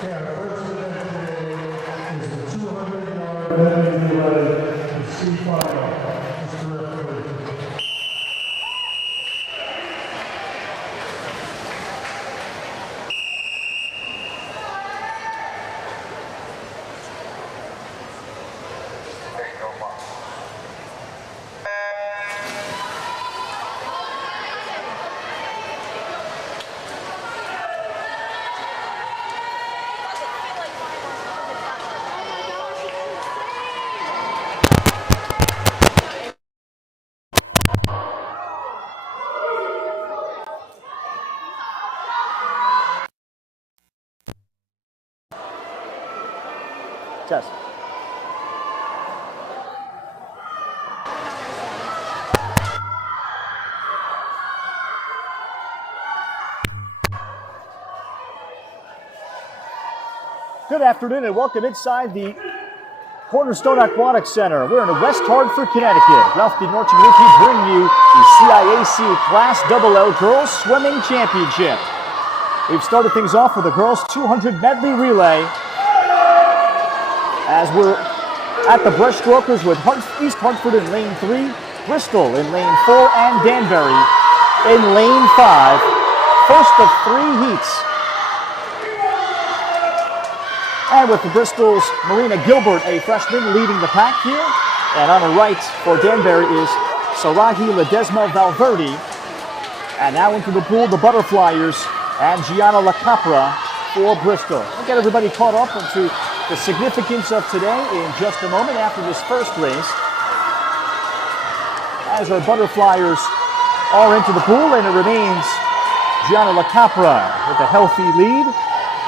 Yeah, the first event today is the 200-yard medley relay, the C final. Mr. Referee. Test. Good afternoon and welcome inside the Cornerstone Aquatic Center. We're in West Hartford, Connecticut. Ralph D. Norton with you, bringing you the CIAC Class XXL Girls Swimming Championship. We've started things off with the girls 200 medley relay as we're at the breaststrokers with East Hartford in lane 3, Bristol in lane 4, and Danbury in lane 5. First of 3 heats. And with the Bristol's Marina Gilbert, a freshman, leading the pack here. And on the right for Danbury is Sarahi Ledesma Valverde. And now into the pool, the Butterflyers and Gianna LaCapra for Bristol. We'll get everybody caught up into the significance of today in just a moment after this first race. As our Butterflyers are into the pool, and it remains Gianna LaCapra with a healthy lead.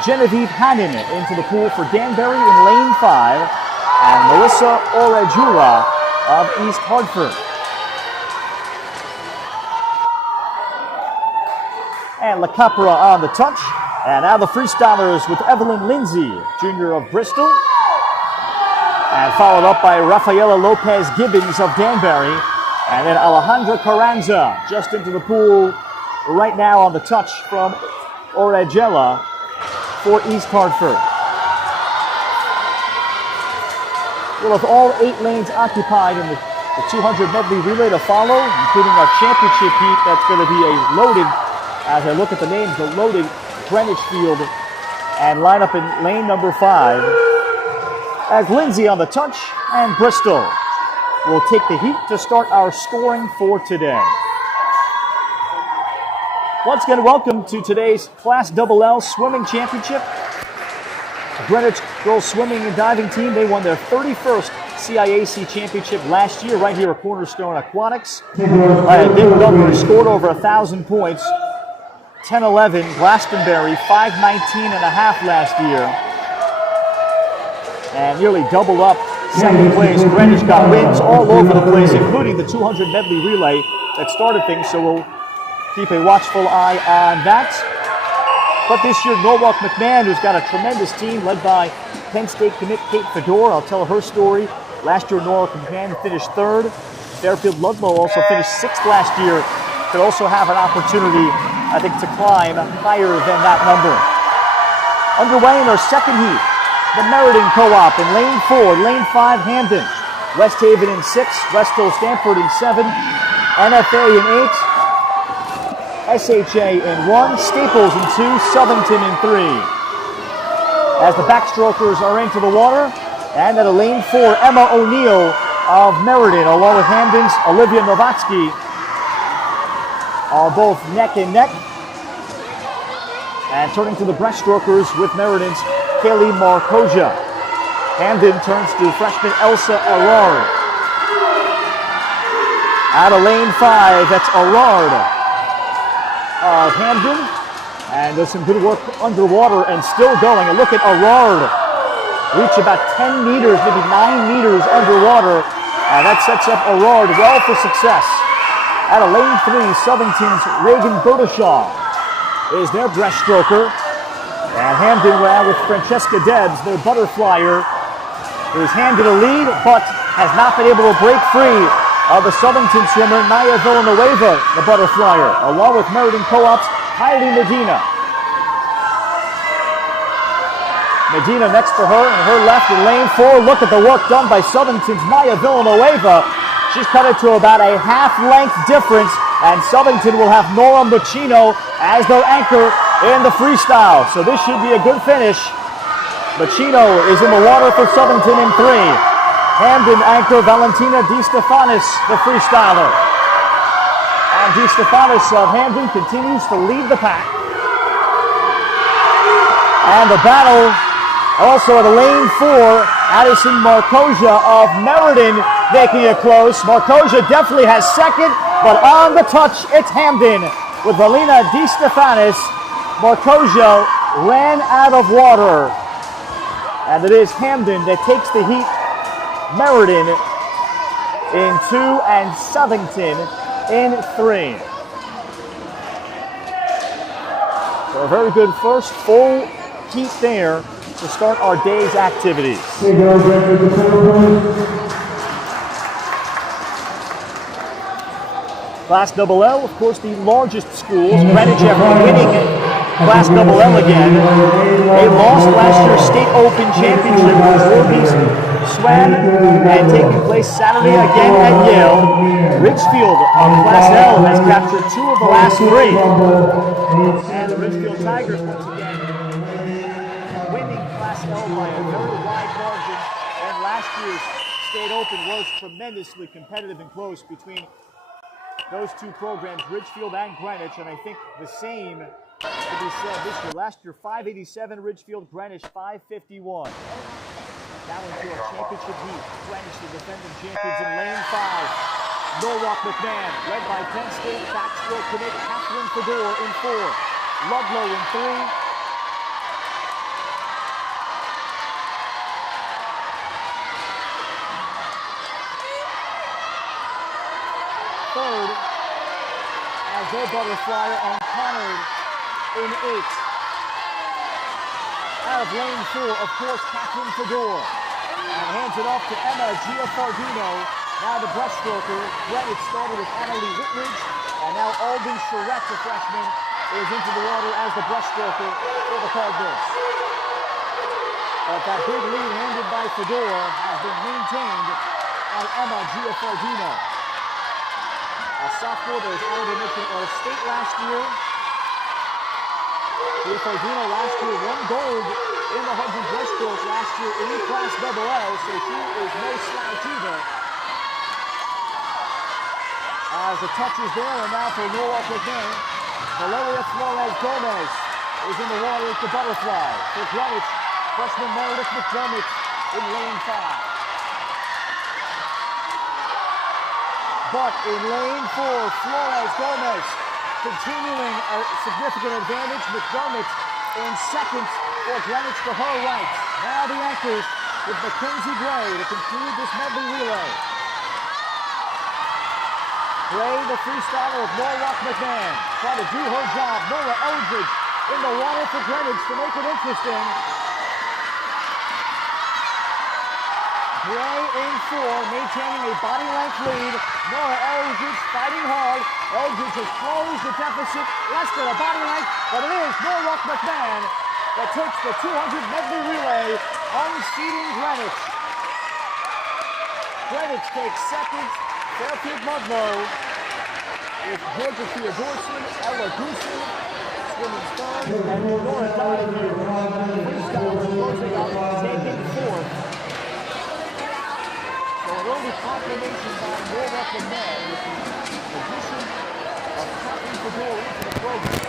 Genevieve Hannon into the pool for Danbury in lane 5, and Melissa Orejula of East Hartford. And LaCapra on the touch. And now the freestylers with Evelyn Lindsay, junior of Bristol. And followed up by Rafaela Lopez Gibbons of Danbury. And then Alejandra Carranza just into the pool right now on the touch from Orejela for East Hartford. We'll have all 8 lanes occupied in the 200 medley relay to follow, including our championship heat that's going to be a loaded, as I look at the names, the loaded Greenwich field, and line up in lane number 5 as Lindsay on the touch, and Bristol will take the heat to start our scoring for today. Once again, welcome to today's Class XXL Swimming Championship. The Greenwich Girls Swimming and Diving Team, they won their 31st CIAC Championship last year right here at Cornerstone Aquatics. Dick Duggar scored over 1,000 points. 10-11, Glastonbury, 5-19.5 last year. And nearly double up second place. Greenwich got wins all over the place, including the 200 medley relay that started things, so we'll keep a watchful eye on that. But this year, Norwalk McMahon, who's got a tremendous team led by Penn State commit Kate Fedor. I'll tell her story. Last year, Norwalk McMahon finished 3rd. Fairfield Ludlow also finished 6th last year. Could also have an opportunity, I think, to climb higher than that number. Underway in our second heat, the Meriden Co-op in lane 4, lane 5, Hamden. West Haven in 6, Westhill Stanford in 7, NFA in 8, SHA in 1, Staples in 2, Southington in 3. As the backstrokers are into the water, and at a lane 4, Emma O'Neill of Meriden, along with Hamden's Olivia Novatsky, are both neck and neck. And turning to the breaststrokers with Meriden's Kaylee Marcoja. Hamden turns to freshman Elsa Arard. Out of lane 5, that's Arard of Hamden. And does some good work underwater and still going. And look at Arard reach about 10 meters, maybe 9 meters underwater. And that sets up Arard well for success. Out of lane 3, Southington's Reagan Berdashaw is their breaststroker. And Hamden now with Francesca Debs, their butterflyer, who's handed a lead, but has not been able to break free of the Southington swimmer, Naya Villanueva, the butterflyer, along with Meriden Co-op's Kylie Medina. Medina next to her, and her left in lane 4. Look at the work done by Southington's Maya Villanueva. She's cut it to about a half-length difference, and Southington will have Nora Muccino as their anchor in the freestyle. So this should be a good finish. Muccino is in the water for Southington in 3. Hamden anchor Valentina DeStefanis, the freestyler. And DeStefanis of Hamden continues to lead the pack. And the battle also at lane 4, Addison Marcosia of Meriden making it close. Marcosia definitely has second, but on the touch, it's Hamden with Valina DeStefanis. Marcosia ran out of water. And it is Hamden that takes the heat. Meriden in 2 and Southington in 3. So a very good first full heat there to start our day's activities. Class LL, of course, the largest schools. Greenwich after winning Class LL again. They lost last year's State Open Championship with Northeast Swam and taking place Saturday again at Yale. Ridgefield of Class L has captured 2 of the last 3. And the Ridgefield Tigers once again winning Class L by a very wide margin. And last year's State Open was tremendously competitive and close between those 2 programs, Ridgefield and Greenwich, and I think the same to be said this year. Last year, 587 Ridgefield, Greenwich 551. Now into our championship heat. Greenwich, the defending champions in lane 5. Norwalk McMahon, led by Penn State backstroke commit Catherine Fedor in 4. Ludlow in 3. Third, as their butterflyer, and Connard in 8. Out of lane 4, of course, Catherine Fedor. And hands it off to Emma Giafardino. Now the breaststroker. Greenwich started with Annalie Whitridge, and now Alden Charette, the freshman, is into the water as the breaststroker for the Cardinals. But that big lead handed by Fedor has been maintained by Emma Giafardino. A sophomore that was out of Michigan State last year. Giafardino last year won gold in the 100 breaststroke last year in Class LL, so she is no slouch either. As the touch is there, and now for Norwalk again, Valeria Flores Gomez is in the water with the butterfly. For Greenwich, freshman Meredith McDermott in lane 5. But in lane 4, Flores Gomez continuing a significant advantage. McDermott in second for Greenwich to her right. Now the anchors with Mackenzie Gray to conclude this medley relay. Gray, the freestyler of Norwalk McMahon, trying to do her job. Nora Eldridge in the water for Greenwich to make it interesting. Gray in 4, maintaining a body length lead. Nora Eldridge fighting hard. Eldridge has closed the deficit, less than a body length, but it is Norwalk McMahon that takes the 200 medley relay, unseating Greenwich. Greenwich takes second. Fairfield Ludlow with Georgia Theodorson, Ella Goosen, swimming third, and Nora Donahue, freestyle closing up, taking 4th. So an early confirmation by Norwalk McMahon with the addition of Catherine Fedor into the program.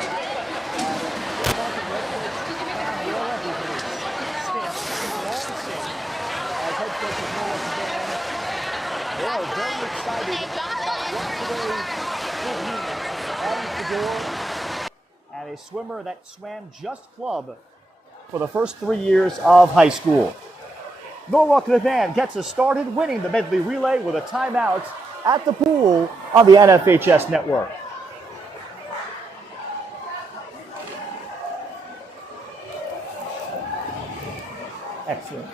As head coach of Norwalk McMahon, they are very excited about what today's good news. Catherine Fedor, and a swimmer that swam just club for the first 3 years of high school. Norwalk McMahon gets us started, winning the medley relay with a timeout at the pool on the NFHS network. Excellent.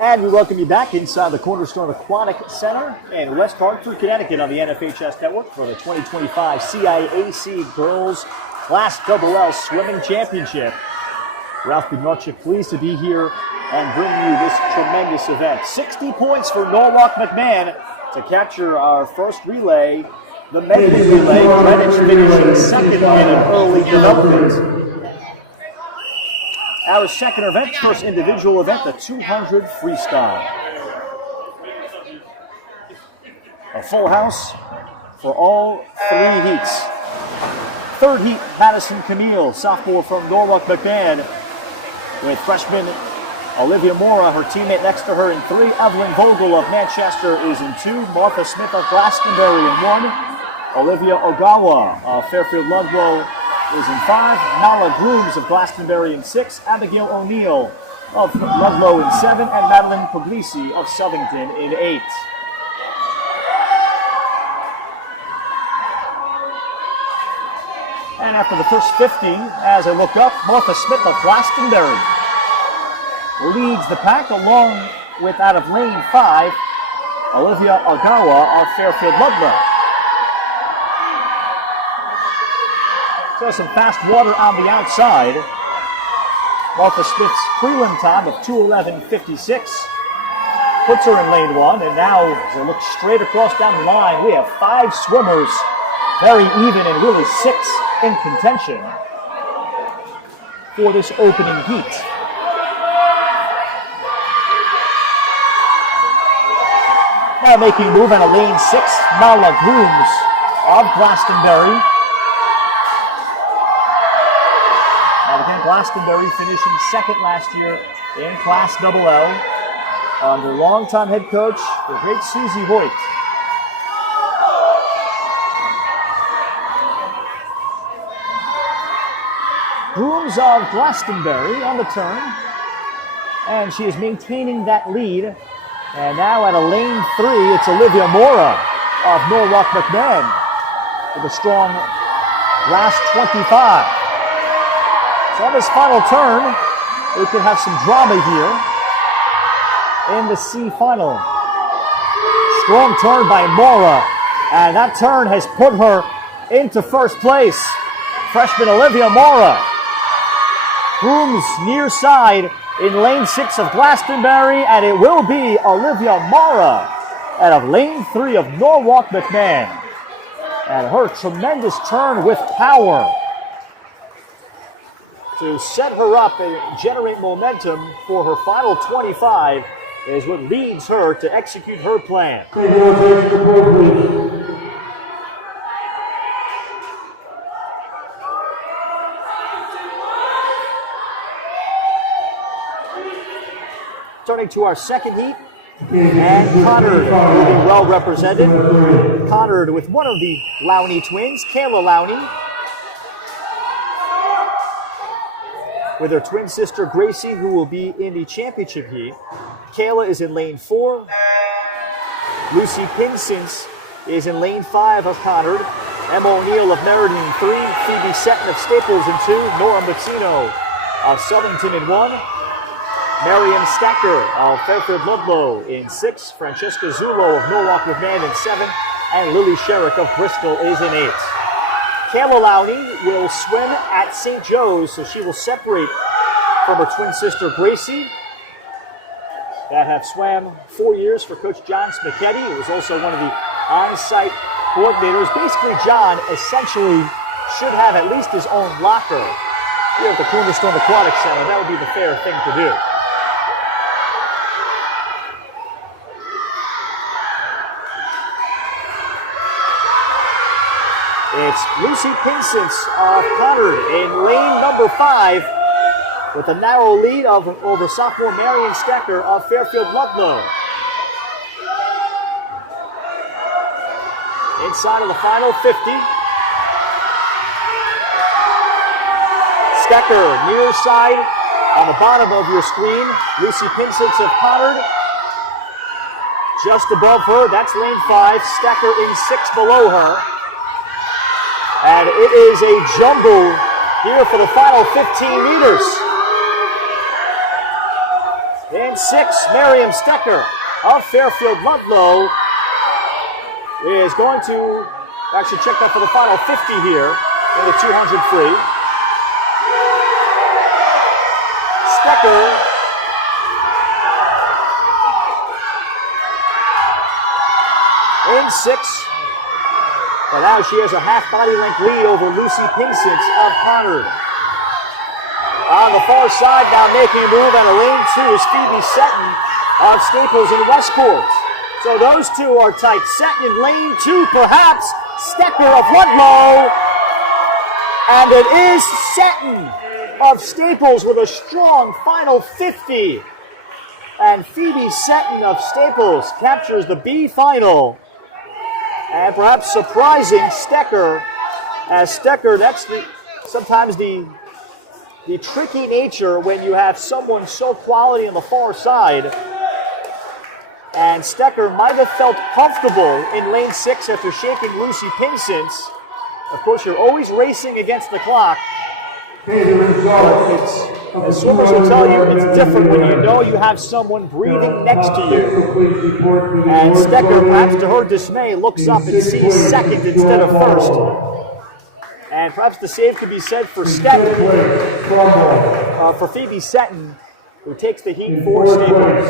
And we welcome you back inside the Cornerstone Aquatic Center in West Hartford, Connecticut on the NFHS Network for the 2025 CIAC Girls Class L Swimming Championship. Ralph Bednarchik pleased to be here and bring you this tremendous event. 60 points for Norwalk McMahon to capture our first relay, the medley relay. Greenwich finishing second in an early development. Our second event, first individual event, the 200 freestyle. A full house for all three heats. Third heat, Madison Camille, sophomore from Norwalk McMahon, with freshman Olivia Mora, her teammate next to her in 3. Evelyn Vogel of Manchester is in 2. Martha Smith of Glastonbury in 1. Olivia Ogawa of Fairfield Ludlow is in 5. Nala Grooms of Glastonbury in 6. Abigail O'Neill of Ludlow in 7. And Madeline Puglisi of Southington in 8. And after the first 50, as I look up, Martha Smith of Glastonbury leads the pack, along with, out of lane 5, Olivia Ogawa of Fairfield Ludlow. So some fast water on the outside. Martha Smith's prelim time of 2:11.56 puts her in lane 1, and now as I look straight across down the line, we have 5 swimmers, very even, and really 6 in contention for this opening heat. Now making a move on a lane 6, Nala Grooms of Glastonbury. And again, Glastonbury finishing second last year in Class LL under longtime head coach, the great Susie Hoyt. Grooms of Glastonbury on the turn, and she is maintaining that lead. And now at a lane 3, it's Olivia Mora of Norwalk McMahon with a strong last 25. So on this final turn, we could have some drama here in the C final. Strong turn by Mora, and that turn has put her into first place. Freshman Olivia Mora. Grooms near side in lane 6 of Glastonbury, and it will be Olivia Mora out of lane 3 of Norwalk McMahon. And her tremendous turn with power to set her up and generate momentum for her final 25 is what leads her to execute her plan. Turning to our second heat, and Connard will be well represented. Connard with one of the Lowney twins, Kayla Lowney, with her twin sister Gracie, who will be in the championship heat. Kayla is in lane 4. Lucy Pinsence is in lane 5 of Connard. Emma O'Neill of Meriden in 3. Phoebe Seton of Staples in 2. Nora Mazzino of Southington in 1. Marion Stacker of Fairfield Ludlow in 6. Francesca Zullo of Norwalk McMahon in 7. And Lily Sherrick of Bristol is in 8. Kayla Lowney will swim at St. Joe's, so she will separate from her twin sister Gracie, that have swam 4 years for Coach John Smicchetti, who was also one of the on-site coordinators. Basically, John essentially should have at least his own locker here at the Cornerstone Aquatic Center. That would be the fair thing to do. It's Lucy Pinsence of Connard in lane number 5 with a narrow lead over sophomore Marion Stacker of Fairfield Ludlow. Inside of the final 50. Stacker near side on the bottom of your screen. Lucy Pinsence of Connard just above her. That's lane 5. Stacker in 6 below her. And it is a jumble here for the final 15 meters. 6, Miriam Stecker of Fairfield Ludlow is going to actually check that for the final 50 here in the 200 free. Stecker in 6. But now she has a half body length lead over Lucy Pinsent of Conard. On the far side now making a move out of lane 2 is Phoebe Seton of Staples and Westport. So those two are tight. Seton in lane 2 perhaps. Stecker of Ludlow. And it is Seton of Staples with a strong final 50. And Phoebe Seton of Staples captures the B final. And perhaps surprising Stecker, as Stecker, that's sometimes the tricky nature when you have someone so quality on the far side. And Stecker might have felt comfortable in lane 6 after shaking Lucy Pinsent. Of course, you're always racing against the clock. The swimmers will tell you it's different when you know you have someone breathing next to you. And Stecker, perhaps to her dismay, looks up and sees second instead of first. And perhaps the save could be said for Steton, for Phoebe Seton, who takes the heat for Staples.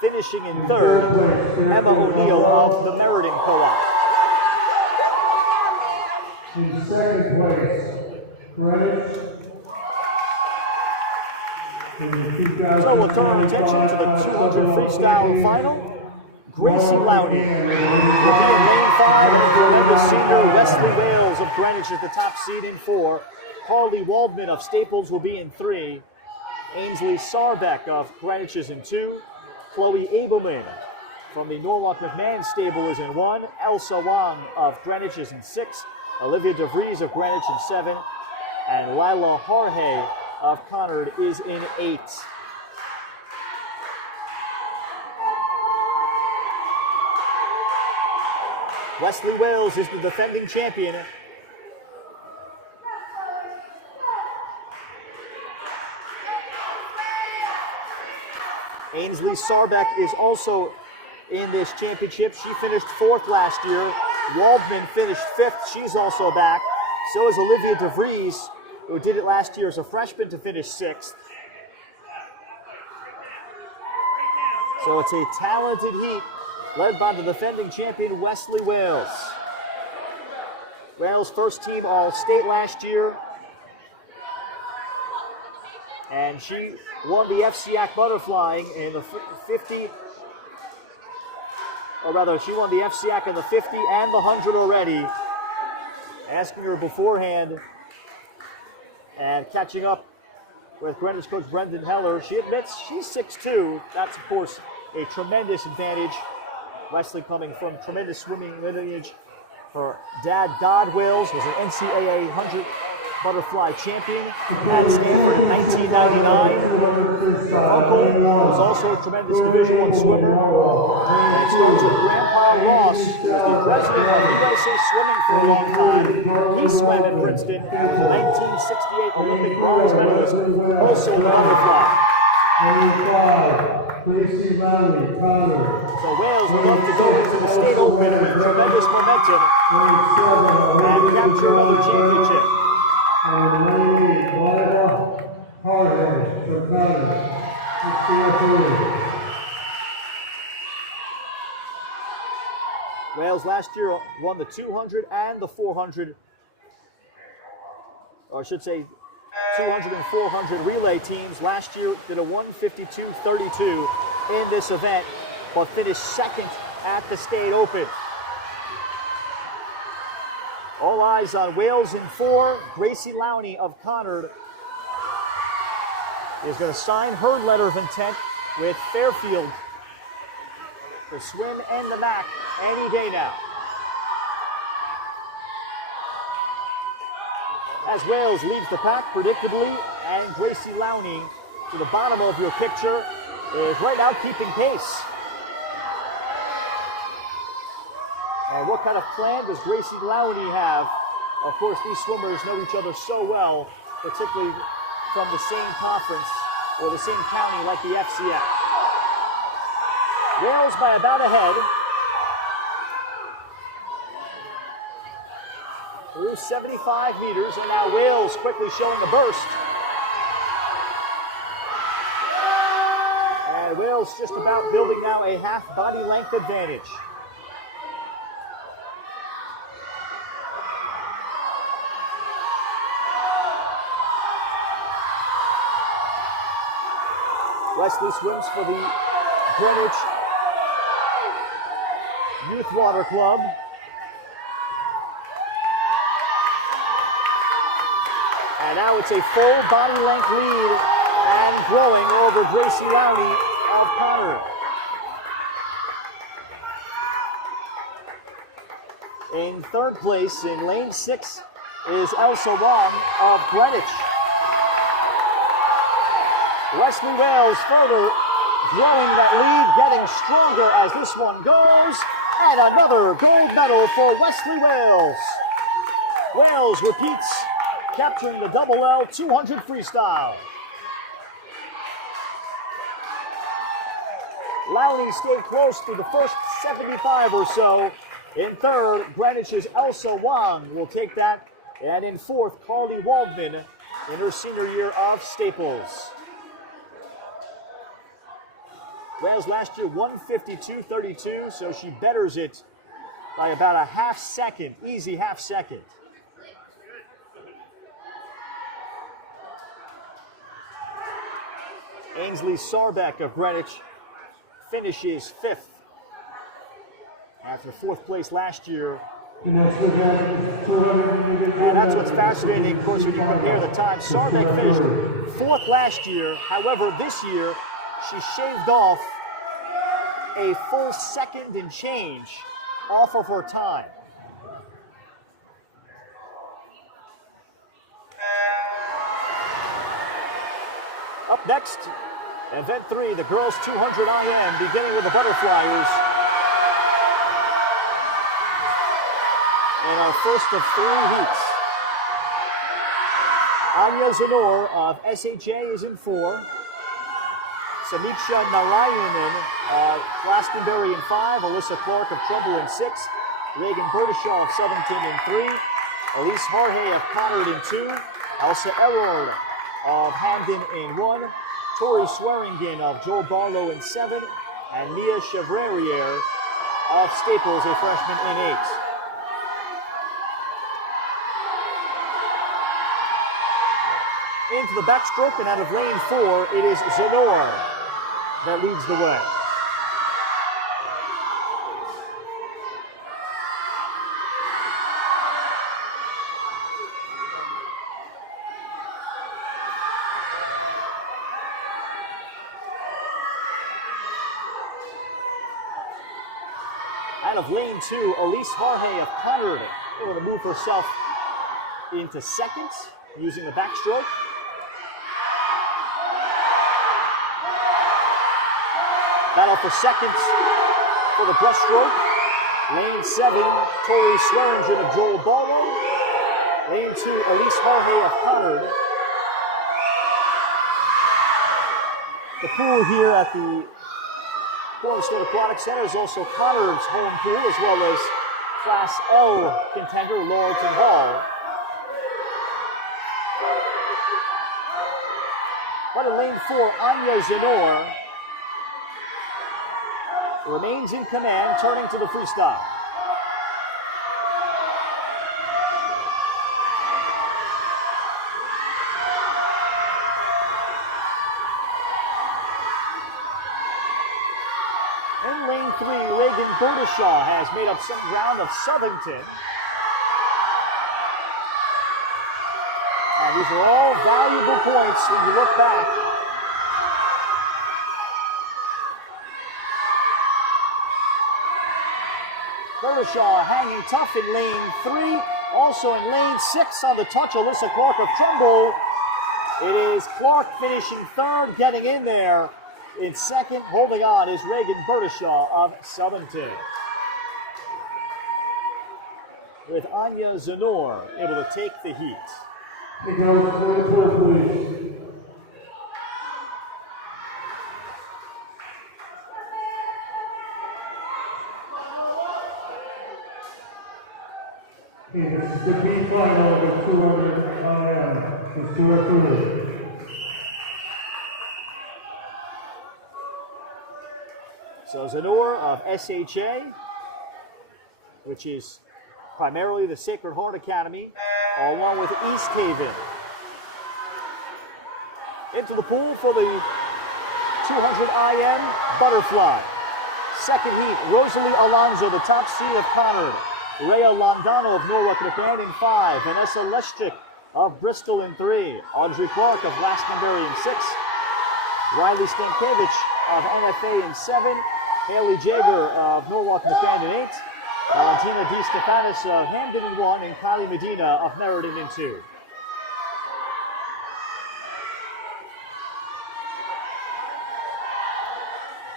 Finishing in 3rd, Emma O'Neill of the Meriden Co-op. In 2nd place, Greenwich. So we'll turn our attention to the 200 freestyle final. Gracie Lowney will be in lane 5, and tremendous senior Wesley Wales of Greenwich at the top seed in 4. Carly Waldman of Staples will be in 3. Ainsley Sarbeck of Greenwich is in 2. Chloe Abelman from the Norwalk McMahon stable is in 1. Elsa Wang of Greenwich is in 6. Olivia DeVries of Greenwich in 7. And Lila Harhe of Conard is in 8. Wesley Wales is the defending champion. Ainsley Sarbeck is also in this championship. She finished 4th last year. Waldman finished 5th. She's also back. So is Olivia DeVries, who did it last year as a freshman to finish 6th. So it's a talented heat led by the defending champion, Wesley Wales. Wales' first team All-State last year. And she won the FCIAC butterflying in the 50, or rather, she won the FCIAC in the 50 and the 100 already. Asking her beforehand and catching up with Greenwich coach Brendan Heller. She admits she's 6'2". That's, of course, a tremendous advantage. Wesley coming from tremendous swimming lineage. Her dad, Dodd Wales, was an NCAA 100 butterfly champion at Stanford in 1999. Her uncle was also a tremendous Division I swimmer. And it starts with Grandpa Ross, who was the president of USA Swimming for a long time. He swam at Princeton, was a 1968 Olympic bronze medalist, also in butterfly. So Wales would love to go into the state open with tremendous momentum and capture another championship. Wales last year won the 200 and the 400, or I should say 200 and 400 relay teams. Last year did a 152.32 in this event, but finished 2nd at the state open. All eyes on Wales in 4. Gracie Lowney of Conard is going to sign her letter of intent with Fairfield to swim and the back any day now. As Wales leads the pack predictably, and Gracie Lowney to the bottom of your picture is right now keeping pace. And what kind of plan does Gracie Lowney have? Of course, these swimmers know each other so well, particularly from the same conference or the same county like the FCS. Wales by about a head. Through 75 meters, and now Wales quickly showing a burst. And Wales just about building now a half body length advantage. Wesley swims for the Greenwich Youth Water Club. And now it's a full body length lead and growing over Gracie Lowney of Connor. In third place in lane 6 is Elsa Wong of Greenwich. Wesley Wales further growing that lead, getting stronger as this one goes. And another gold medal for Wesley Wales. Wales repeats, capturing the double L 200 freestyle. Lowney stayed close through the first 75 or so. In third, Greenwich's Elsa Wong will take that. And in fourth, Carly Waldman in her senior year of Staples. Wales last year 152.32, so she betters it by about a half second, easy half second. Ainsley Sarbeck of Greenwich finishes 5th after 4th place last year. And that's what's fascinating, of course, when you compare the time. Sarbeck finished 4th last year. However, this year, she shaved off a full second and change off of her time. Up next, event 3, the girls 200 IM, beginning with the butterflies. In our first of 3 heats. Anya Zanor of SHA is in 4. Samiksha Narayanan of Glastonbury in 5. Alyssa Clark of Trumbull in 6. Reagan Berdishaw of 17 in 3. Elise Harhay of Conard in 2. Elsa Error of Hamden in 1. Tori Swearingen of Joel Barlow in 7. And Mia Chevrerier of Staples, a freshman, in 8. Into the backstroke, and out of lane 4, it is Zanor that leads the way. Out of lane 2, Elise Harhay of Conard able to move herself into second using the backstroke. Battle for seconds for the breaststroke. Lane 7, Tori Swearingen of Joel Barlow. Lane 2, Elise Harhay of Conard. The pool here at the Florida State Aquatic Center is also Conard's home pool, as well as Class L contender Laurelton Hall. But in lane 4, Anya Zanor remains in command, turning to the freestyle. In lane 3, Reagan Berdishaw has made up some ground of Southington. And these are all valuable points when you look back. Berdishaw hanging tough in lane 3. Also in lane 6 on the touch, Alyssa Clark of Trumbull. It is Clark finishing 3rd, getting in there. In 2nd, holding on, is Reagan Berdishaw of Southington. With Anya Zanor able to take the heat. The girls, 44, please. This is the B final of the 200 IM. It's directly. So Zanor of SHA, which is primarily the Sacred Heart Academy, along with East Haven. Into the pool for the 200 IM Butterfly. Second heat, Rosalie Alonso, the top seed of Conard. Rhea Londano of Norwalk McMahon in 5. Vanessa Leschik of Bristol in 3. Audrey Clark of Glastonbury in 6. Riley Stankiewicz of NFA in 7. Haley Jager of Norwalk McMahon in 8. Valentina Di Stefanis of Hamden in 1. And Kylie Medina of Meriden in 2.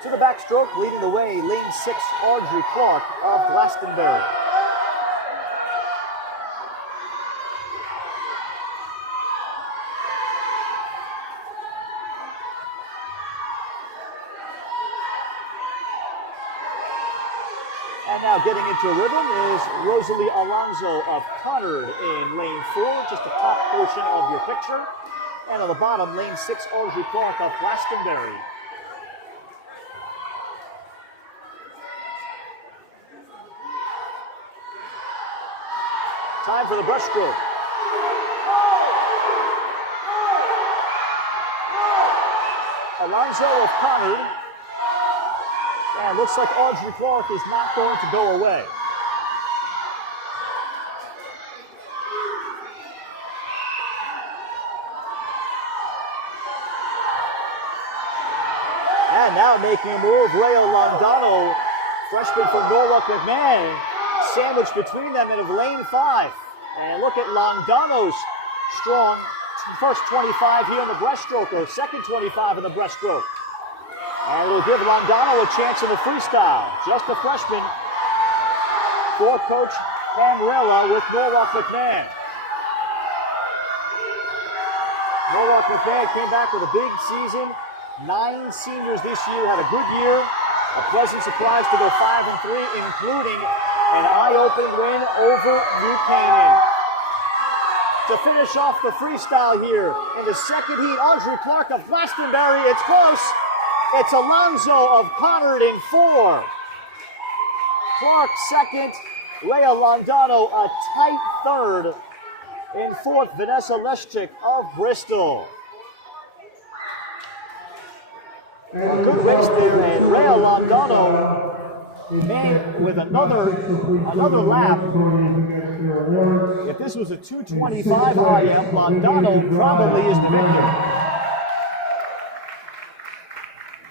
To the backstroke, leading the way, lane 6, Audrey Clark of Glastonbury. And now getting into a rhythm is Rosalie Alonso of Conard in lane 4, just the top portion of your picture. And on the bottom, lane 6, Audrey Clark of Glastonbury. Time for the breaststroke. Alonso of Conard. And looks like Audrey Clark is not going to go away. And now making a move, Rhea Londano, freshman from Norwalk McMahon, sandwiched between them in lane 5. And look at Londano's strong first 25 here in the breaststroke, or second 25 in the breaststroke. And it'll give Londano a chance in the freestyle. Just a freshman for Coach Pamrella with Norwalk McMahon. Norwalk McMahon came back with a big season. 9 seniors this year, had a good year. A pleasant surprise to go 5-3, including an eye-opening win over New Canaan. To finish off the freestyle here in the second heat, Audrey Clark of Glastonbury. It's close. It's Alonso of Conard in 4. Clark second. Rhea Londano a tight third. In 4th, Vanessa Leschik of Bristol. A good race there, and Rhea Londano with another lap. If this was a 2:25 IM, Londano probably is the victor.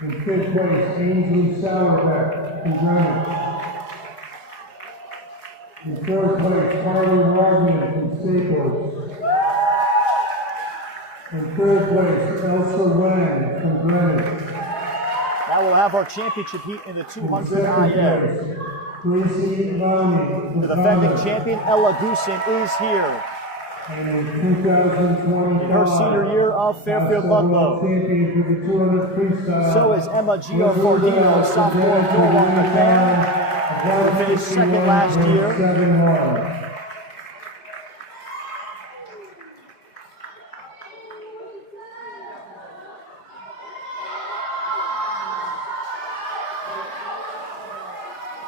In 5th place, Ainsley Sauerbeck from Greenwich. In 4th place, Carly Wagner from Staples. In 3rd place, Elsa Wang from Greenwich. Now we'll have our championship heat in the 200 IM. The defending champion, Ella Goosen, is here. In her senior year of Fairfield Ludlow. So is Emma Giofordino, sophomore of Norwalk McMahon, who finished second last year.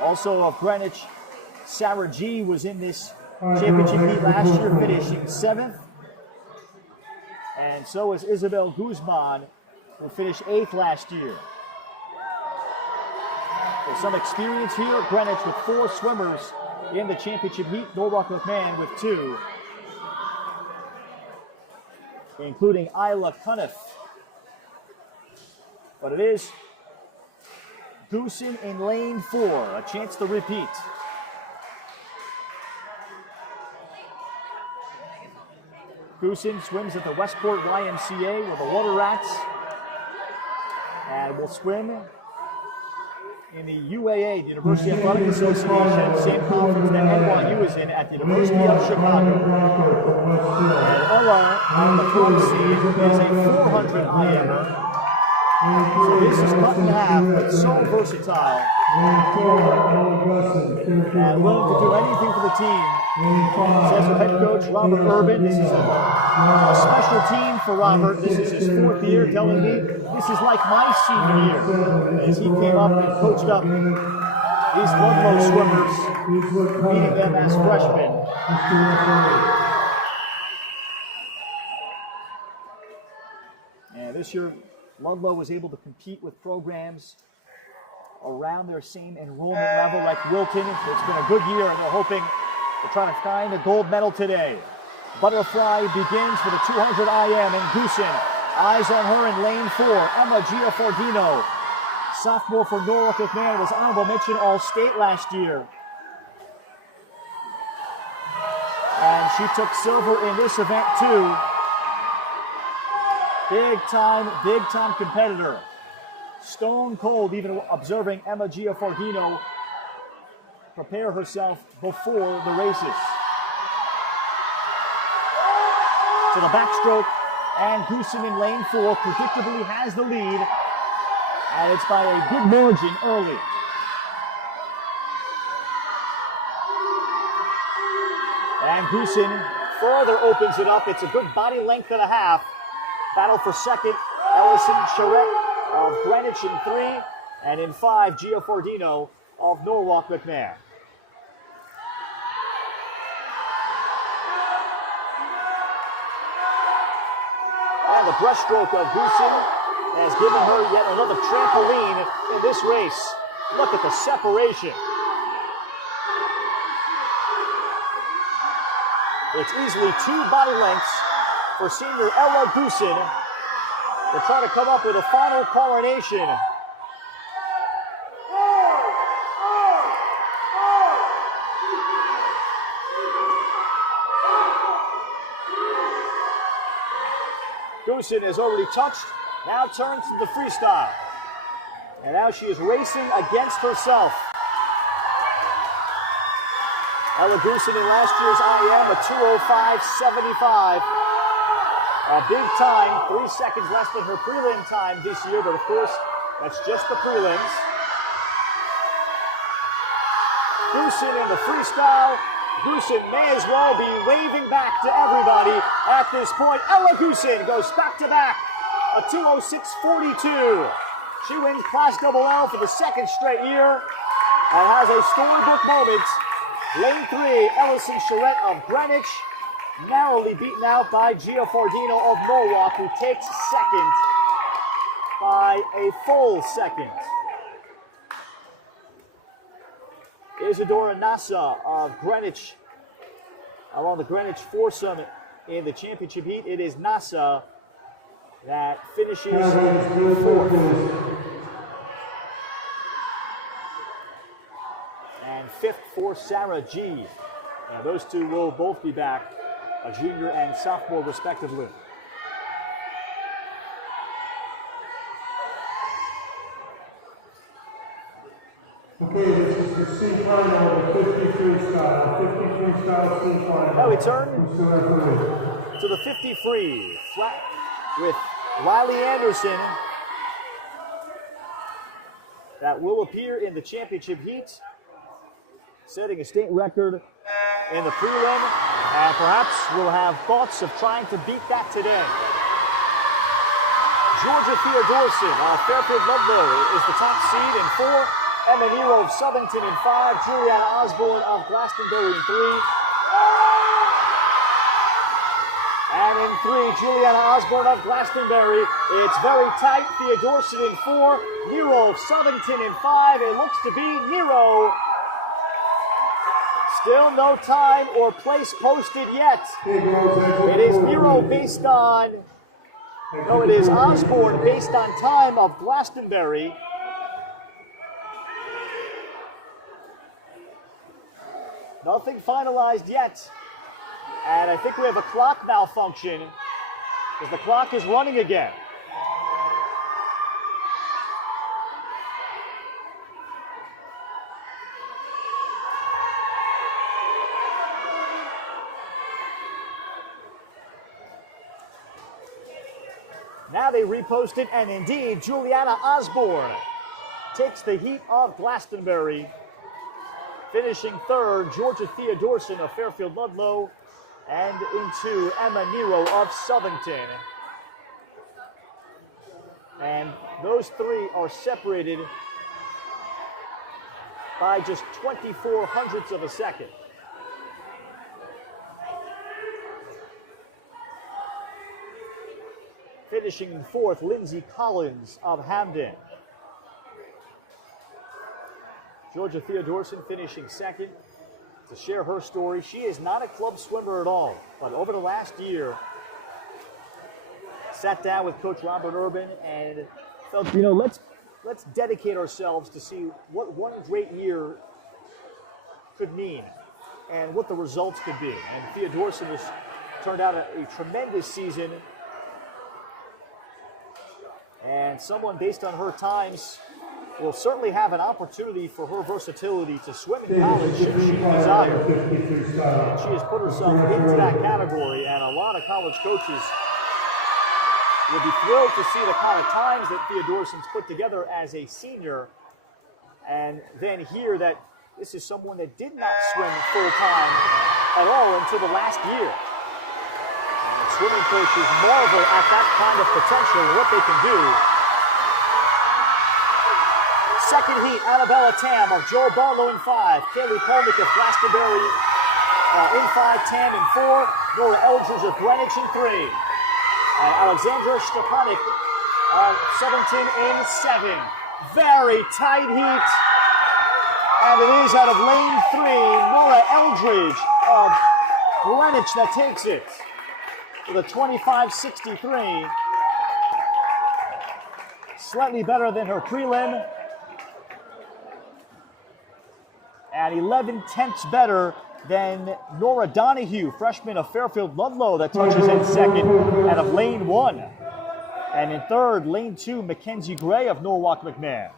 Also of Greenwich, Sarah G was in this championship heat last year, finishing 7th. And so is Isabel Guzman, who finished 8th last year. So some experience here at Greenwich with 4 swimmers in the championship heat. Norwalk McMahon with 2, including Isla Cuniff. But it is Goosen in lane 4, a chance to repeat. Goosen swims at the Westport YMCA with the Water Rats and will swim in the UAA, the University Athletic Association, same conference that NYU is in at the University of Chicago. And Ella on the top seed is a 400 IMer. So this is cut in half, but so versatile. and willing to do anything for the team. Says her head coach, Robert Urban. This is a special team for Robert. This is his 4th year, telling me this is like my senior year, as he came up and coached up these Ludlow swimmers, meeting them as freshmen. And this year, Ludlow was able to compete with programs around their same enrollment level like Wilton. It's been a good year. They're hoping to try to find a gold medal today. Butterfly begins for the 200 IM, and Goosen, eyes on her in lane 4. Emma Giaffordino, sophomore for Norwalk McMahon, was honorable mention All-State last year. And she took silver in this event too. Big time competitor. Stone cold, even observing Emma Giaffordino prepare herself before the races. To the backstroke, and Goosen in lane 4 predictably has the lead, and it's by a good margin early. And Goosen further opens it up. It's a good body length and a half. Battle for second, Ellison Charette of Greenwich in 3, and in 5, Giaffordino of Norwalk McMahon. And the breaststroke of Goosen has given her yet another trampoline in this race. Look at the separation. It's easily 2 body lengths for senior Ella Goosen to try to come up with a final coronation. Goosen has already touched, now turns to the freestyle. And now she is racing against herself. Ella Goosen in last year's IM, a 2:05.75. A big time, 3 seconds less than her prelim time this year, but of course, that's just the prelims. Goosen in the freestyle. Goosen may as well be waving back to everybody at this point. Ella Goosen goes back to back, a 2:06.42. She wins Class LL for the 2nd straight year and has a storybook moment. Lane 3, Ellison Charette of Greenwich, narrowly beaten out by Giaffordino of Norwalk, who takes second by a full second. Isadora Nassa of Greenwich, along the Greenwich foursome in the championship heat. It is Nassa that finishes 4th. And 5th for Sarah G. Now those two will both be back, a junior and sophomore respectively. Okay, this is the C final, the 50 freestyle. 50 freestyle C final. Now we turn to the 50 free, flat with Riley Anderson. That will appear in the championship heat, setting a state record in the prelim, and perhaps we'll have thoughts of trying to beat that today. Georgia Theodorson of Fairfield Ludlow is the top seed in 4. Emma Nero of Southington in 5. Juliana Osborne of Glastonbury in 3. And in 3, Juliana Osborne of Glastonbury. It's very tight. Theodorson in 4. Nero of Southington in 5. It looks to be Nero. Still no time or place posted yet. It is Nero based on, no, it is Osborne based on time of Glastonbury. Nothing finalized yet. And I think we have a clock malfunction because the clock is running again. Now they reposted, and indeed, Juliana Osborne takes the heat of Glastonbury Finishing third, Georgia Theodorson of Fairfield Ludlow, and into Emma Nero of Southington. And those three are separated by just 24 hundredths of a second. Finishing in fourth, Lindsay Collins of Hamden. Georgia Theodorson finishing second. To share her story, she is not a club swimmer at all, but over the last year, sat down with Coach Robert Urban and felt, let's dedicate ourselves to see what one great year could mean and what the results could be. And Theodorson has turned out a tremendous season, and someone based on her times will certainly have an opportunity for her versatility to swim in college should she desire. She has put herself into that category, and a lot of college coaches will be thrilled to see the kind of times that Theodorson's put together as a senior, and then hear that this is someone that did not swim full-time at all until the last year. And swimming coaches marvel at that kind of potential and what they can do. Second heat, Annabella Tam of Joel Barlow in 5. Kaylee Polnick of Glastonbury in 5, Tam in 4. Nora Eldridge of Greenwich in 3. And Alexandra Stepanik of Southington in 7. Very tight heat. And it is out of lane 3, Nora Eldridge of Greenwich that takes it with a 25.63. Slightly better than her prelim. And 11 tenths better than Nora Donahue, freshman of Fairfield Ludlow, that touches in second out of lane 1. And in third, lane 2, Mackenzie Gray of Norwalk McMahon.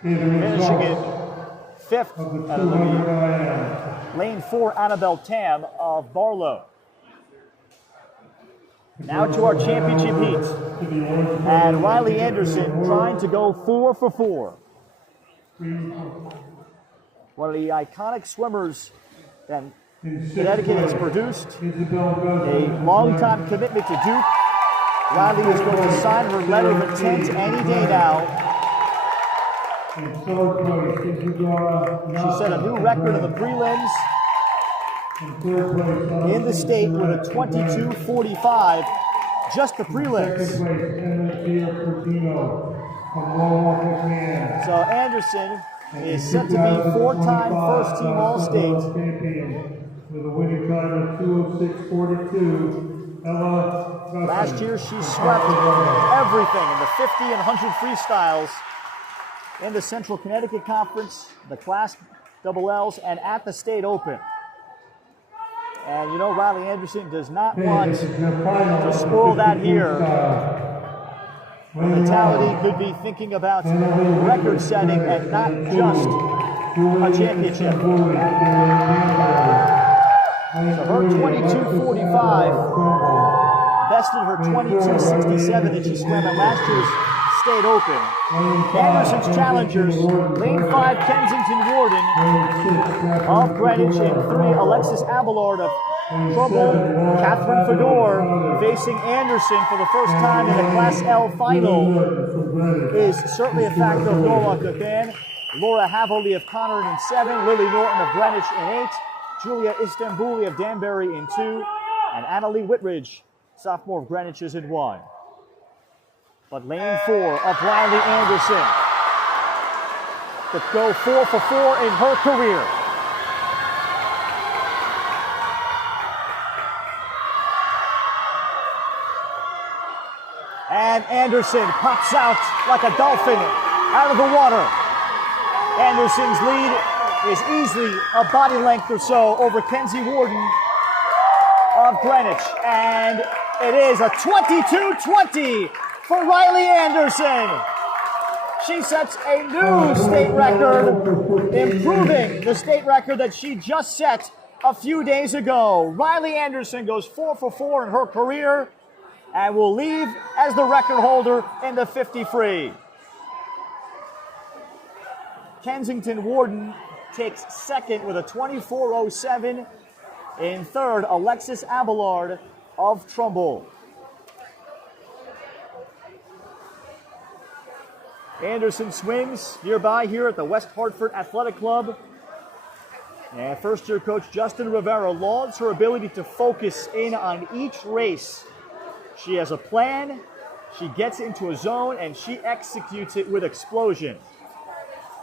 Finishing in fifth out of the lane 4, Annabelle Tam of Barlow. Now to our championship heat. And Riley Anderson trying to go 4 for 4. One of the iconic swimmers that Connecticut has produced. A long-time commitment to Duke. Riley is going to sign her letter of intent any day now. She set a new record in the prelims in the state with a 22.45, just the prelims. So Anderson is set to be 4-time first-team All-State. With a winning time of 2:06.42, Last year she swept everything in the 50 and 100 freestyles in the Central Connecticut Conference, the Class LLs, and at the State Open. And Riley Anderson does not want to spoil that here. The mentality could be thinking about record setting and not just a championship. So her 22.45 bested her 22.67 that she swam at last year's State Open. Anderson's challengers, lane 5, Kensington Warden of Greenwich, in 3, Alexis Abelard of Trumbull. Catherine Fedor facing Anderson for the first time in the Class L final is certainly a factor of Norwalk McMahon. Laura Haverly of Conard in 7, Lily Norton of Greenwich in 8, Julia Istanbuli of Danbury in 2, and Annalie Whitridge, sophomore of Greenwich, is in 1. But lane 4 of Riley Anderson to go 4 for 4 in her career. And Anderson pops out like a dolphin out of the water. Anderson's lead is easily a body length or so over Kenzie Warden of Greenwich. And it is a 22.20 for Riley Anderson. She sets a new state record, improving the state record that she just set a few days ago. Riley Anderson goes 4 for 4 in her career. and will leave as the record holder in the 50 free. Kensington Warden takes second with a 24:07. In third, Alexis Abelard of Trumbull. Anderson swims nearby here at the West Hartford Athletic Club. And first-year coach Justin Rivera lauds her ability to focus in on each race. She has a plan, she gets into a zone, and she executes it with explosion.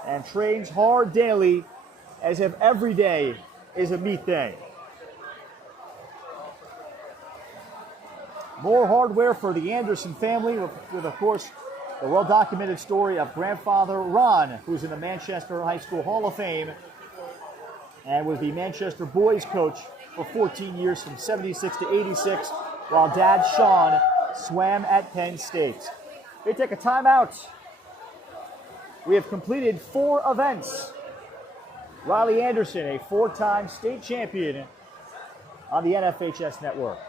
And trains hard daily as if every day is a meet day. More hardware for the Anderson family with of course, the well-documented story of grandfather Ron, who's in the Manchester High School Hall of Fame and was the Manchester boys coach for 14 years from 76 to 86, while dad Sean swam at Penn State. They take a timeout. We have completed 4 events. Riley Anderson, a 4-time state champion on the NFHS network.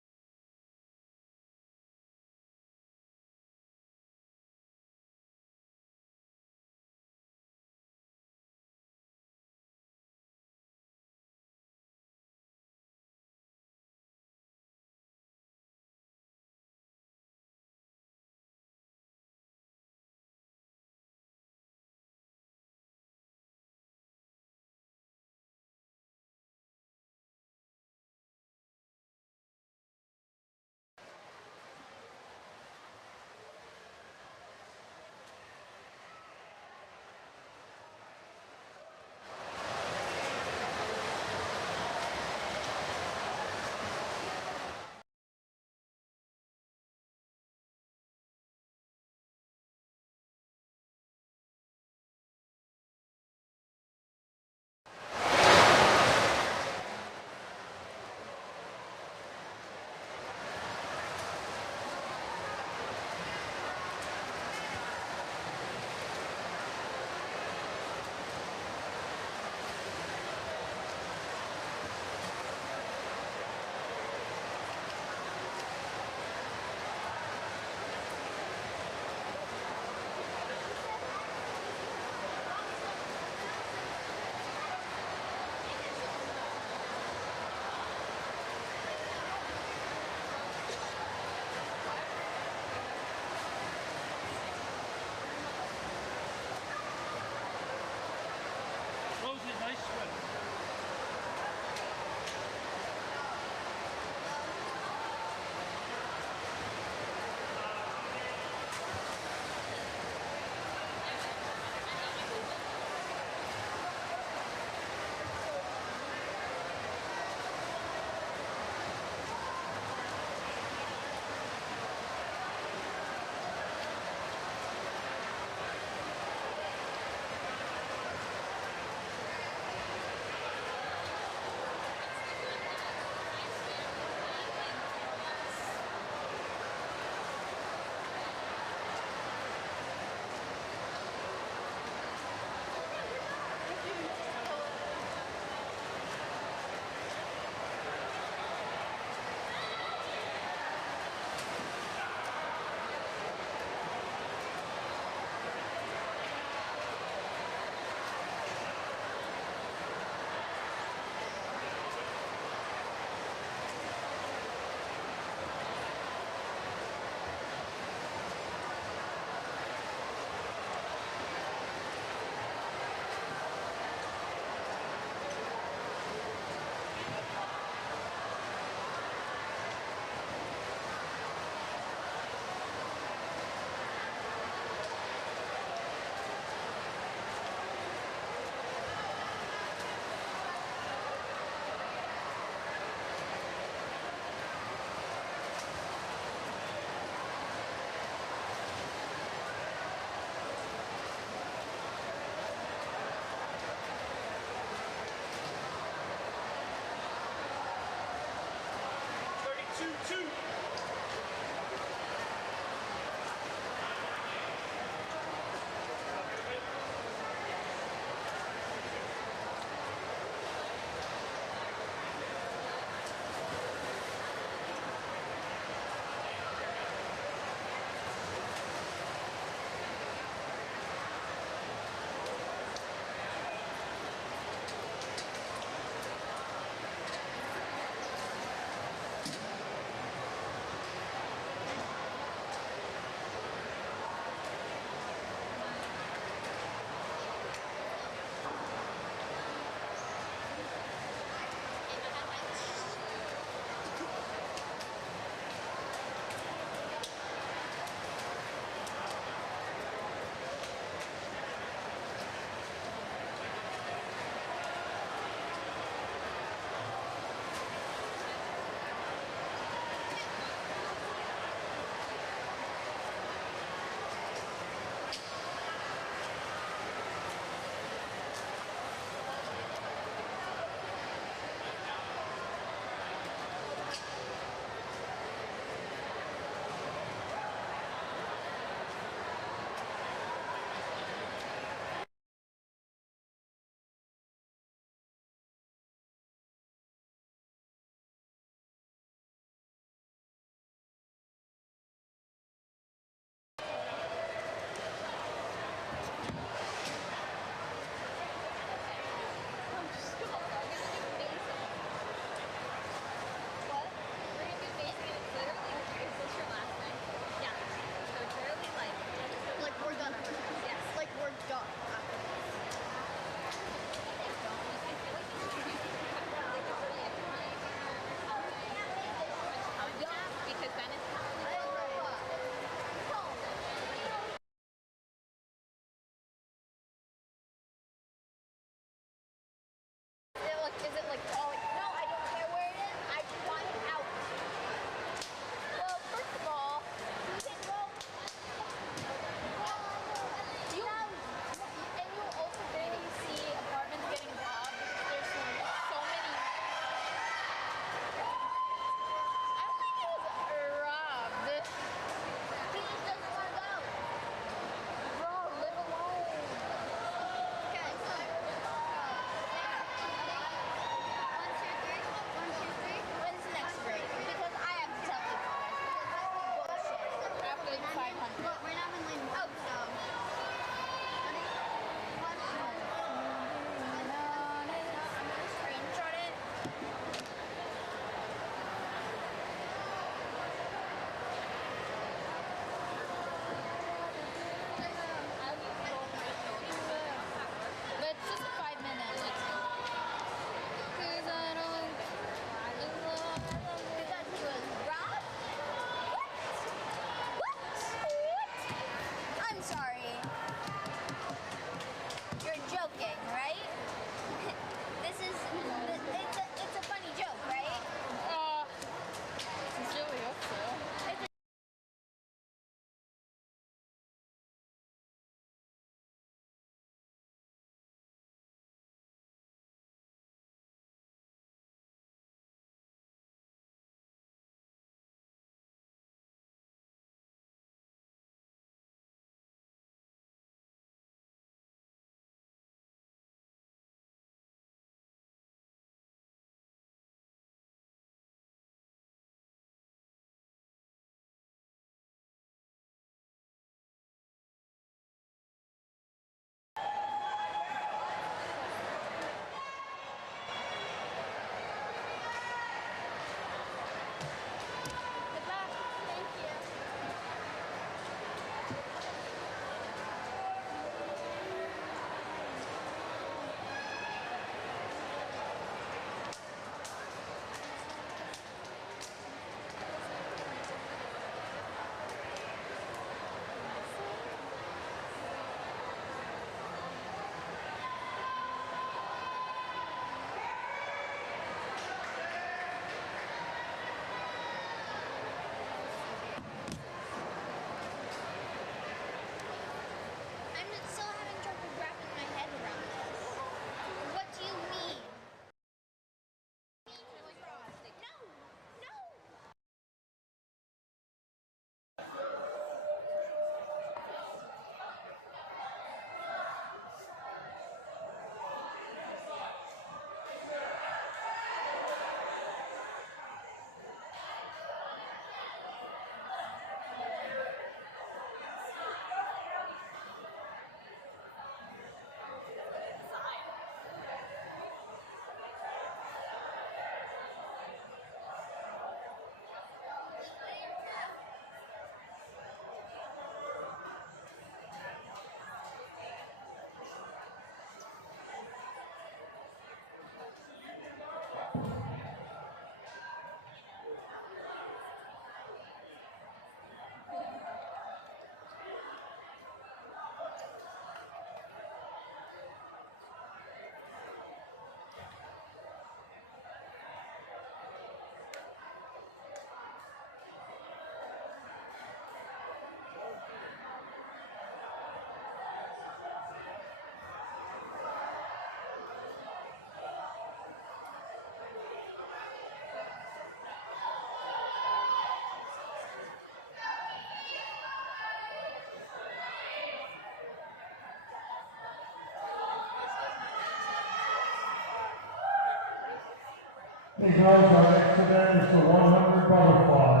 The girls are next to them is the 100 butterfly.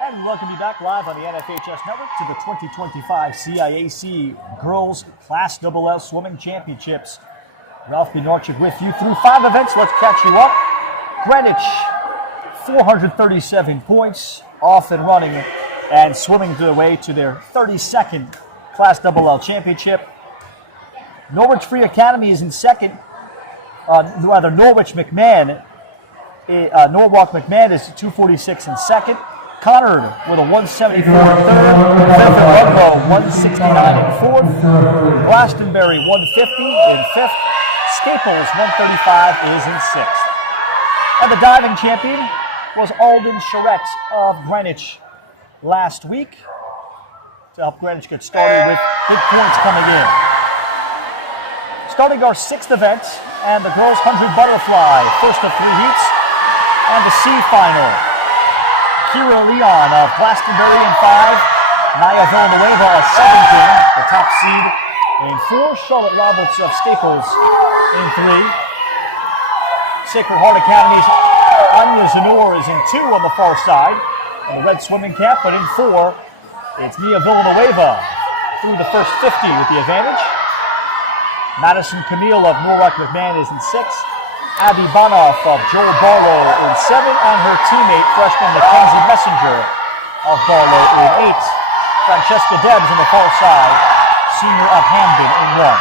And welcome you back live on the NFHS Network to the 2025 CIAC Girls Class XXL Swimming Championships. Ralph Bernarchik with you through 5 events. Let's catch you up. Greenwich, 437 points, off and running and swimming their way to their 32nd Class XXL Championship. Norwich Free Academy is in second. Norwalk McMahon is 246 in second. Connard with a 174 in third. Fifth and Ludlow, 169 in fourth. Glastonbury, 150 in fifth. Staples, 135 is in sixth. And the diving champion was Alden Charette of Greenwich last week to help Greenwich get started with big points coming in. Starting our 6th event and the girls' 100 butterfly, first of 3 heats, and the C final. Kira Leon of Glastonbury in 5, Naya Villanueva of Southington, the top seed in 4, Charlotte Roberts of Staples in 3. Sacred Heart Academy's Anya Zanor is in 2 on the far side in the red swimming cap, but in 4, it's Nia Villanueva through the first 50 with the advantage. Madison Camille of Norwalk McMahon is in 6. Abby Bonoff of Joel Barlow in 7, and her teammate, freshman Mackenzie Messenger of Barlow in 8. Francesca Debs on the far side, senior of Hamden in 1.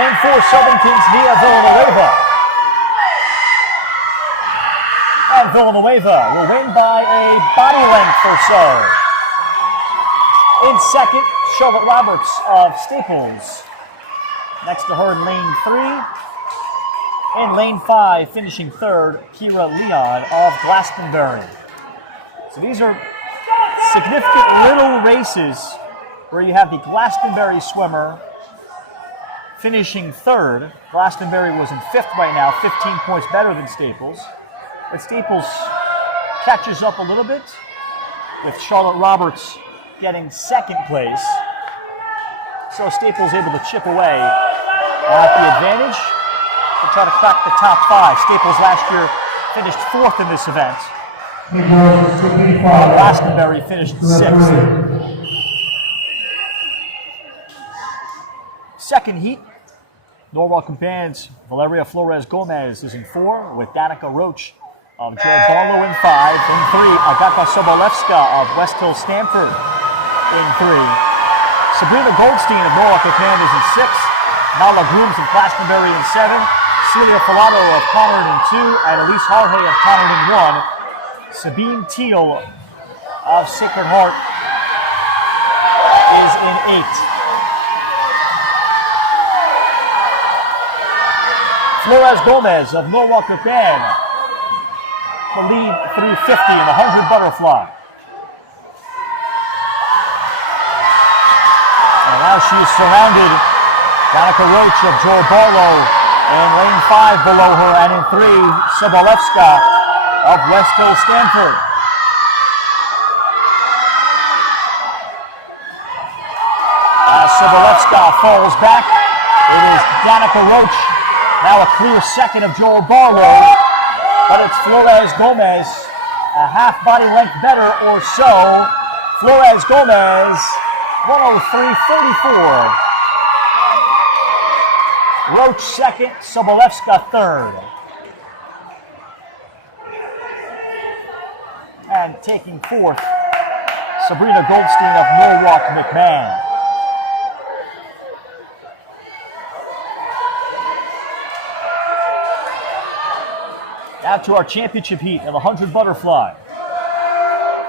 Lane 4, Southington's Nia Villanueva. And Villanueva will win by a body length or so. In second, Charlotte Roberts of Staples. Next to her in lane 3. In lane 5, finishing third, Kira Leon of Glastonbury. So these are significant little races where you have the Glastonbury swimmer finishing third. Glastonbury was in 5th right now, 15 points better than Staples. But Staples catches up a little bit with Charlotte Roberts getting 2nd place. So Staples able to chip away at the advantage to try to crack the top 5. Staples last year finished 4th in this event. Glastonbury finished 6th. Second heat, Norwalk McMahon's Valeria Flores Gomez is in 4 with Danica Roach of Joel Barlow in 5. In 3, Agata Sobolewska of West Hill Stamford in 3. Sabrina Goldstein of Norwalk McMahon is in 6. Nala Grooms of Glastonbury in 7. Celia Filato of Conard in 2. And Elise Harhay of Conard in 1. Sabine Teal of Sacred Heart is in 8. Flores Gomez of Norwalk McMahon the lead through 50 in the 100 butterfly. And now she is surrounded. Danica Roach of Joel Barlow in lane 5 below her, and in 3, Sobolewska of West Hill Stamford. As Sobolewska falls back, it is Danica Roach, now a clear second of Joel Barlow. But it's Flores Gomez, a half body length better or so. Flores Gomez, 103.44. Roach 2nd, Sobolewska 3rd. And taking 4th, Sabrina Goldstein of Norwalk McMahon. Now to our championship heat in the 100 butterfly.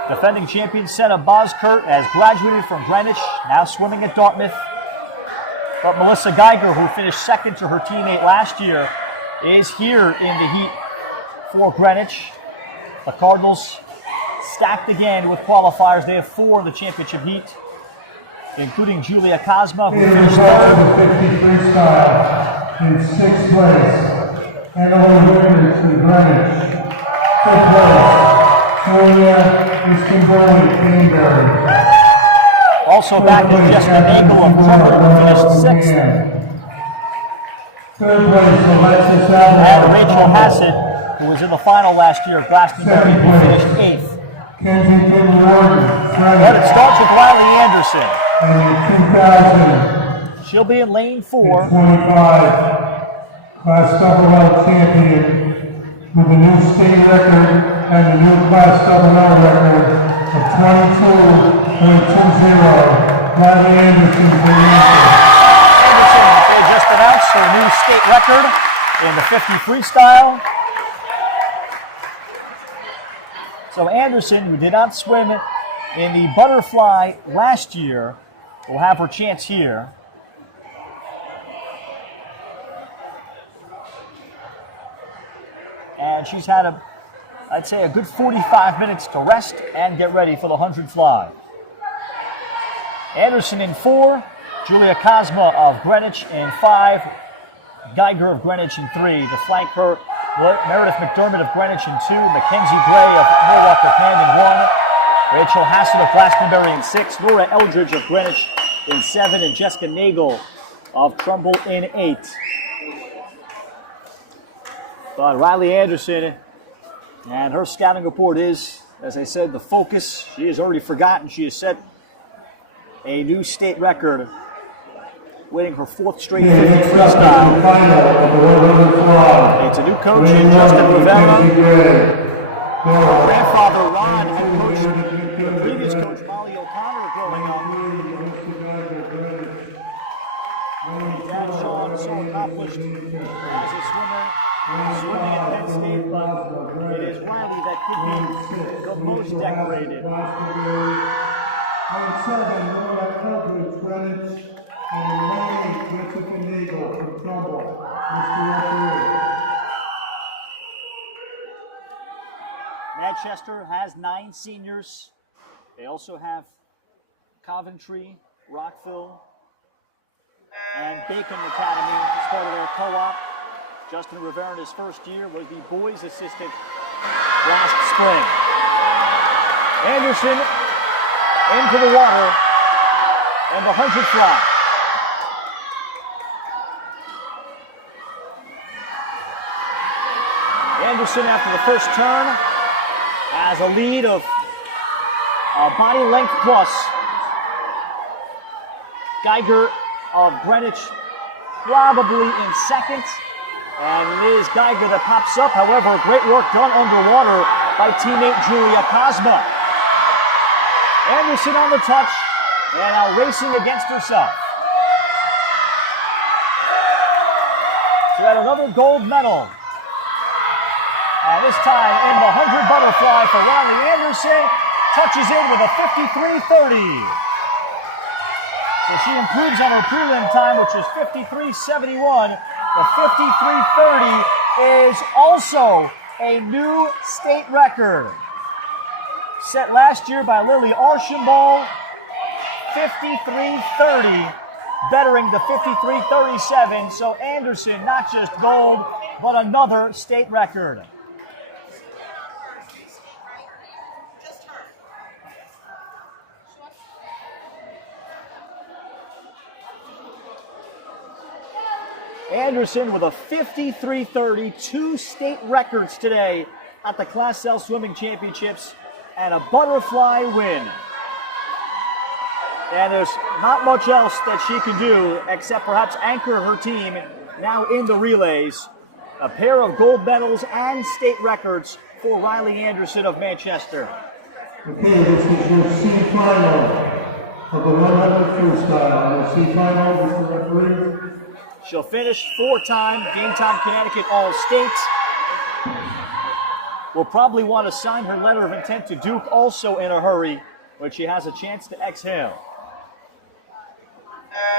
Defending champion Senna Boskurt has graduated from Greenwich, now swimming at Dartmouth. But Melissa Geiger, who finished 2nd to her teammate last year, is here in the heat for Greenwich. The Cardinals stacked again with qualifiers. They have 4 in the championship heat, including Julia Cosma, who finished 3rd. In 6th place. And only winners in Greenwich. Fifth place, Julia Canberry. Also back in Jessica Nagel of Trumbull, finished sixth. Third place, Alexis Alvarez. And Rachel Hassett, who was in the final last year of Glastonbury, who finished eighth. Kensington Warden. But it starts with Riley Anderson. And 2000. She'll be in lane 4. 25. Class double champion with a new state record and a new class double record of 22.20. Riley Anderson for Anderson, they just announced her new state record in the 50 freestyle. So Anderson, who did not swim in the butterfly last year, will have her chance here. And she's had I'd say a good 45 minutes to rest and get ready for the 100 fly. Anderson in 4, Julia Cosma of Greenwich in 5, Geiger of Greenwich in 3. To flank her, Meredith McDermott of Greenwich in 2, Mackenzie Gray of Norwalk of Hand in 1, Rachel Hassett of Glastonbury in 6, Laura Eldridge of Greenwich in 7, and Jessica Nagel of Trumbull in 8. But Riley Anderson and her scouting report is, as I said, the focus. She has already forgotten. She has set a new state record, winning her 4th straight 50 freestyle. It's a new coach in Justin Rivera. Her grandfather Ron had coached the previous coach Molly O'Connor growing up. Dad Sean, so accomplished as a swimmer, swimming at Penn State, but it is Riley that could be the most decorated. On 7, Laura Eldridge, Greenwich, and 8, Jessica Nagel from Trumbull, Manchester has 9 seniors. They also have Coventry, Rockville, and Bacon Academy as part of their co-op. Justin Rivera in his first year was the boys' assistant last spring. Anderson into the water and the 100 fly. Anderson, after the first turn, has a lead of body length plus. Geiger of Greenwich probably in second. And it is Geiger that pops up. However, great work done underwater by teammate Julia Cosma. Anderson on the touch and now racing against herself. She had another gold medal. And this time in the 100 butterfly for Riley Anderson. Touches in with a 53.30. So she improves on her prelim time, which is 53.71. The 53.30 is also a new state record. Set last year by Lily Archambault, 53.30, bettering the 53.37. So Anderson, not just gold, but another state record. Anderson with a 53.30, 2 state records today at the Class L Swimming Championships, and a butterfly win. And there's not much else that she can do except perhaps anchor her team now in the relays. A pair of gold medals and state records for Riley Anderson of Manchester. Okay, this is your C final of the 100 freestyle. The C final, Mr. Referee. She'll finish 4-time Game Time Connecticut All-State. Will probably want to sign her letter of intent to Duke also in a hurry, when she has a chance to exhale.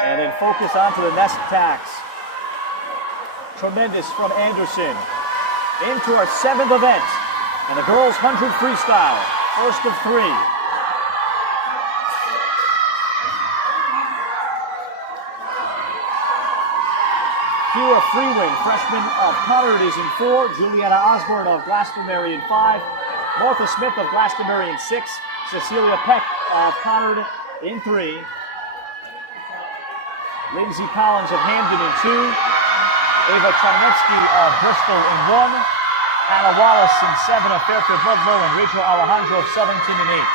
And then focus onto the nest attacks. Tremendous from Anderson. Into our 7th event, and the girls' 100 freestyle, first of 3. Kira Freeman, freshman of Conard, is in 4. Juliana Osborne of Glastonbury in 5. Martha Smith of Glastonbury in 6. Cecilia Peck of Conard in 3. Lindsay Collins of Hamden in 2. Ava Charnetsky of Bristol in 1. Hannah Wallace in 7 of Fairfield Ludlow, and Rachel Alejandro of Southington in 8.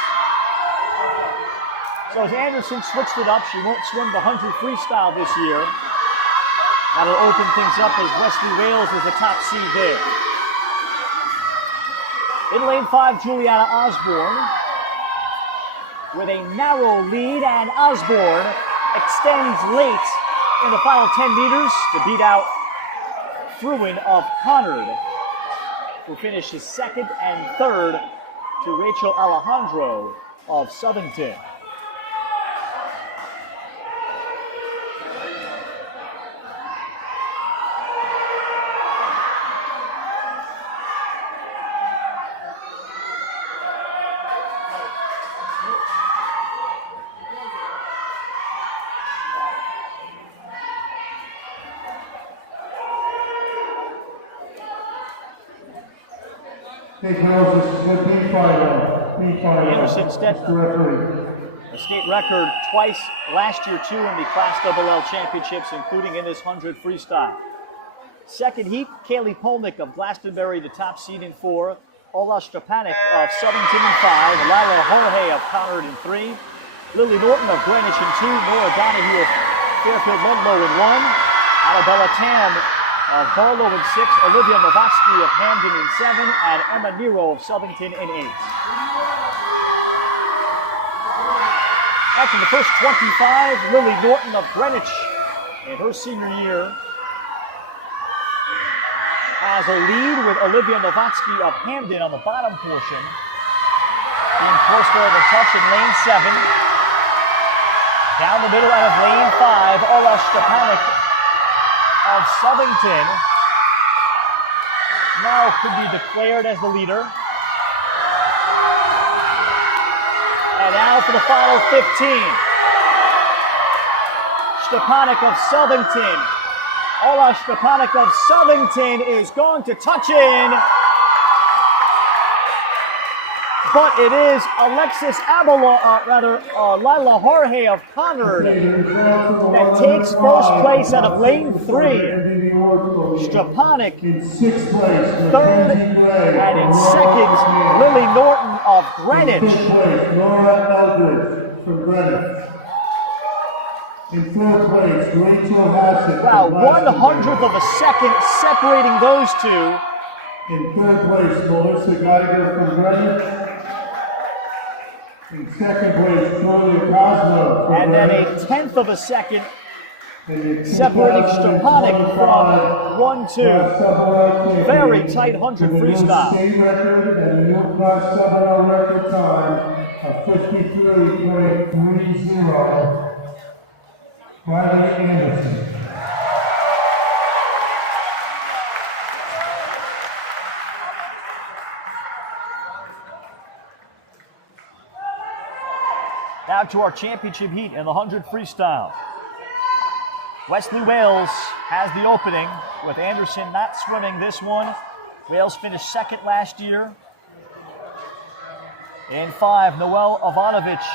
So as Anderson switched it up, she won't swim the 100 freestyle this year. That'll open things up as Wesley Wales is the top seed there. In lane 5, Juliana Osborne with a narrow lead, and Osborne extends late in the final 10 meters to beat out Fruin of Conard, who finishes 2nd and 3rd to Rachel Alejandro of Southington. Anderson set a state record twice last year, too, in the Class LL Championships, including in this 100 freestyle. Second heat, Kaylee Polnick of Glastonbury, the top seed in 4. Ola Strapanik of Southington in 5. Lila Jorge of Conard in 3. Lily Norton of Greenwich in 2. Nora Donahue of Fairfield Ludlow in 1. Annabella Tam of Barlow in 6, Olivia Novatsky of Hamden in 7, and Emma Nero of Southington in 8. After the first 25, Lily Norton of Greenwich in her senior year has a lead with Olivia Novatsky of Hamden on the bottom portion. Being close to the touch in lane 7. Down the middle out of lane 5, Ola Stepanik of Southington now could be declared as the leader. And now for the final 15. Stepanik of Southington. Ola Stepanik of Southington is going to touch in. But it is Alexis Lila Jorge of Conard that takes first place out of lane 3. Stepanik in 6th place, 3rd, and in 2nd, Lily Norton of Greenwich. Laura Eldridge from Greenwich. In 4th place, Rachel Hassett. Wow, 1/100th of a second separating those two. In 3rd place, Melissa Geiger from Greenwich. In 2nd place, Julia Cosmo from And then a 10th of a second separating Stepanik from 1-2. Very tight 100 freestyle. State record and a new class record time of 53.30. Riley Anderson. Now to our championship heat in the 100 freestyle. Wesley Wales has the opening with Anderson not swimming this one. Wales finished 2nd last year. In 5, Noelle Ivanovich,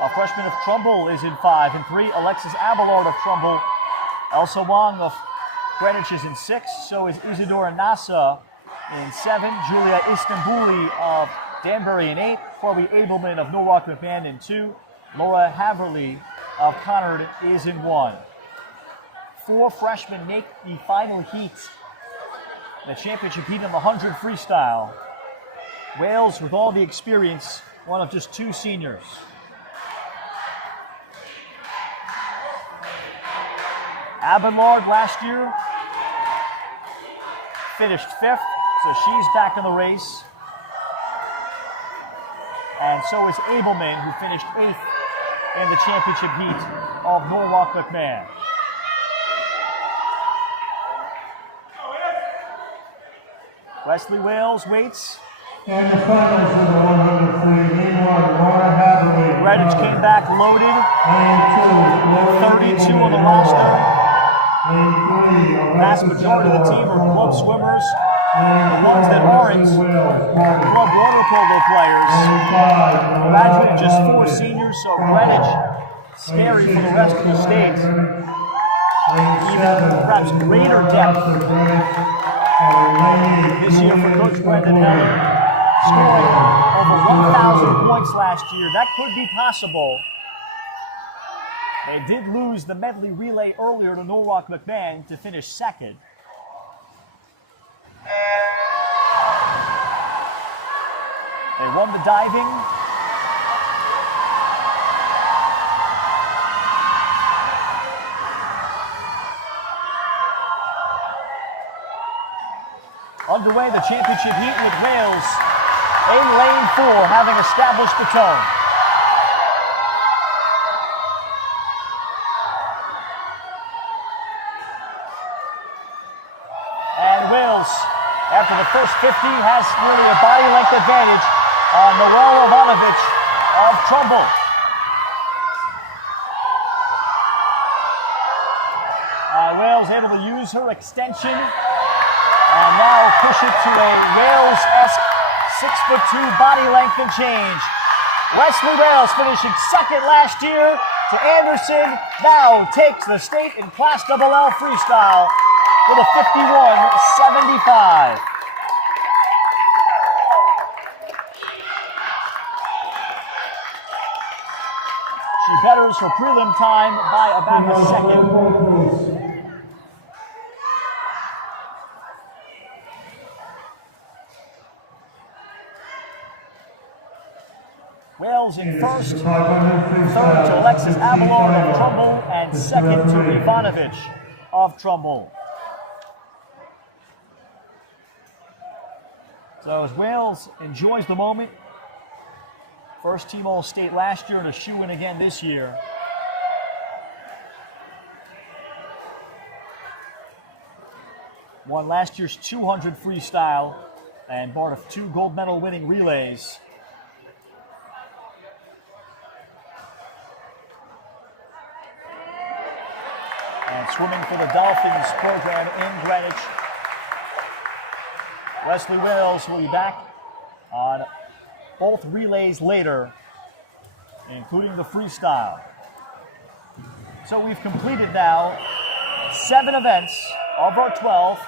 a freshman of Trumbull, is in 5. In 3, Alexis Abelard of Trumbull. Elsa Wong of Greenwich is in 6. So is Isadora Nasa in 7. Julia Istanbuli of Danbury in 8. Chloe Abelman of Norwalk McMahon in 2. Laura Haverly of Conard is in 1. 4 freshmen make the final heat, the championship heat in the 100 freestyle. Wales, with all the experience, one of just 2 seniors. Abelard last year finished 5th, so she's back in the race. And so is Abelman, who finished 8th in the championship heat of Norwalk McMahon. Wesley Wales waits. And the finals of the 100 free, meanwhile, Laura Haverly. Greenwich came back loaded. 32 on the roster. vast majority of the team are club swimmers. The ones that aren't, club water polo players. Graduated just 4 seniors, so Greenwich, scary for the rest of the state. Even perhaps greater depth this year for Coach Brendan Heller, scoring over 1,000 points last year. That could be possible. They did lose the medley relay earlier to Norwalk McMahon to finish second. They won the diving. Underway the championship heat with Wales in lane 4, having established the tone. And Wales, after the first 50, has nearly a body length advantage on Noel Ivanovich of Trumbull. Wales able to use her extension and now push it to a Wales-esque 6'2" body length and change. Wesley Wales finishing second last year to Anderson, now takes the state in Class LL freestyle with a 51.75. She betters her prelim time by about a second. Wales in first, third to Alexis Avalon of Trumbull, and second to Ivanovich of Trumbull. So as Wales enjoys the moment, first team All-State last year and a shoe-in again this year. Won last year's 200 freestyle and part of 2 gold medal winning relays. And swimming for the Dolphins program in Greenwich. Wesley Wales will be back on both relays later, including the freestyle. So we've completed now 7 events of our 12.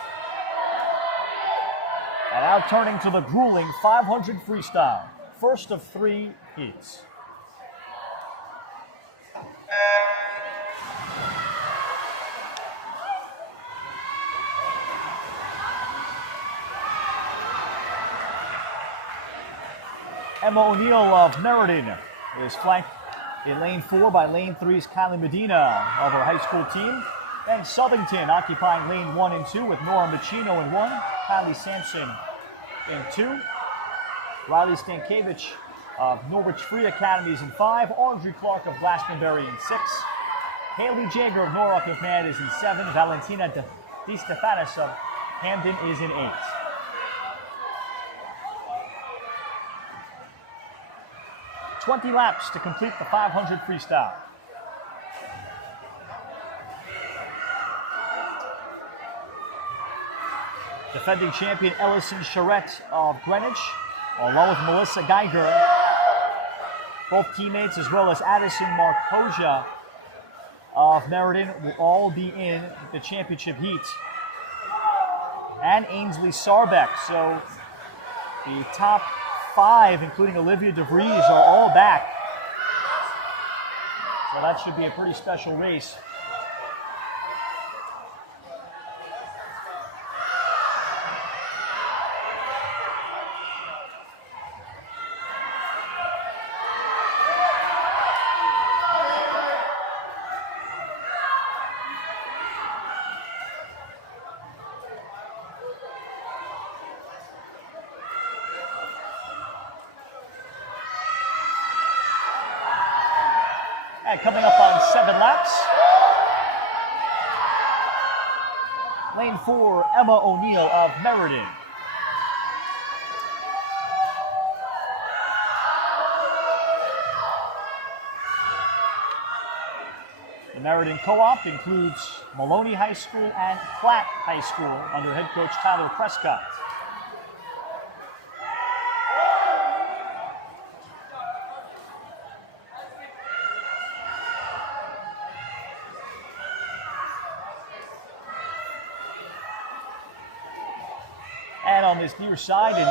And now turning to the grueling 500 freestyle, first of 3 heats. Emma O'Neill of Meriden is flanked in lane 4 by lane 3's Kylie Medina of her high school team. Then Southington occupying lane 1 and 2 with Nora Machino in 1, Kylie Sampson in 2, Riley Stankiewicz of Norwich Free Academies in 5, Audrey Clark of Glastonbury in 6, Haley Jager of Norwalk McMahon is in 7, Valentina DeStefanis of Hamden is in 8. "20 laps to complete the 500 freestyle. Defending champion Ellison Charette of Greenwich, along with Melissa Geiger, both teammates, as well as Addison Marcosia of Meriden, will all be in the championship heat. And Ainsley Sarbeck. So the top 5, including Olivia DeVries, are all back. So that should be a pretty special race. And coming up on 7 laps, lane 4, Emma O'Neill of Meriden. The Meriden Co-op includes Maloney High School and Platt High School under head coach Tyler Prescott. And on this near side in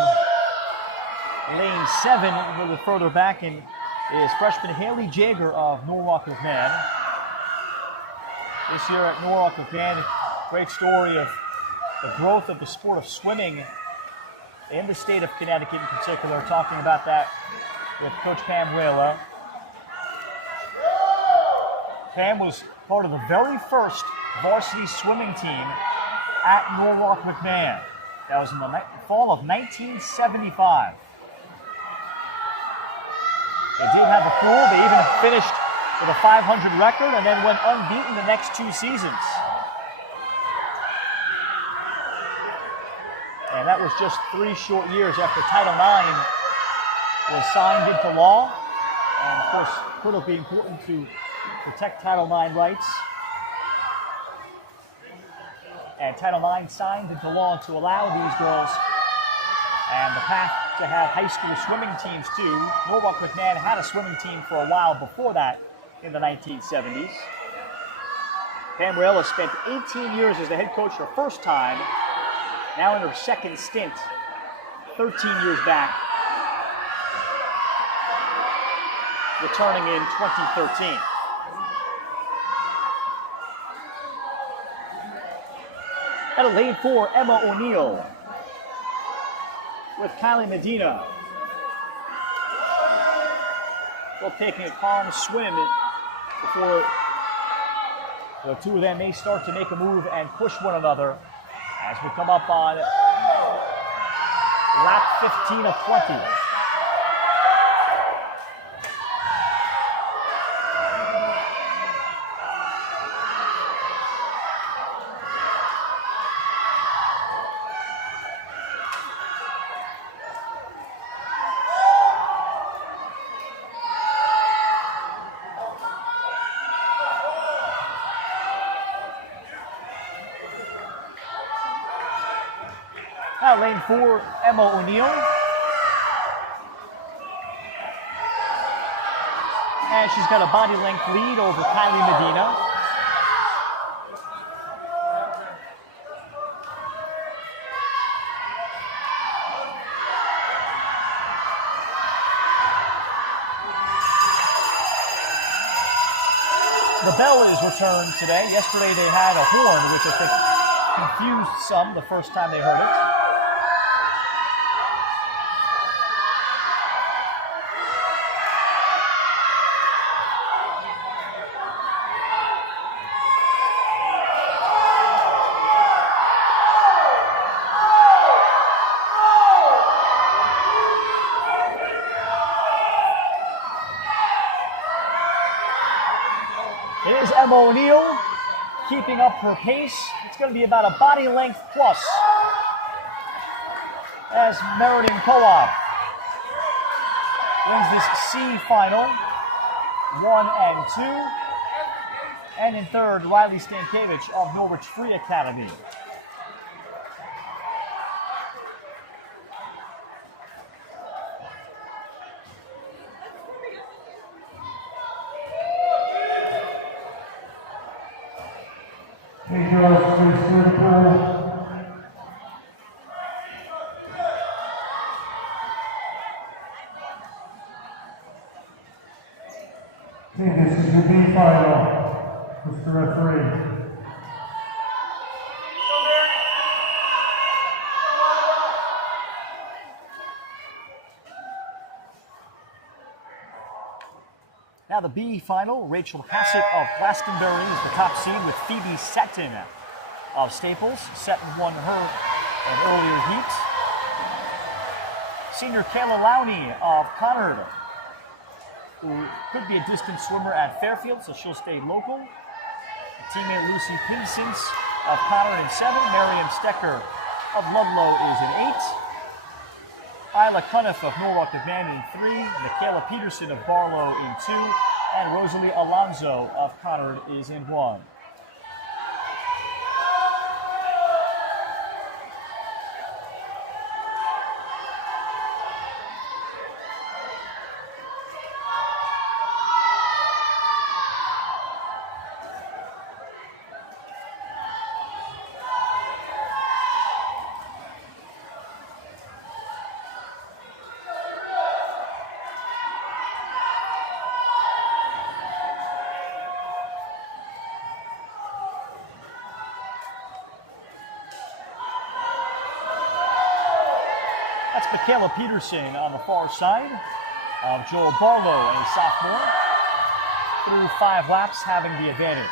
lane 7, a little further back, is freshman Haley Jager of Norwalk McMahon. This year at Norwalk McMahon, great story of the growth of the sport of swimming in the state of Connecticut in particular, talking about that with Coach Pam Wela. Pam was part of the very first varsity swimming team at Norwalk McMahon. That was in the fall of 1975. They did have a pool. They even finished with a 500 record and then went unbeaten the next 2 seasons. And that was just 3 short years after Title IX was signed into law. And of course, critically important to protect Title IX rights. And Title IX signed into law to allow these girls and the path to have high school swimming teams too. Norwalk McMahon had a swimming team for a while before that in the 1970s. Pam Wela spent 18 years as the head coach her first time, now in her second stint, 13 years back, returning in 2013. At lane 4, Emma O'Neill with Kylie Medina. Both taking a calm swim before the two of them may start to make a move and push one another as we come up on lap 15 of 20. Now lane 4, Emma O'Neill. And she's got a body length lead over Kylie Medina. The bell is returned today. Yesterday they had a horn, which I think confused some the first time they heard it. Here's Emma O'Neill keeping up her pace. It's going to be about a body length plus as Meriden Co-op wins this C final 1 and 2. And in third, Riley Stankiewicz of Norwich Free Academy. This is the B final, Mr. Referee. Now the B final, Rachel Hassett of Glastonbury is the top seed with Phoebe Sutton of Staples. Sutton won her an earlier heat. Senior Kayla Lowney of Conard, who could be a distance swimmer at Fairfield, so she'll stay local. Teammate Lucy Pinsence of Conard in 7. Miriam Stecker of Ludlow is in 8. Isla Cuniff of Norwalk McMahon in 3. Michaela Peterson of Barlow in 2. And Rosalie Alonso of Conard is in 1. That's Michaela Peterson on the far side of Joel Barlow, a sophomore, through 5 laps having the advantage.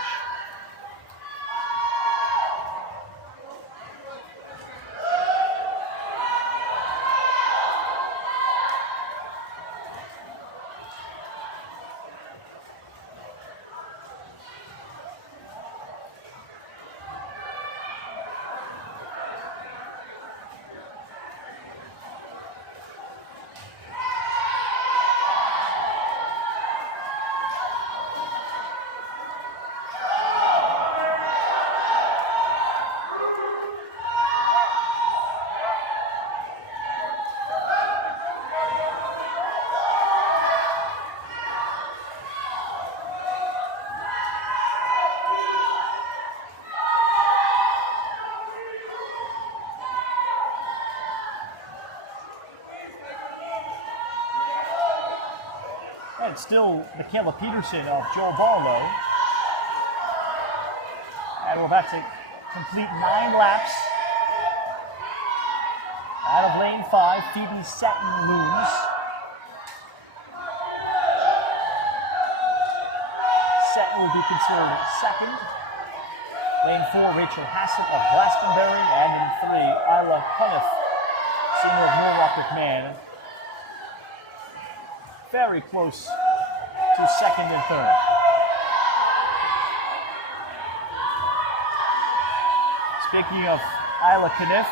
And still Michaela Peterson of Joel Barlow. And we're about to complete 9 laps. Out of lane 5, Phoebe Seton looms. Seton will be considered second. Lane 4, Rachel Hassett of Glastonbury. And in 3, Isla Cuniff, senior of Norwalk McMahon. Very close to second and third. Speaking of Isla Cuniff,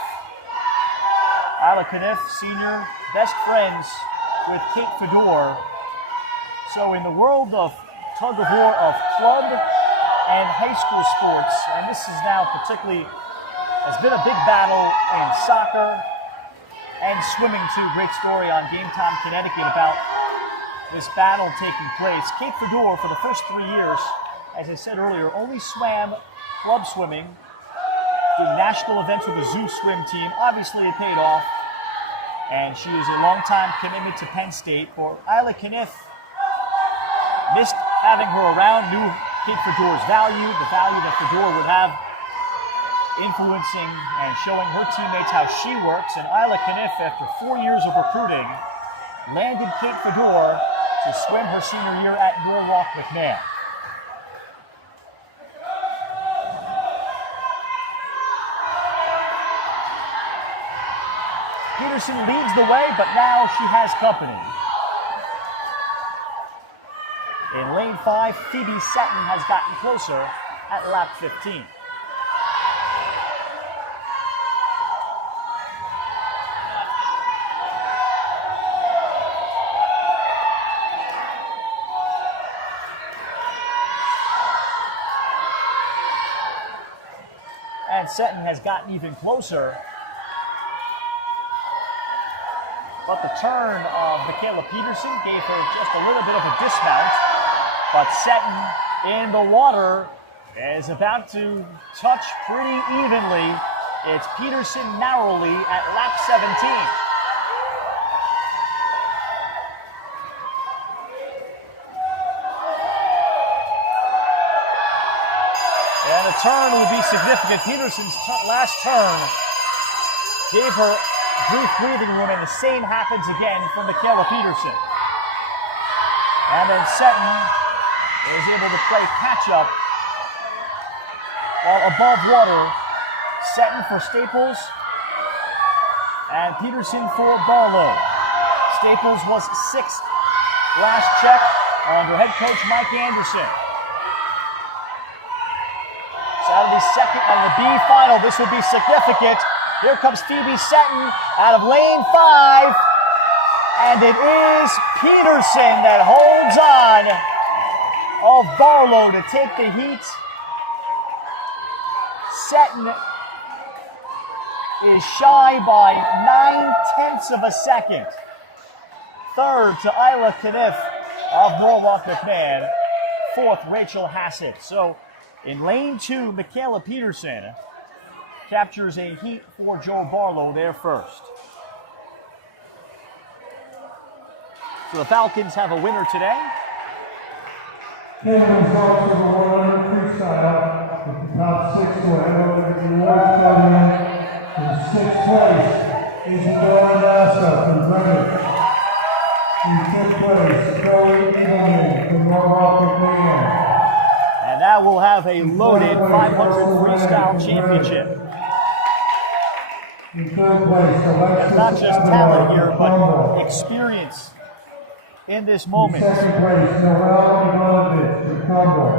senior, best friends with Kate Fedor. So in the world of tug of war of club and high school sports, and this is now particularly, has been a big battle in soccer and swimming too. Great story on Game Time Connecticut about this battle taking place. Kate Fedor, for the first 3 years, as I said earlier, only swam club swimming, doing national events with the zoo swim team. Obviously, it paid off, and she is a long-time commitment to Penn State. For Isla Cuniff, missed having her around, knew Kate Fedor's value, the value that Fedor would have influencing and showing her teammates how she works. And Isla Cuniff, after 4 years of recruiting, landed Kate Fedor to swim her senior year at Norwalk McMahon. Peterson leads the way, but now she has company. In lane 5, Phoebe Seton has gotten closer at lap 15. And Seton has gotten even closer. But the turn of Michaela Peterson gave her just a little bit of a dismount. But Seton in the water is about to touch pretty evenly. It's Peterson narrowly at lap 17. And the turn would be significant. Peterson's last turn gave her brief breathing room, and the same happens again for Michaela Peterson. And then Seton is able to play catch-up while above water. Seton for Staples and Peterson for Barlow. Staples was 6th last check under head coach Mike Anderson. Saturday second out of the B final. This will be significant. Here comes Phoebe Seton out of lane 5. And it is Peterson that holds on of Barlow to take the heat. Seton is shy by 9/10 of a second. Third to Isla Kniff of Norwalk McMahon. Fourth, Rachel Hassett. So in lane 2, Michaela Peterson captures a heat for Joe Barlow there first. So the Falcons have a winner today. Here the results of the 100 freestyle with the top 6 to head over to the awards podium. In 6th place, Isadora Nassa from Greenwich. In 5th place, Chloe Edelman from Norwalk McMahon. And that will have a loaded 500 freestyle championship. In 3rd place, Alexis Not just Abelard talent from here, Trumbull. but experience in this In moment. 2nd place, Noelle Ivanovich from Trumbull.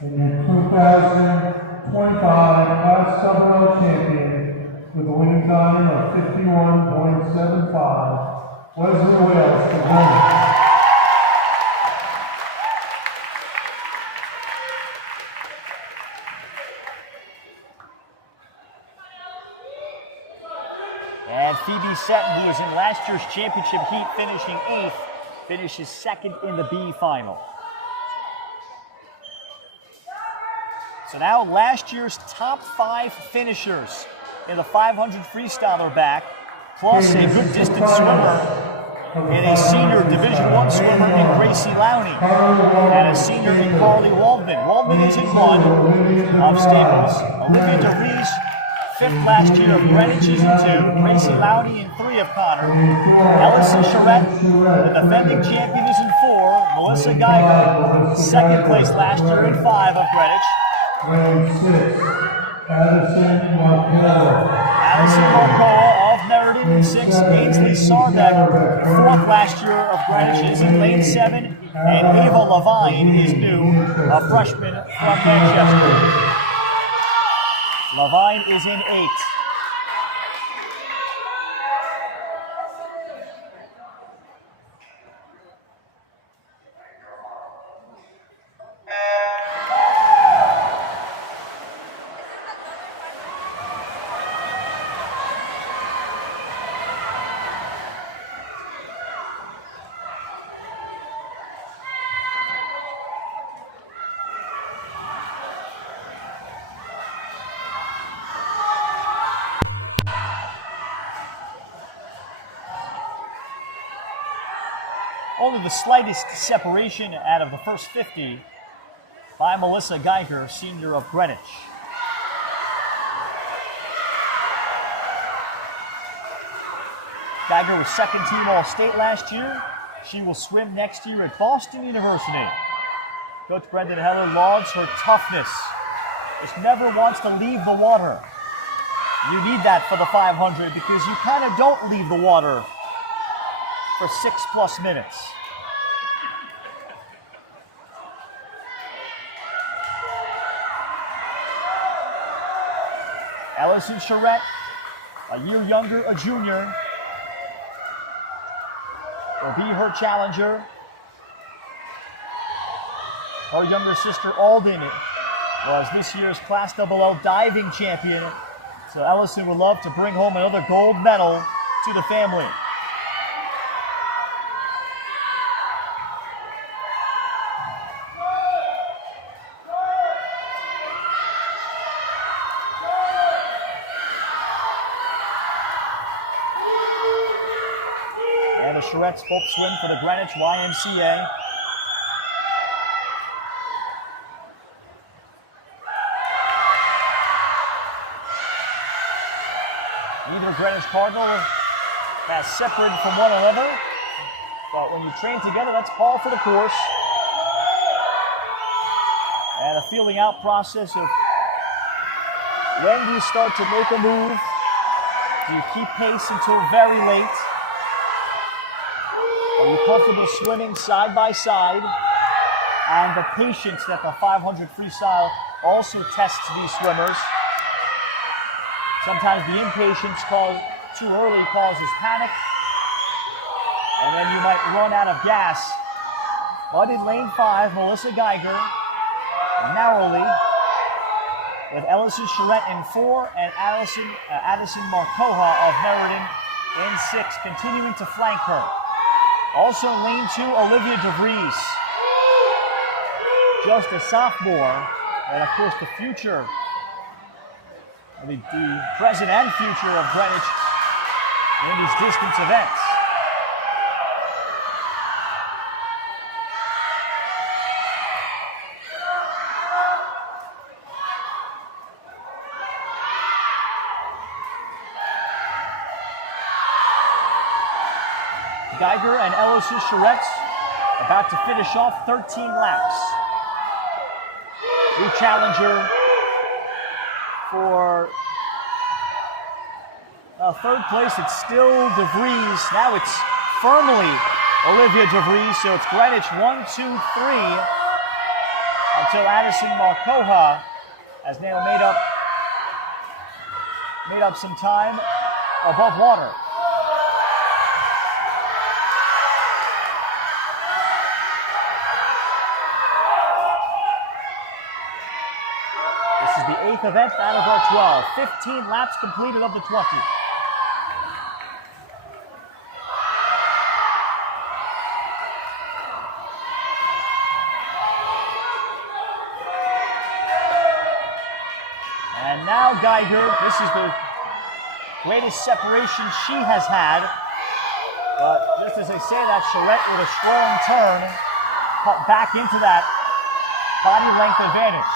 And your 2025 Class WL champion with a winning time of 51.75, Wesley Wales from Greenwich. And Phoebe Seton, who was in last year's championship heat, finishing 8th, finishes 2nd in the B final. So now last year's top 5 finishers in the 500 freestyle are back, plus a good distance swimmer and a senior Division I swimmer in Gracie Lowney, and a senior in Carly Waldman. Waldman is in 1 of Staples. Olivia DeRees, 5th last year of Greenwich, is in 2. Gracie Lowney in 3 of Connor. Ellison Charette, the defending champion, is in 4. Melissa Geiger, 2nd place last year in 5 of Greenwich. Grade 6, Addison Marcola. Addison Marcola of Meriden in 6. Ainsley Sarbeck, 4th last year of Greenwich, is in lane 7. And Ava Levine is new, a freshman from Manchester. Levine is in 8. Only the slightest separation out of the first 50 by Melissa Geiger, senior of Greenwich. Geiger was 2nd team All-State last year. She will swim next year at Boston University. Coach Brendan Heller lauds her toughness. Just never wants to leave the water. You need that for the 500 because you kind of don't leave the water for 6+ minutes. Ellison Charette, a year younger, a junior, will be her challenger. Her younger sister Alden was this year's Class WL diving champion. So Ellison would love to bring home another gold medal to the family. And the Charettes both swim for the Greenwich YMCA. Neither Greenwich Cardinal has separated from one another, but when you train together, that's par for the course. And a feeling out process of when do you start to make a move? Do you keep pace until very late? Are you comfortable swimming side by side? And the patience that the 500 freestyle also tests these swimmers. Sometimes the impatience too early causes panic, and then you might run out of gas But in lane 5, Melissa Geiger narrowly, with Ellison Charette in 4 and Addison Marcoja of Meriden in 6, continuing to flank her. Also in lane 2, Olivia DeVries, just a sophomore, and of course the future, the present and future of Greenwich in these distance events. Geiger and Ellison Charette about to finish off 13 laps. New challenger for third place. It's still DeVries. Now it's firmly Olivia DeVries. So it's Greenwich 1, 2, 3 until Addison Marcoja has now made up some time above water. This is the 8th event out of our 12. 15 laps completed of the 20. And now Geiger, this is the greatest separation she has had. But just as I say that, Charette with a strong turn cut back into that body length advantage.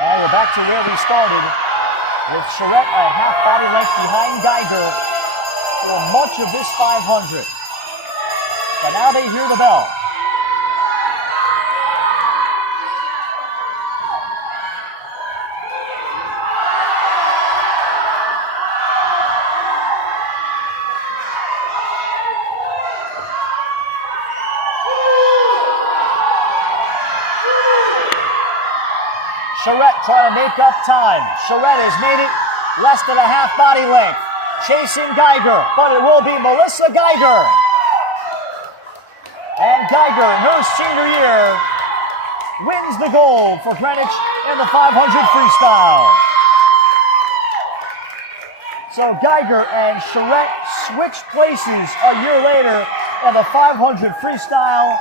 And we're back to where we started, with Charette a half body length behind Geiger for much of this 500. But now they hear the bell. Charette trying to make up time. Charette has made it less than a half body length. Chasing Geiger, but it will be Melissa Geiger. And Geiger, in her senior year, wins the gold for Greenwich in the 500 freestyle. So Geiger and Charette switched places a year later in the 500 freestyle.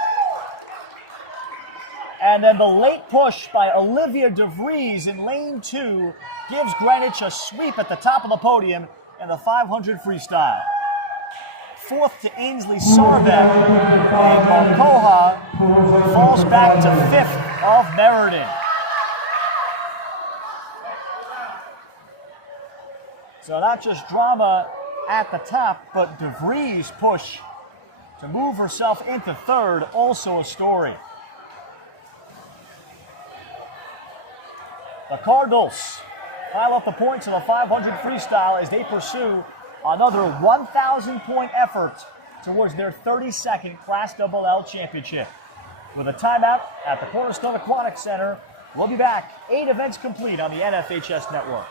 And then the late push by Olivia DeVries in lane 2 gives Greenwich a sweep at the top of the podium in the 500 freestyle. 4th to Ainsley Sarbet, and Marcoja falls back to 5th of Meriden. So not just drama at the top, but DeVries' push to move herself into 3rd, also a story. The Cardinals pile up the points in the 500 freestyle as they pursue another 1,000-point effort towards their 32nd Class LL Championship. With a timeout at the Cornerstone Aquatic Center, we'll be back. 8 events complete on the NFHS Network.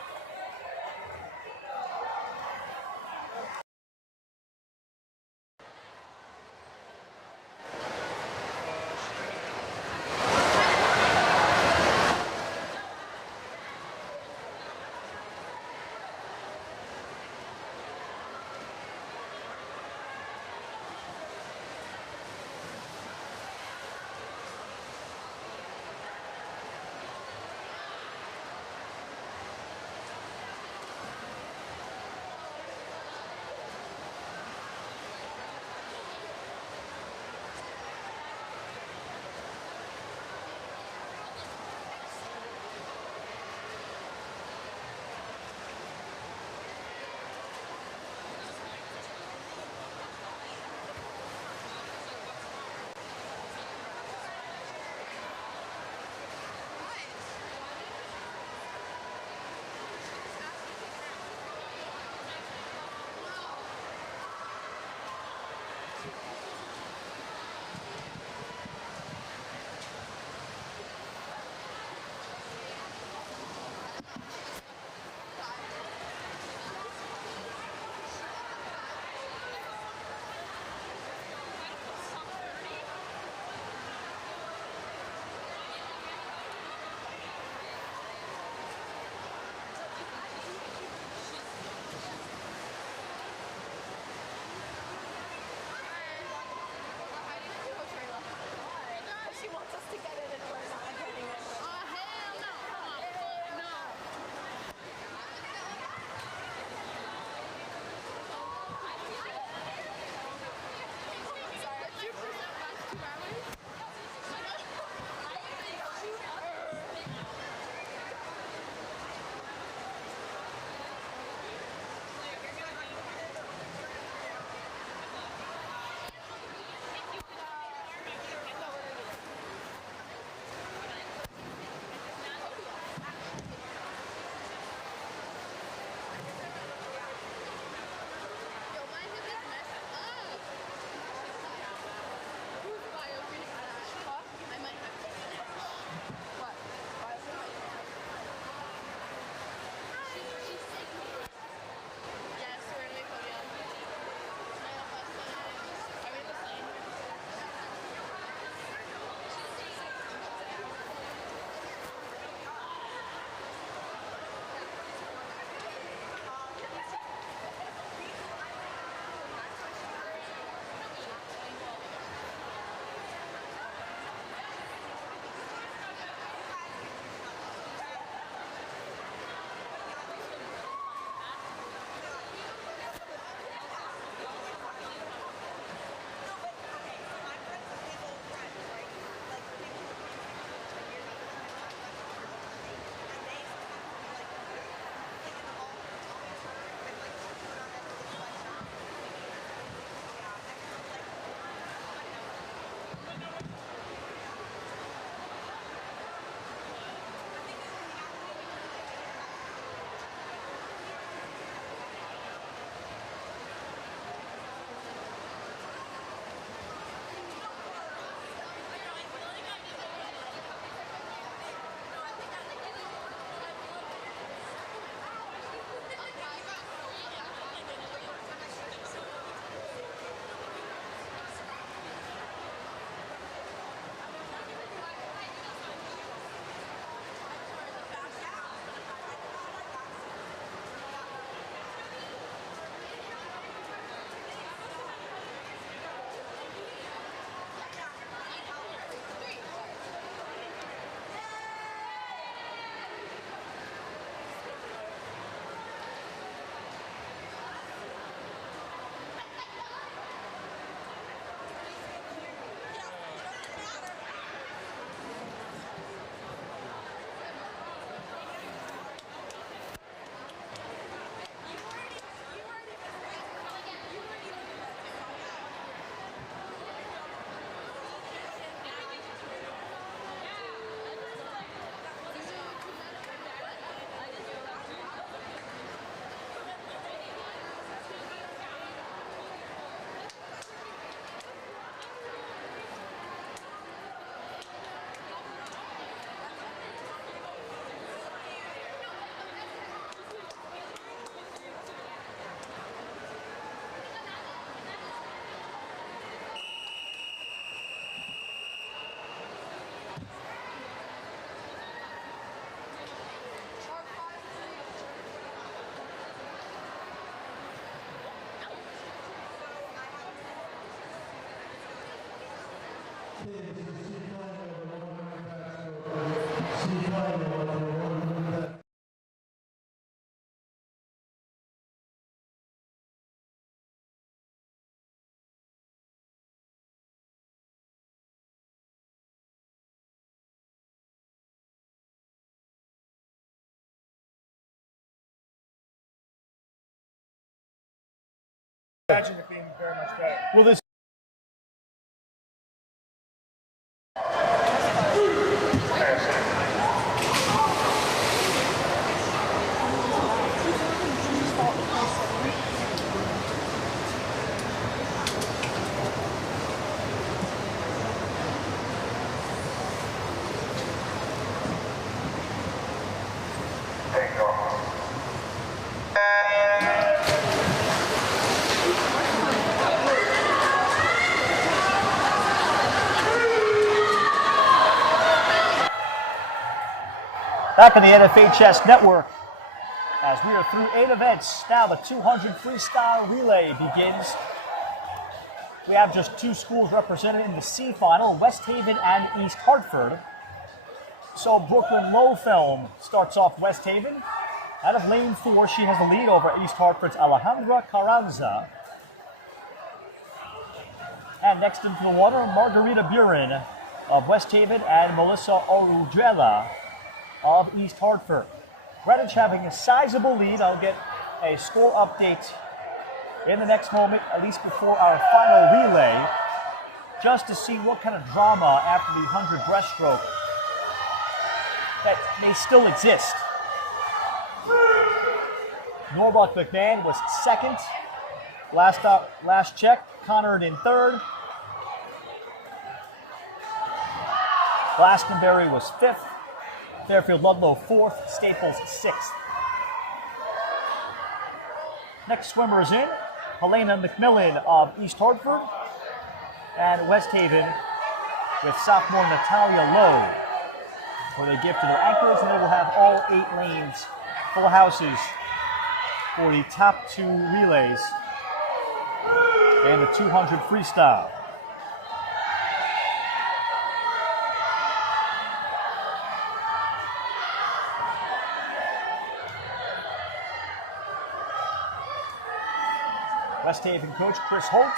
Imagine it being very much better. Well, this back on the NFHS network, as we are through 8 events. Now the 200 freestyle relay begins. We have just 2 schools represented in the C final, West Haven and East Hartford. So Brooklyn Lowfilm starts off West Haven. Out of lane 4, she has the lead over East Hartford's Alejandra Carranza. And next into the water, Margarita Buren of West Haven and Melissa Orudrella of East Hartford. Greenwich having a sizable lead. I'll get a score update in the next moment, at least before our final relay, just to see what kind of drama after the 100 breaststroke that may still exist. Norbuck McMahon was second. Last check, Connard in third. Glastonbury was fifth. Fairfield Ludlow fourth. Staples sixth. Next swimmers in, Helena McMillan of East Hartford and West Haven with sophomore Natalia Lowe, where they give to their anchors, and they will have all 8 lanes, full houses for the top 2 relays and the 200 freestyle. West Haven coach Chris Holt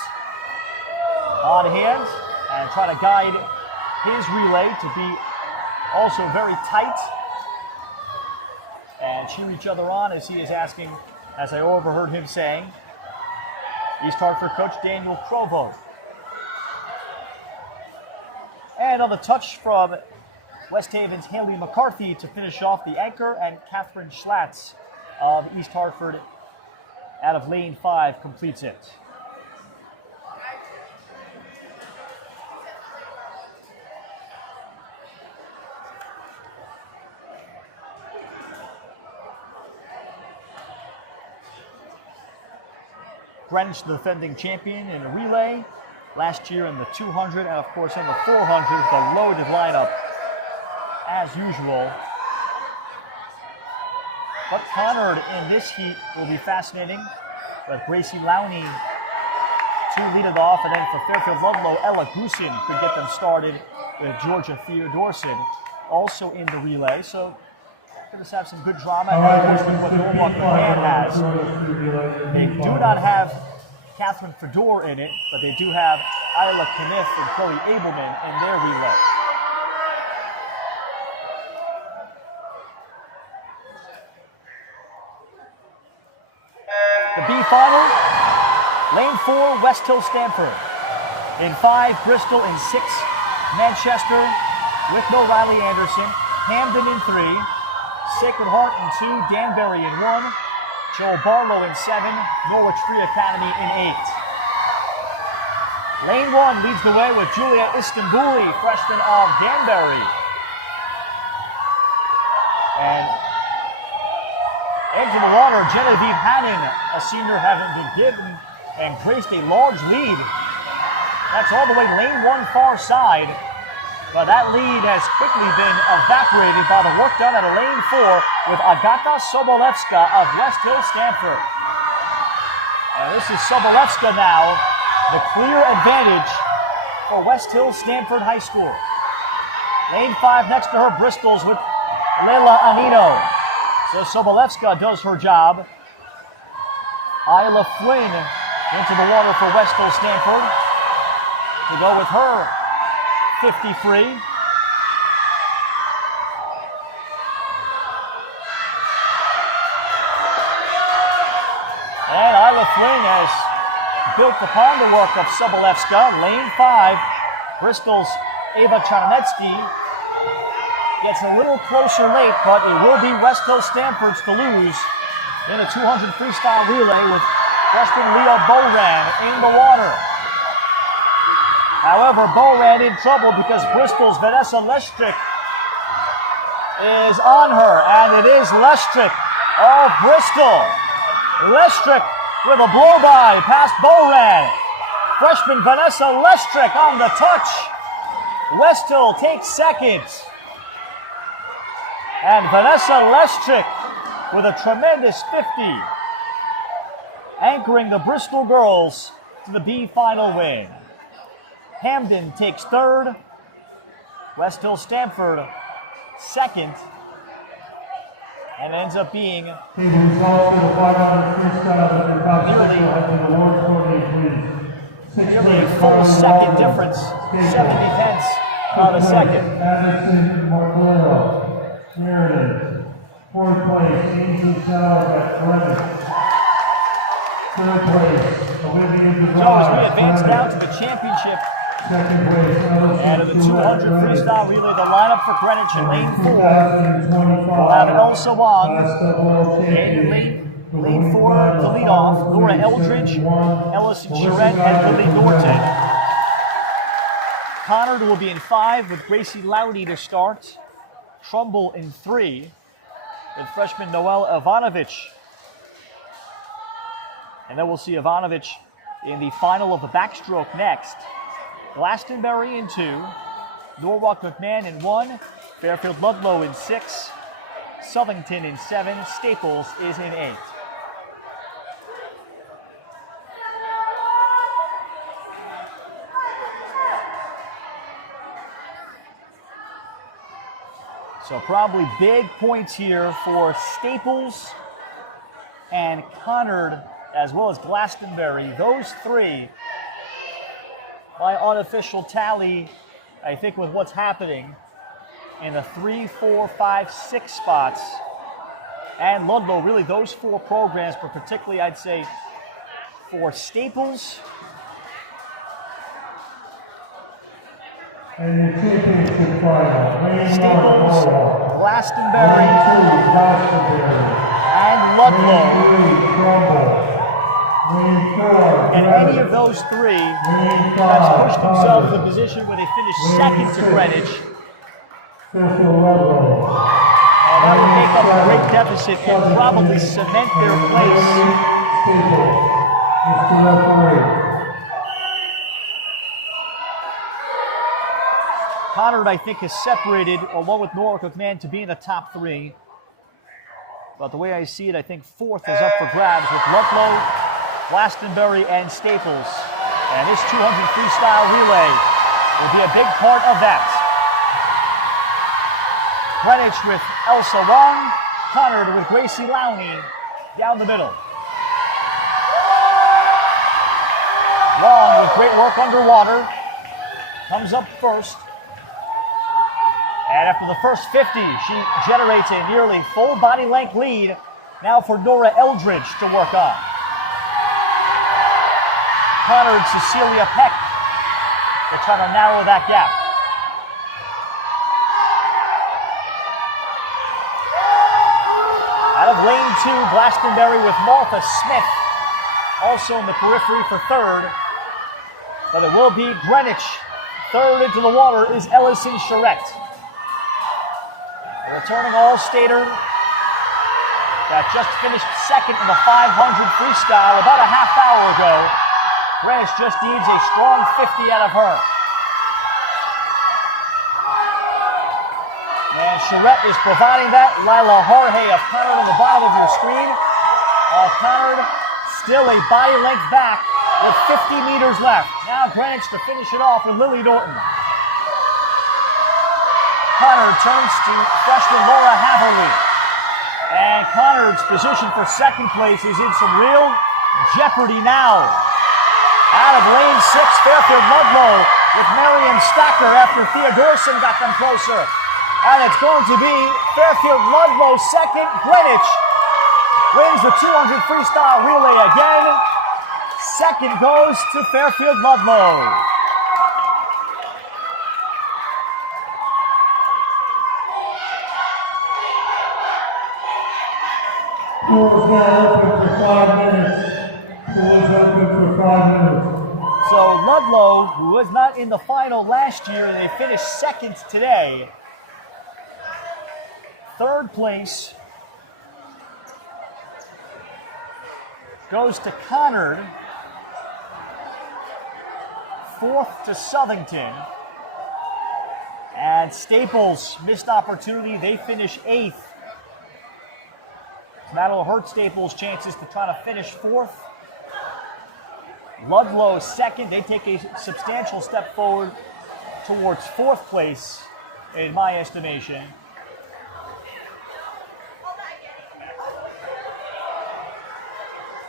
on hand and trying to guide his relay to be also very tight and cheer each other on, as he is asking, as I overheard him saying, East Hartford coach Daniel Provo. And on the touch from West Haven's Haley McCarthy to finish off the anchor, and Catherine Schlatz of East Hartford out of lane 5 completes it. Greenwich, the defending champion in the relay, last year in the 200, and of course in the 400, the loaded lineup as usual. But Connard in this heat will be fascinating, with Gracie Lowney to lead it off, and then for Fairfield Ludlow, Ella Goosen could get them started with Georgia Theodorson also in the relay. So going to have some good drama, and of course with what Norwalk McMahon has. They do not have Catherine Fedor in it, but they do have Isla Kniff and Chloe Abelman in their relay. The B final, lane 4, West Hill Stanford. In 5, Bristol. In 6, Manchester with no Riley Anderson. Hamden in 3, Sacred Heart in 2, Danbury in 1, Joel Barlow in 7, Norwich Free Academy in 8. Lane 1 leads the way with Julia Istanbuli, freshman of Danbury. And into the water, Genevieve Hannon, a senior, having been given and graced a large lead. That's all the way lane 1 far side, but that lead has quickly been evaporated by the work done at lane 4 with Agata Sobolewska of West Hill Stanford. And this is Sobolewska now, the clear advantage for West Hill Stanford High School. Lane 5 next to her, Bristol's with Leila Anino. So Sobolewska does her job. Isla Flynn into the water for West Hill Stanford to go with her 50 free. And Isla Flynn has built upon the work of Sobolewska. Lane 5, Bristol's Ava Chanonetsky gets a little closer late, but it will be West Hill Stanford's to lose in a 200 freestyle relay with freshman Leah Boran in the water. However, Boran in trouble because Bristol's Vanessa Lestrick is on her, and it is Lestrick of Bristol. Lestrick with a blow-by past Boran. Freshman Vanessa Lestrick on the touch. West Hill takes second. And Vanessa Lestrick with a tremendous 50, anchoring the Bristol girls to the B final win. Hamden takes third. West Hill Stanford second. And ends up being nearly a full second difference, 70 tenths on a second. Anderson Margolero, Meredith. Fourth place, Ainsley Sellers at Greenwich. Third place, Olivia DeVos. So as we advance down to the championship, second place, and in the 200 freestyle relay, the lineup for Greenwich in lane 4 will have Elsa Wong in lane 4 to lead off, Laura Eldridge, Ellison Charette, and Lily Norton. Connard will be in 5 with Gracie Loudy to start. Trumbull in 3 with freshman Noelle Ivanovich. And then we'll see Ivanovich in the final of the backstroke next. Glastonbury in 2, Norwalk McMahon in 1, Fairfield Ludlow in 6, Southington in 7, Staples is in 8. So probably big points here for Staples and Connard as well as Glastonbury. Those three, by unofficial tally, I think with what's happening in the 3, 4, 5, 6 spots, and Ludlow, really those 4 programs, but particularly I'd say for Staples. And the championship final, Staples, Glastonbury, and Ludlow. And any of those 3 that's pushed themselves to the position where they finished second to Greenwich. And that would make up a great deficit and probably cement their place. Connard, I think, is separated, along with Norwalk McMahon, to be in the top 3. But the way I see it, I think 4th is up for grabs with Ludlow, Glastonbury, and Staples. And this 200 freestyle relay will be a big part of that. Greenwich with Elsa Wong, Connard with Gracie Lowney down the middle. Wong with great work underwater, comes up first. And after the first 50, she generates a nearly full body length lead now for Nora Eldridge to work on. Connard, Cecilia Peck, they're trying to narrow that gap. Out of lane 2, Glastonbury with Martha Smith, also in the periphery for 3rd. But it will be Greenwich. 3rd into the water is Ellison Charette. A returning All-Stater that just finished 2nd in the 500 freestyle about a half hour ago. Greenwich just needs a strong 50 out of her. And Charette is providing that. Lila Jorge of Connard on the bottom of your screen. Connard Still a body length back with 50 meters left. Now Greenwich to finish it off with Lily Norton. Connor turns to freshman Laura Haverly. And Connor's position for second place is in some real jeopardy now. Out of lane 6, Fairfield Ludlow with Marion Stacker after Theodorson got them closer. And it's going to be Fairfield Ludlow second. Greenwich wins the 200 freestyle relay again. Second goes to Fairfield Ludlow. Pool is now open for 5 minutes. Pool is open for 5 minutes. So Ludlow, who was not in the final last year, and they finished second today. Third place goes to Connard. Fourth to Southington. And Staples, missed opportunity. They finish 8th. That'll hurt Staples' chances to try to finish 4th. Ludlow second. They take a substantial step forward towards 4th place, in my estimation.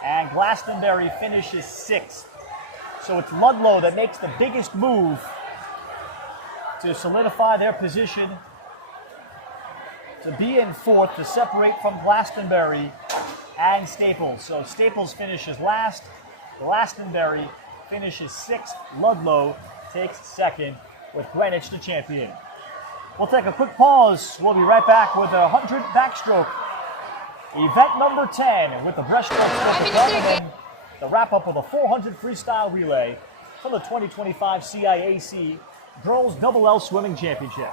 And Glastonbury finishes 6th. So it's Ludlow that makes the biggest move to solidify their position to be in 4th, to separate from Glastonbury and Staples. So Staples finishes last, Glastonbury finishes 6th, Ludlow takes 2nd with Greenwich the champion. We'll take a quick pause. We'll be right back with a 100 backstroke. Event number 10 with the breaststroke stroke of and then the wrap-up of the 400 freestyle relay for the 2025 CIAC Girls Double L Swimming Championship.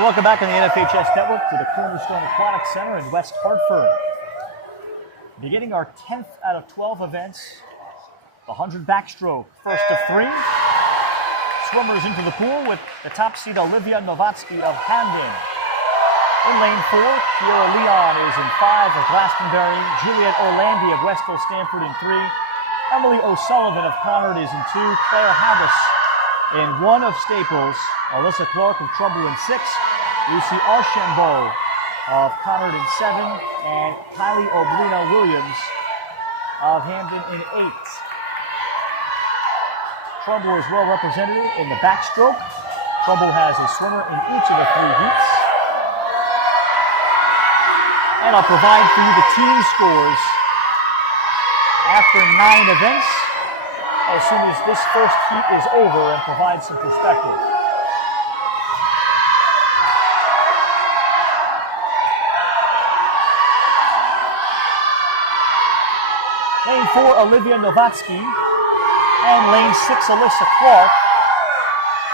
And welcome back on the NFHS Network to the Cornerstone Aquatic Center in West Hartford. Beginning our 10th out of 12 events, the 100 backstroke, first of 3. Swimmers into the pool with the top seed Olivia Novatsky of Hamden. In lane 4, Kiera Leon is in 5 of Glastonbury. Juliet Orlandi of West Hill Stanford in 3. Emily O'Sullivan of Conard is in 2. Claire Havas in 1 of Staples. Alyssa Clark of Trumbull in 6. Lucy Archambault of Conard in 7. And Kylie Oblina Williams of Hamden in 8. Trumbull is well represented in the backstroke. Trumbull has a swimmer in each of the 3 heats. And I'll provide for you the team scores after 9 events as soon as this first heat is over and provide some perspective. Lane 4, Olivia Novatsky. And lane 6, Alyssa Clark.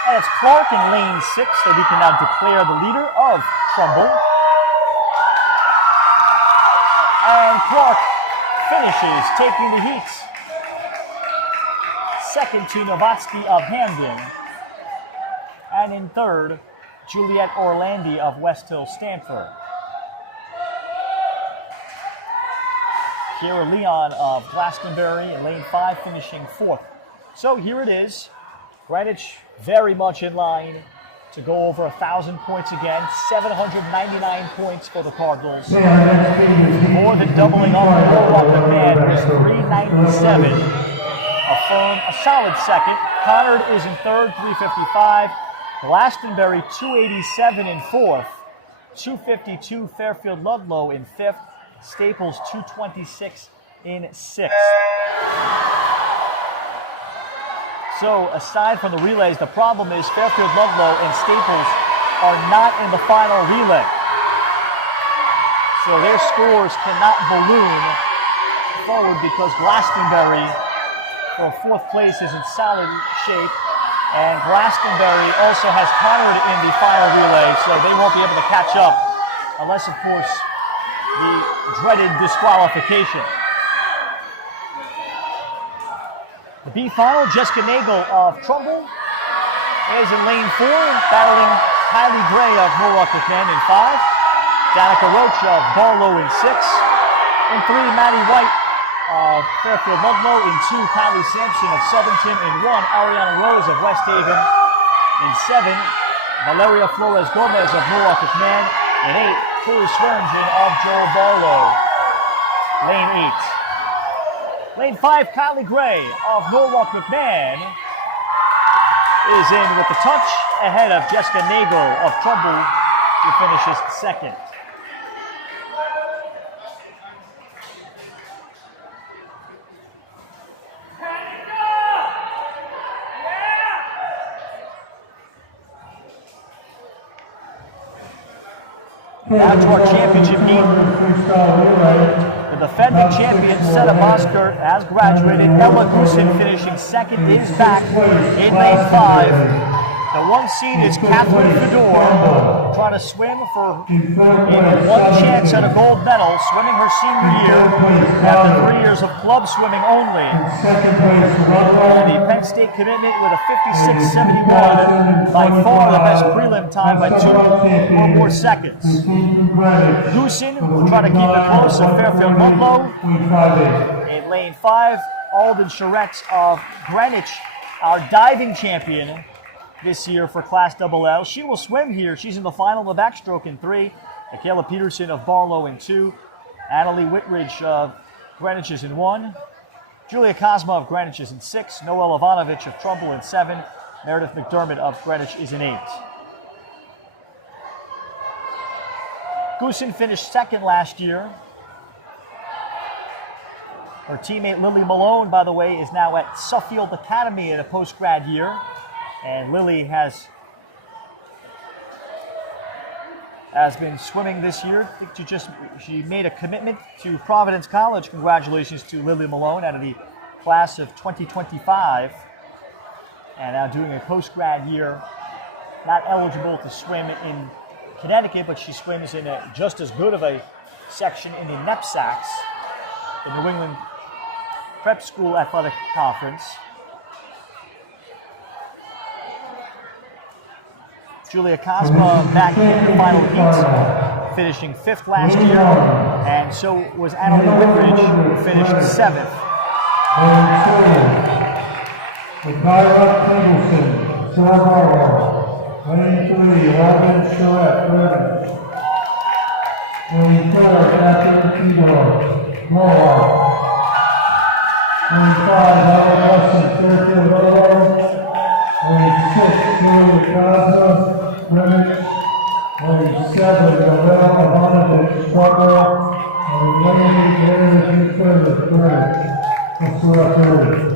And it's Clark in lane 6 that we can now declare the leader of Trumbull. And Clark finishes taking the heats. Second to Novatsky of Hamden. And in third, Juliet Orlandi of West Hill Stanford. Kiera Leon of Glastonbury in lane 5 finishing 4th. So here it is. Greenwich very much in line to go over 1,000 points again. 799 points for the Cardinals. More than doubling up on Norwalk McMahon was 397. A solid second. Conard is in third, 355. Glastonbury, 287 in fourth. 252 Fairfield Ludlow in fifth. Staples, 226 in sixth. So aside from the relays, the problem is Fairfield Ludlow and Staples are not in the final relay. So their scores cannot balloon forward because Glastonbury for fourth place is in solid shape. And Glastonbury also has Conard in the final relay, so they won't be able to catch up unless, of course, the dreaded disqualification. The B final, Jessica Nagel of Trumbull is in lane 4, battling Kylie Gray of Norwalk McMahon in 5. Danica Roach of Barlow in 6. In 3, Maddie White of Fairfield Ludlow. In 2, Kylie Sampson of Southington. In 1, Ariana Rose of West Haven. In 7, Valeria Flores Gomez of Norwalk McMahon. In 8, Tori Swearingen of Joel Barlow. Lane 8. Lane 5, Kylie Gray of Norwalk McMahon is in with the touch ahead of Jessica Nagel of Trumbull, who finishes second. Now to our championship heat. The defending champion, Seta Mosker, has graduated. Ella Goosen finishing second is back in lane 5. The 1 seed is Catherine Fedor, trying to swim for one chance at a gold medal, swimming her senior year after 3 years of club swimming only. The Penn State commitment with a 56.71, by far the best prelim time by 2 or more seconds. Goosen will try to keep it close of Fairfield Ludlow. In lane 5, Alden Charette of Greenwich, our diving champion this year for Class LL. She will swim here. She's in the final of the backstroke in 3. Michaela Peterson of Barlow in 2. Annalie Whitridge of Greenwich is in 1. Julia Cosma of Greenwich is in 6. Noelle Ivanovich of Trumbull in 7. Meredith McDermott of Greenwich is in 8. Goosen finished second last year. Her teammate Lily Malone, by the way, is now at Suffield Academy in a post-grad year. And Lily has been swimming this year. She made a commitment to Providence College. Congratulations to Lily Malone out of the class of 2025. And now doing a post-grad year, not eligible to swim in Connecticut, but she swims in just as good of a section in the knapsacks, the New England Prep School Athletic Conference. Julia Kozma back in the final heat, finishing 5th last year, and so was Annalie Whitridge, who finished 7th. Kyra Kimbleton, Silver. Winning 3, Robin Charette, Greenwich. Winning 4, Catherine Keyboard, Mohawk. Winning 5, Howard Hudson, Fairfield Railroad. Winning 6, Julie Gaza, Greenwich. Winning 7, Novella Ivanovich, Scarborough. And winning 8, Greenwich, Greenwich. That's the referee.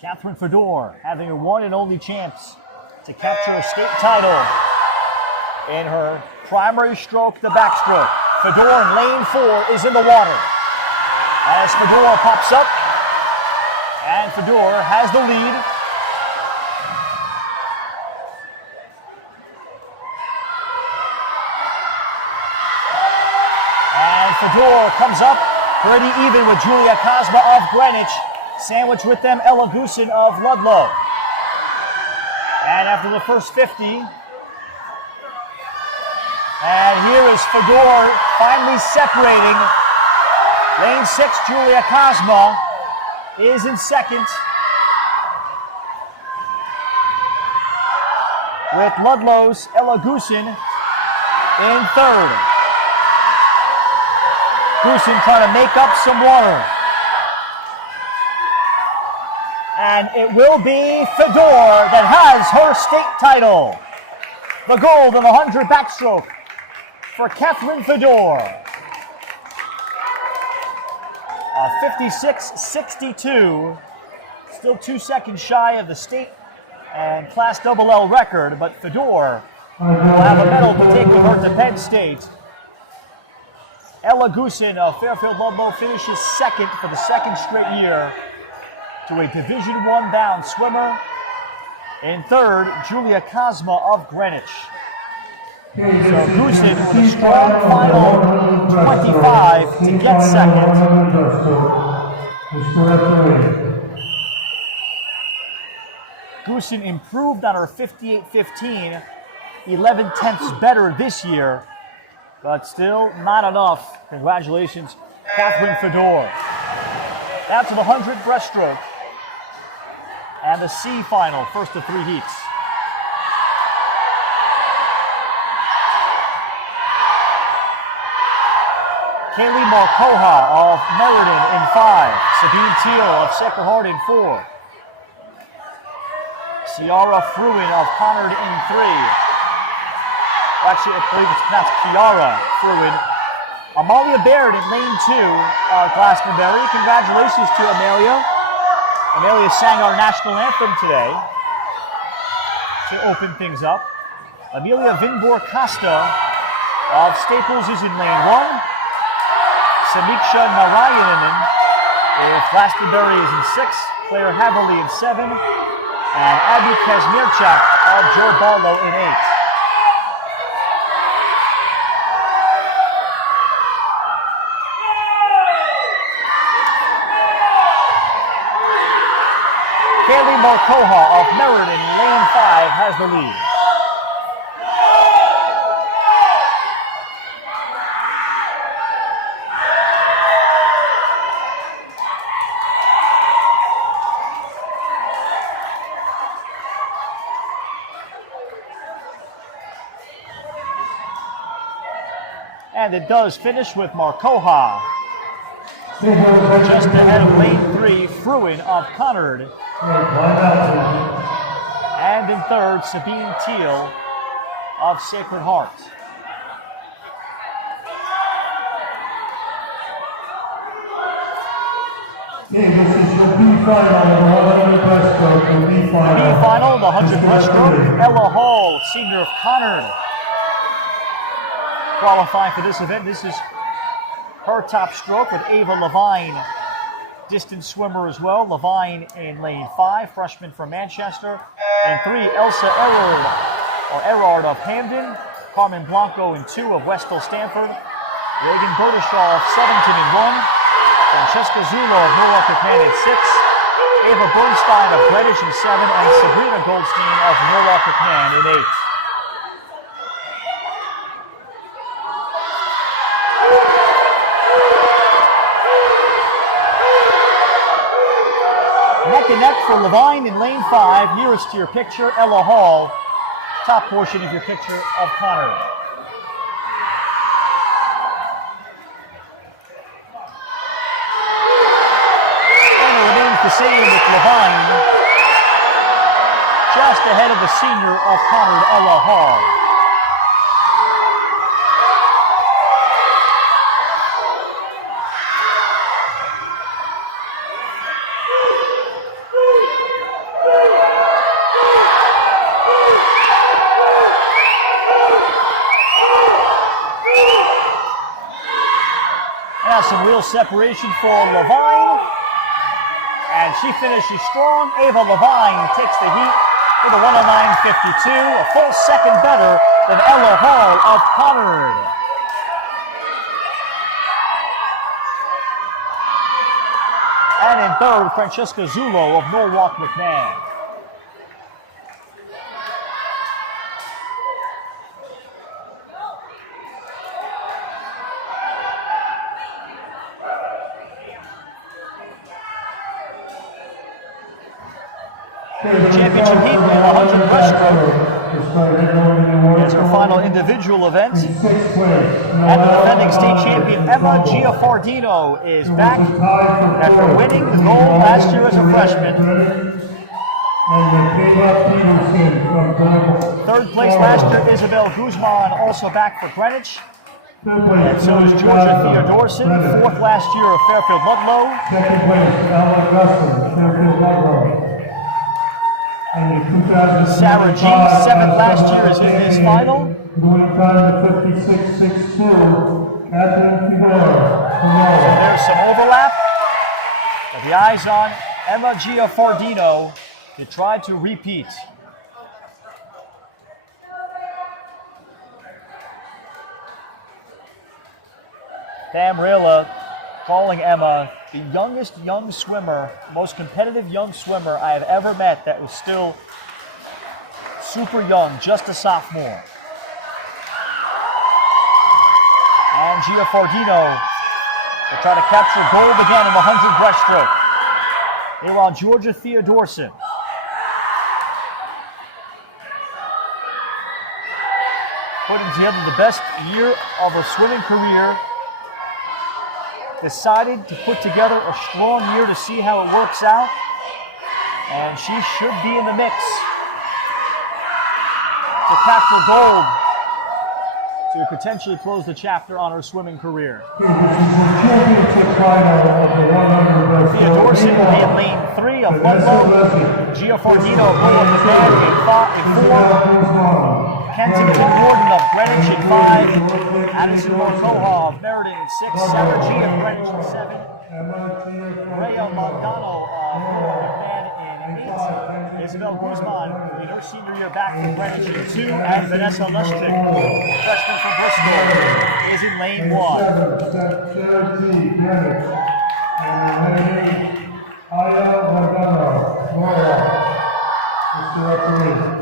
Catherine Fedor having her one and only chance to capture a state title in her primary stroke, the backstroke. Fedor in lane 4 is in the water. As Fedor pops up, and Fedor has the lead. And Fedor comes up pretty even with Julia Kozma of Greenwich. Sandwiched with them, Ella Goosen of Ludlow. And after the first 50, and here is Fedor finally separating. Lane 6, Julia Kozma is in second, with Ludlow's Ella Goosen in third. Goosen trying to make up some water. And it will be Fedor that has her state title. The gold in the 100 backstroke for Catherine Fedor. 56.62. Still 2 seconds shy of the state and Class LL record, but Fedor will have a medal to take with her to Penn State. Ella Goosen of Fairfield Ludlow finishes second for the second straight year to a Division I bound swimmer. In third, Julia Kozma of Greenwich. So Goosen with a strong final 25 to get second. Goosen improved on her 58.15, 11 tenths better this year, but still not enough. Congratulations, Catherine Fedor. Now to the 100 breaststroke and the C final, first of 3 heats. Kaylee Markoha of Meriden in 5. Sabine Teal of Sacred Heart in 4. Ciara Fruin of Conard in 3. Actually, I believe it's pronounced Kiara Fruin. Amalia Baird in lane 2 of Glastonbury. Congratulations to Amalia. Amalia sang our national anthem today to open things up. Amelia Vinbor Costa of Staples is in lane 1. Samiksha Narayanan if Glastonbury is in 6. Claire Haverly in 7. And Abby Kazmierczak of Joe Barlow in 8. Kaylee Markoha of Meriden, lane 5, has the lead. And it does finish with Markoha just ahead of lane 3, Fruin of Conard. And in third, Sabine Teal of Sacred Heart. Okay, this is your B final, the 100 breaststroke, the B final. B final, the 100 breaststroke. Ella Hall, senior of Conard, qualifying for this event. This is her top stroke with Ava Levine, distance swimmer as well. Levine in lane 5, freshman from Manchester. And 3, Elsa Erard of Hamden. Carmen Blanco in 2 of Westhill Stanford. Reagan Berdishaw of Southington in 1. Francesca Zullo of Norwalk McMahon in 6. Ava Bernstein of Greenwich in 7. And Sabrina Goldstein of Norwalk McMahon in 8. Neck and neck for Levine in lane 5. Nearest to your picture, Ella Hall. Top portion of your picture of Connor. And it remains the same with Levine. Just ahead of the senior of Connor, Ella Hall. Some real separation for Levine, and she finishes strong. Ava Levine takes the heat with a 109.52, a full second better than Ella Hall of Conard. And in third, Francesca Zullo of Norwalk McMahon. The championship heat in the 100 breaststroke is her final individual event. And the defending state champion Emma Giaffardino is back after winning the gold last year as a freshman. Third place last year, Isabel Guzman, also back for Greenwich. And so is Georgia Theodorson, fourth last year of Fairfield Ludlow. Second place, Ella Augustin, Fairfield Ludlow. Sarah G, seventh last year, is in this final. Winning time to 56.62, Catherine Figueroa. So there's some overlap. But the eyes on Emma Giaffardino to try to repeat. Pam Rayla calling Emma the youngest young swimmer, most competitive young swimmer I have ever met that was still super young, just a sophomore. And Giaffardino will try to capture gold again in the 100 breaststroke. Meanwhile, Georgia Theodorson putting together the best year of her swimming career. Decided to put together a strong year to see how it works out. And she should be in the mix to capture gold to potentially close the chapter on her swimming career. Theodorson will be in lane 3 of Ludlow. Giaffardino of Norwalk McMahon in 4. Kensington Gordon of Greenwich in 5. Addison Marcoha of Meriden in 6. Sarah G of Greenwich in 7. Rhea Mondano of Norwalk McMahon in 8. Isabel Guzman in her senior year back from Greenwich in 2. And Vanessa Lustrick, freshman from Bristol, is in lane 1. Sarah G, Greenwich. And lane 8, Aya Mondano, Norwalk. Mr. Referee.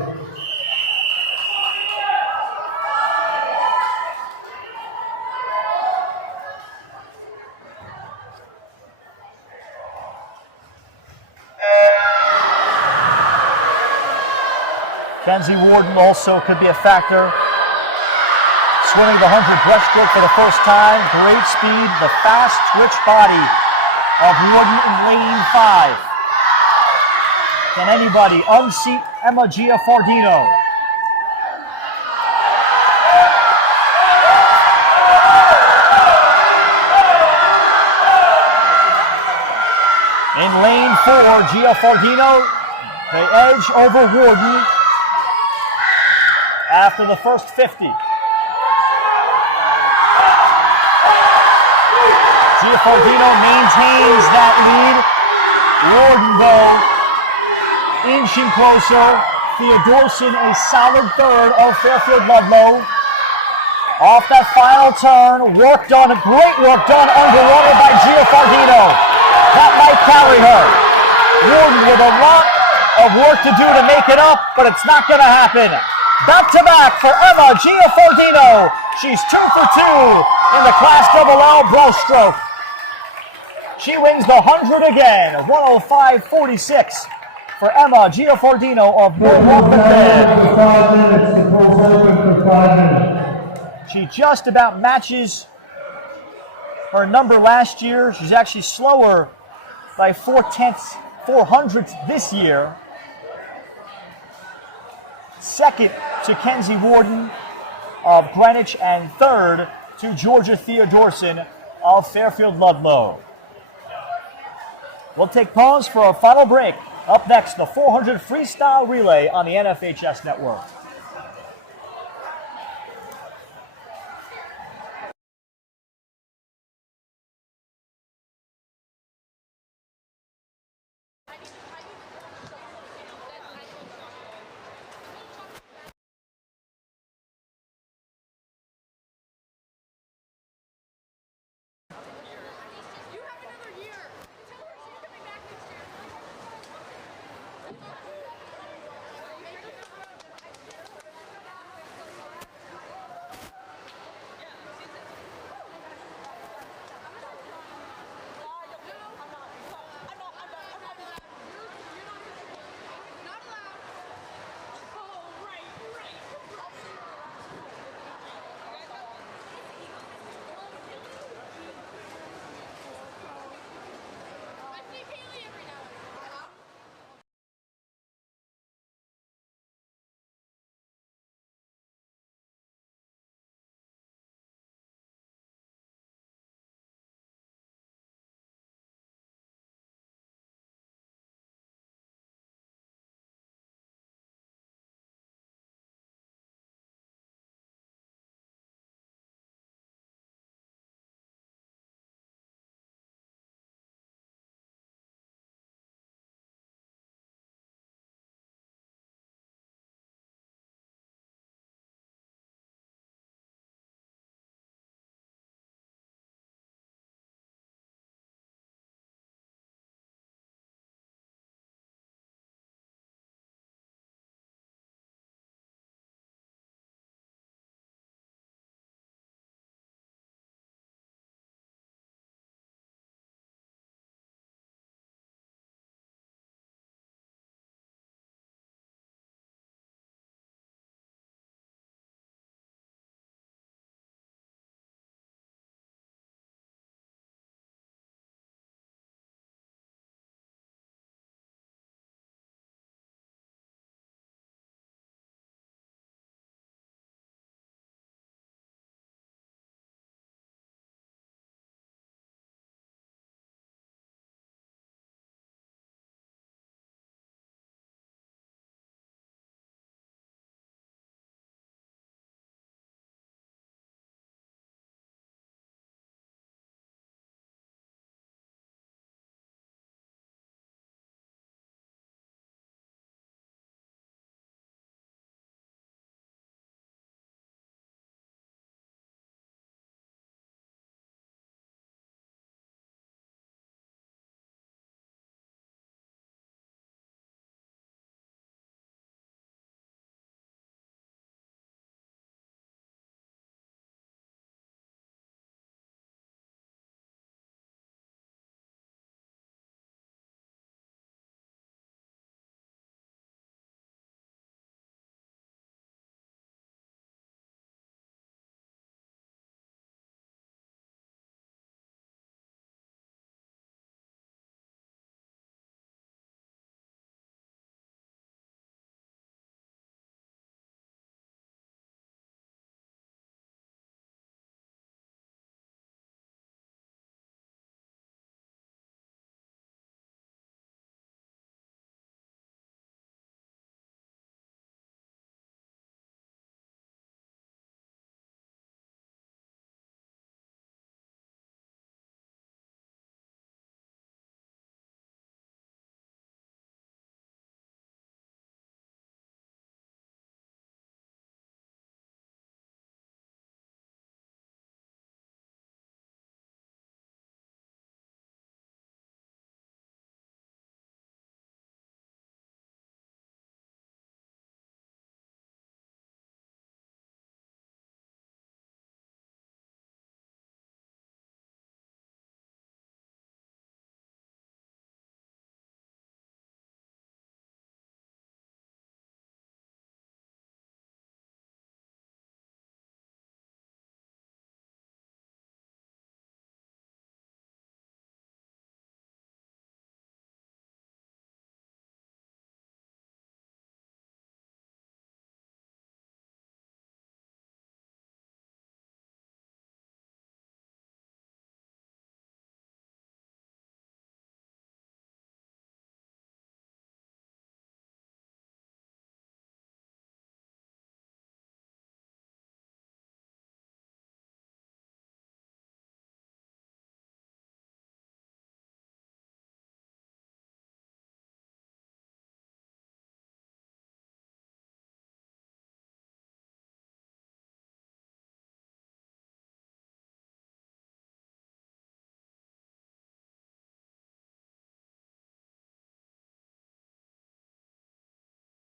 Kenzie Warden also could be a factor. Swimming the 100 breaststroke for the first time. Great speed, the fast, twitch body of Warden in lane 5. Can anybody unseat Emma Giaffardino? In lane 4, Giaffardino, the edge over Warden after the first 50. Giafardino maintains that lead. Warden, though, inching closer. Theodorson, a solid third of Fairfield Ludlow. Off that final turn, work done, great work done underwater by Giafardino. That might carry her. Warden with a lot of work to do to make it up, but it's not going to happen. Back to back for Emma Giafardino. She's 2 for 2 in the Class LL breaststroke. She wins the 100 again, 105.46 for Emma Giafardino of Norwalk, McMahon. 5 minutes. The pool's open for 5 minutes. She just about matches her number last year. She's actually slower by 4/10 this year. Second to Kenzie Warden of Greenwich, and third to Georgia Theodorson of Fairfield Ludlow. We'll take pause for our final break. Up next, the 400 freestyle relay on the NFHS network.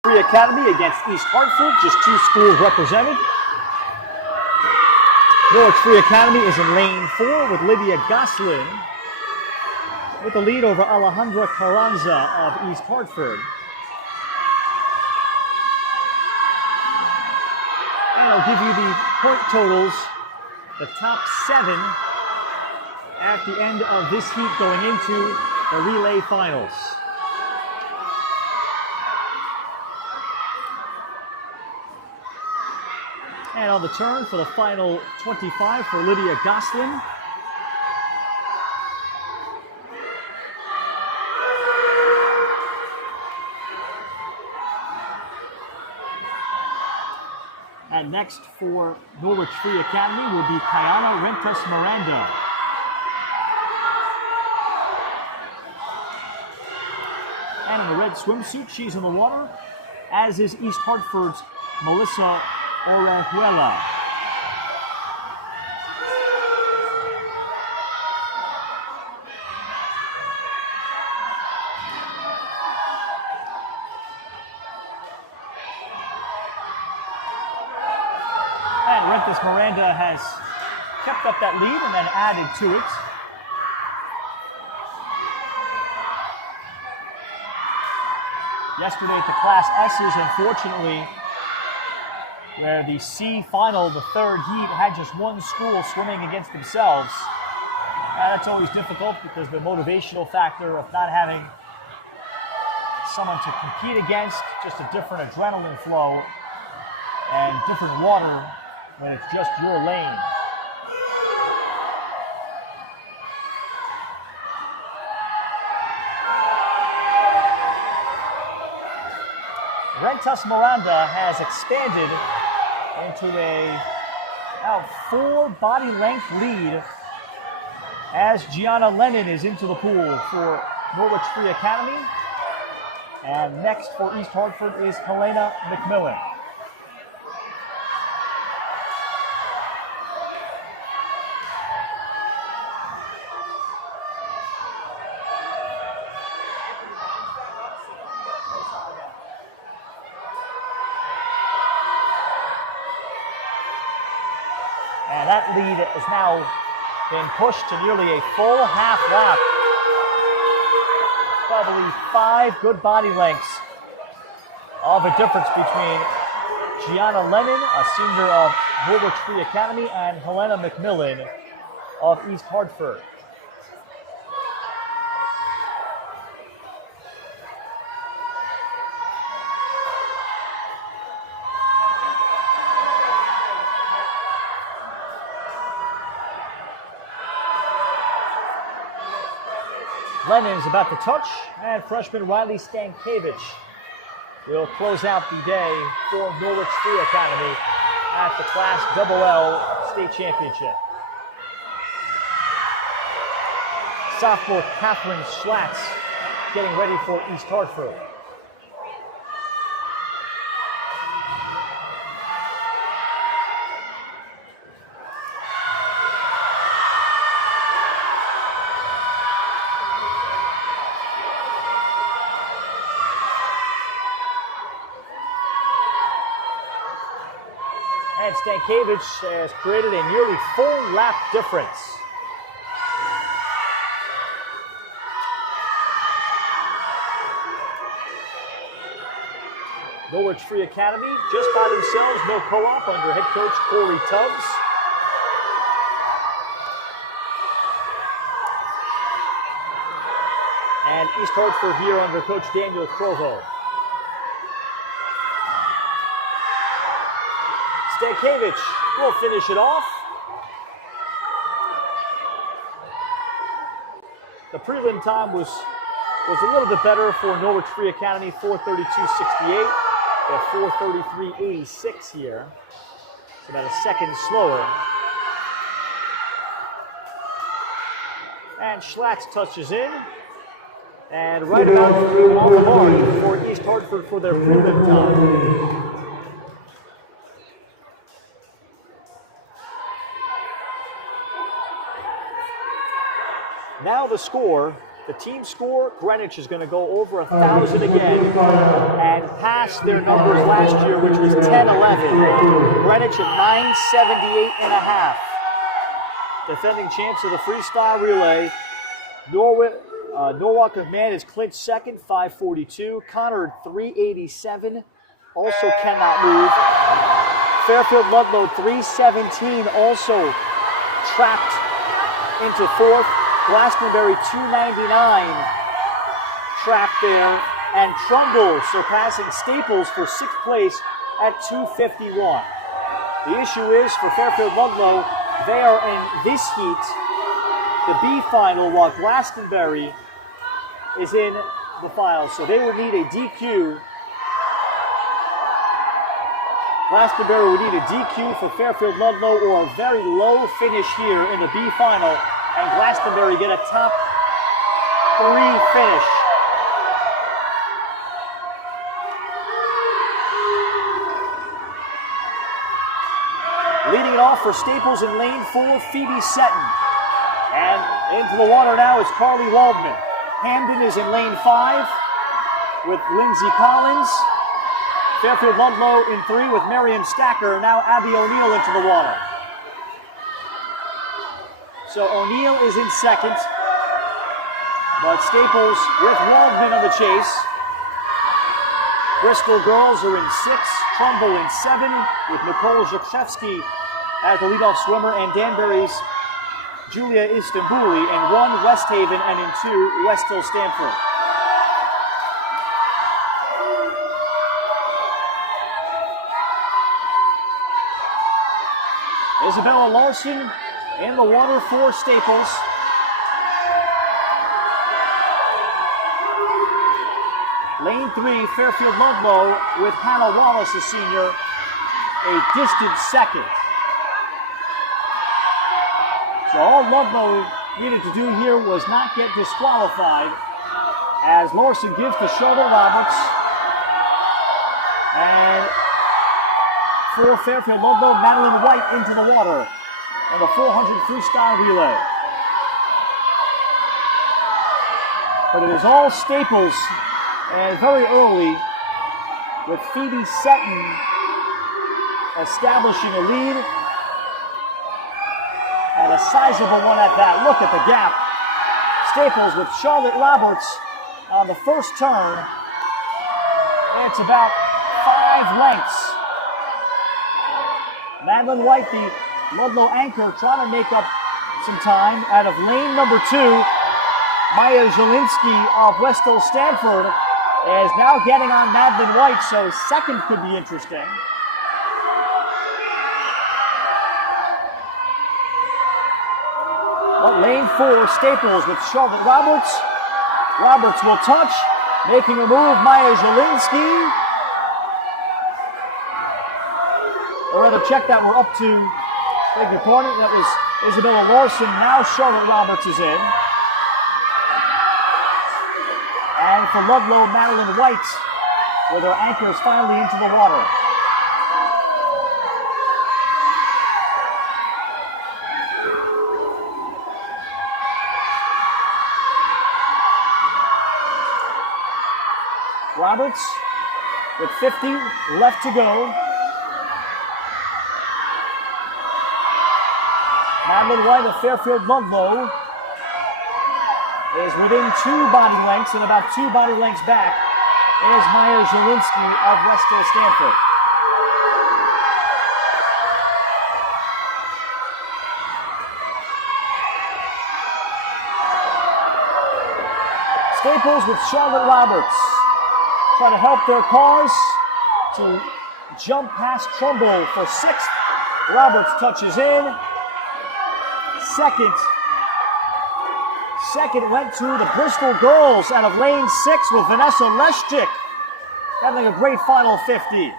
Free Academy against East Hartford, just two schools represented. Norwich Free Academy is in lane 4 with Lydia Goslin with the lead over Alejandra Carranza of East Hartford. And I'll give you the point totals, the top 7 at the end of this heat going into the relay finals. And on the turn for the final 25 for Lydia Goslin. And next for Norwich Free Academy will be Kayana Rentas Miranda. And in the red swimsuit, she's in the water, as is East Hartford's Melissa Orejuela. And Rentas Miranda has kept up that lead and then added to it. Yesterday at the Class S's, unfortunately, where the C final, the third heat, had just one school swimming against themselves. That's always difficult because the motivational factor of not having someone to compete against, just a different adrenaline flow and different water when it's just your lane. Rentas Miranda has expanded into a now 4 body length lead as Gianna Lennon is into the pool for Norwich Free Academy. And next for East Hartford is Helena McMillan. And that lead has now been pushed to nearly a full half lap. Probably 5 good body lengths of a difference between Gianna Lennon, a senior of Norwich Free Academy, and Helena McMillan of East Hartford. Lennon is about to touch, and freshman Riley Stankiewicz will close out the day for Norwich Free Academy at the Class LL State Championship. Sophomore Catherine Schlatt getting ready for East Hartford. And Stankiewicz has created a nearly full lap difference. Norwich Free Academy just by themselves, no co-op under head coach Corey Tubbs. And East Hartford here under coach Daniel Provo. Stankiewicz will finish it off. The prelim time was a little bit better for Norwich Free Academy, 4:32.68. They're 4:33.86 here. It's about a second slower. And Schlatt touches in. And right about on the mark for East Hartford for their prelim time. Now the score the team score, Greenwich is going to go over 1,000 again and pass their numbers last year, which was 10-11. Greenwich at 978.5. Defending champs of the freestyle relay. Norwalk of Man is Clint second, 542. Connor 387, also cannot move. Fairfield Ludlow 317, also trapped into fourth. Glastonbury 299, trapped there. And Trumbull surpassing Staples for sixth place at 251. The issue is for Fairfield Ludlow, they are in this heat, the B final, while Glastonbury is in the final. So they would need a DQ. Glastonbury would need a DQ for Fairfield Ludlow or a very low finish here in the B final, and Glastonbury get a top 3 finish. Leading it off for Staples in lane 4, Phoebe Setton. And into the water now is Carly Waldman. Hamden is in lane 5 with Lindsay Collins. Fairfield Ludlow in 3 with Miriam Stacker. Now Abby O'Neill into the water. So O'Neill is in second, but Staples with Waldman on the chase. Bristol girls are in 6, Trumbull in 7 with Nicole Zhukszewski as the leadoff swimmer, and Danbury's Julia Istanbuli in 1, West Haven, and in 2, Westhill Stanford. Isabella Larson in the water for Staples. Lane 3, Fairfield Ludlow with Hannah Wallace, a senior, a distant second. So all Ludlow needed to do here was not get disqualified, as Larson gives to Charlotte Roberts. And for Fairfield Ludlow, Madeline White into the water on the 400 freestyle relay. But it is all Staples, and very early, with Phoebe Setton establishing a lead, and a sizable one at that. Look at the gap. Staples with Charlotte Roberts on the first turn. And it's about 5 lengths. Madeline White, the Ludlow anchor, trying to make up some time out of lane number 2. Maya Zielinski of Westhill Stanford is now getting on Madeline White, so second could be interesting. But lane 4, Staples with Charlotte Roberts. Roberts will touch, making a move, Maya Zielinski. Or rather, check that, we're up to, beg your pardon, that was Isabella Larson. Now Charlotte Roberts is in. And for Ludlow, Madeline White, with her anchors finally into the water. Roberts with 50 left to go. Madeline White of Fairfield Ludlow is within 2 body lengths, and about 2 body lengths back is Maya Zielinski of Westhill Stanford. Staples with Charlotte Roberts trying to help their cars to jump past Trumbull for 6th. Roberts touches in. Second went to the Bristol girls out of lane 6 with Vanessa Leschik having a great final 50.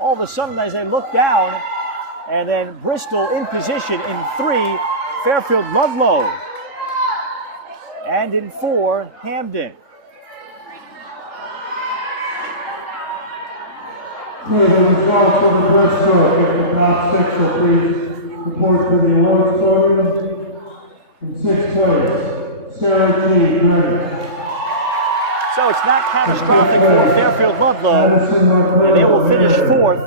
All of a sudden, as they look down, and then Bristol in position in 3, Fairfield Ludlow, and in 4, Hamden. The results of the breaststroke in the top 6 will please report to the awards podium. In 6th place, Sarah G. Green. So it's not catastrophic for Fairfield Ludlow, and they will finish 4th.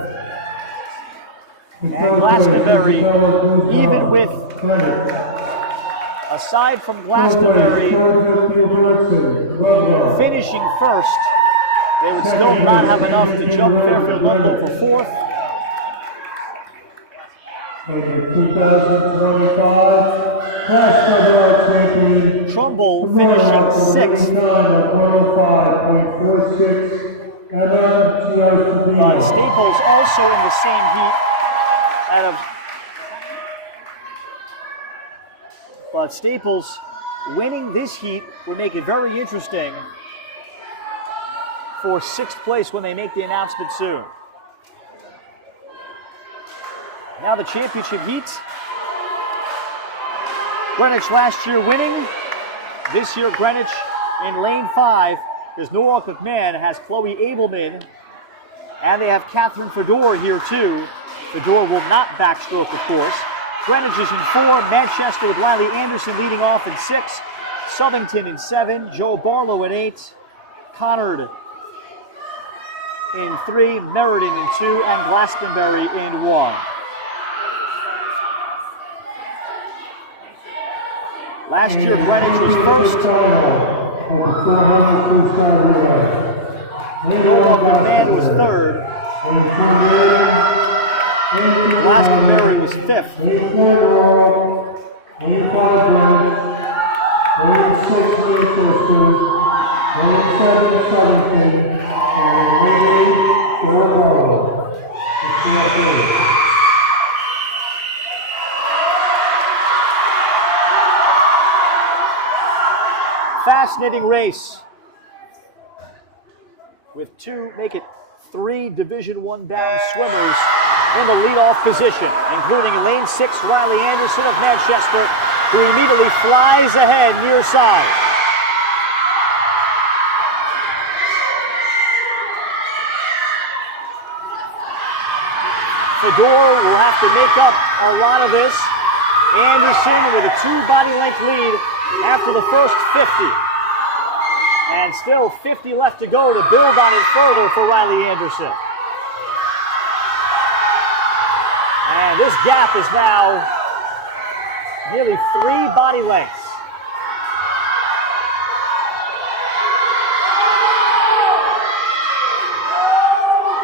And Glastonbury, even with, aside from Glastonbury finishing 1st, they would still not have enough to jump Fairfield Ludlow for 4th. Trumbull finishing 6th. But Staples also in the same heat. But Staples winning this heat would make it very interesting for 6th place when they make the announcement soon. Now the championship heat. Greenwich last year winning. This year Greenwich in lane 5 is Norwalk McMahon has Chloe Abelman, and they have Catherine Fedor here too. Fedor will not backstroke, of course. Greenwich is in 4, Manchester with Riley Anderson leading off in 6, Southington in 7, Joe Barlow in 8, Connard in 3, Meriden in 2, and Glastonbury in 1. Last year, Greenwich was 1st. Norwalk McMahon was 3rd. Glastonbury was 5th. Fascinating race with 3 Division I bound swimmers in the leadoff position, including lane 6 Riley Anderson of Manchester, who immediately flies ahead near side. Fedor will have to make up a lot of this. Anderson with a 2 body length lead after the first 50. And still 50 left to go to build on it further for Riley Anderson. And this gap is now nearly 3 body lengths.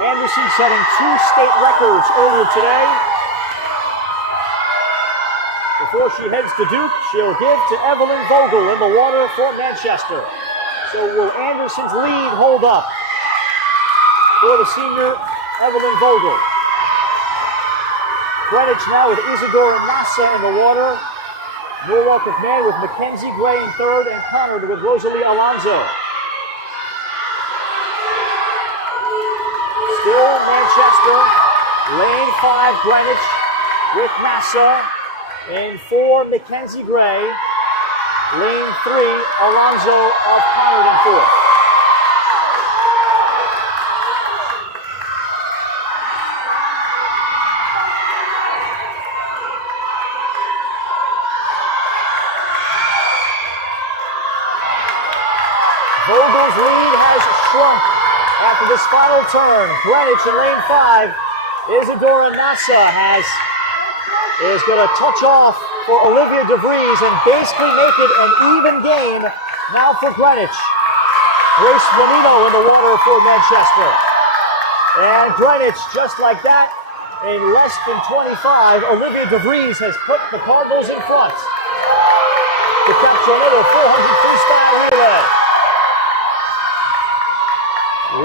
Anderson setting 2 state records earlier today. Before she heads to Duke, she'll give to Evelyn Vogel in the water for Manchester. So will Anderson's lead hold up for the senior Evelyn Vogel? Greenwich now with Isadora Nassa in the water. Norwalk McMahon with Mackenzie Gray in 3rd, and Connard with Rosalie Alonso. Still Manchester, lane 5 Greenwich with Nassa. In 4, Mackenzie Gray. Lane 3, Alonso of Connard in 4th. Vogel's lead has shrunk after this final turn. Greenwich in lane 5. Isadora Nassa is going to touch off for Olivia DeVries and basically make it an even game now for Greenwich. Grace Bonino in the water for Manchester. And Greenwich, just like that, in less than 25, Olivia DeVries has put the Cardinals in front to capture another 400 freestyle relay.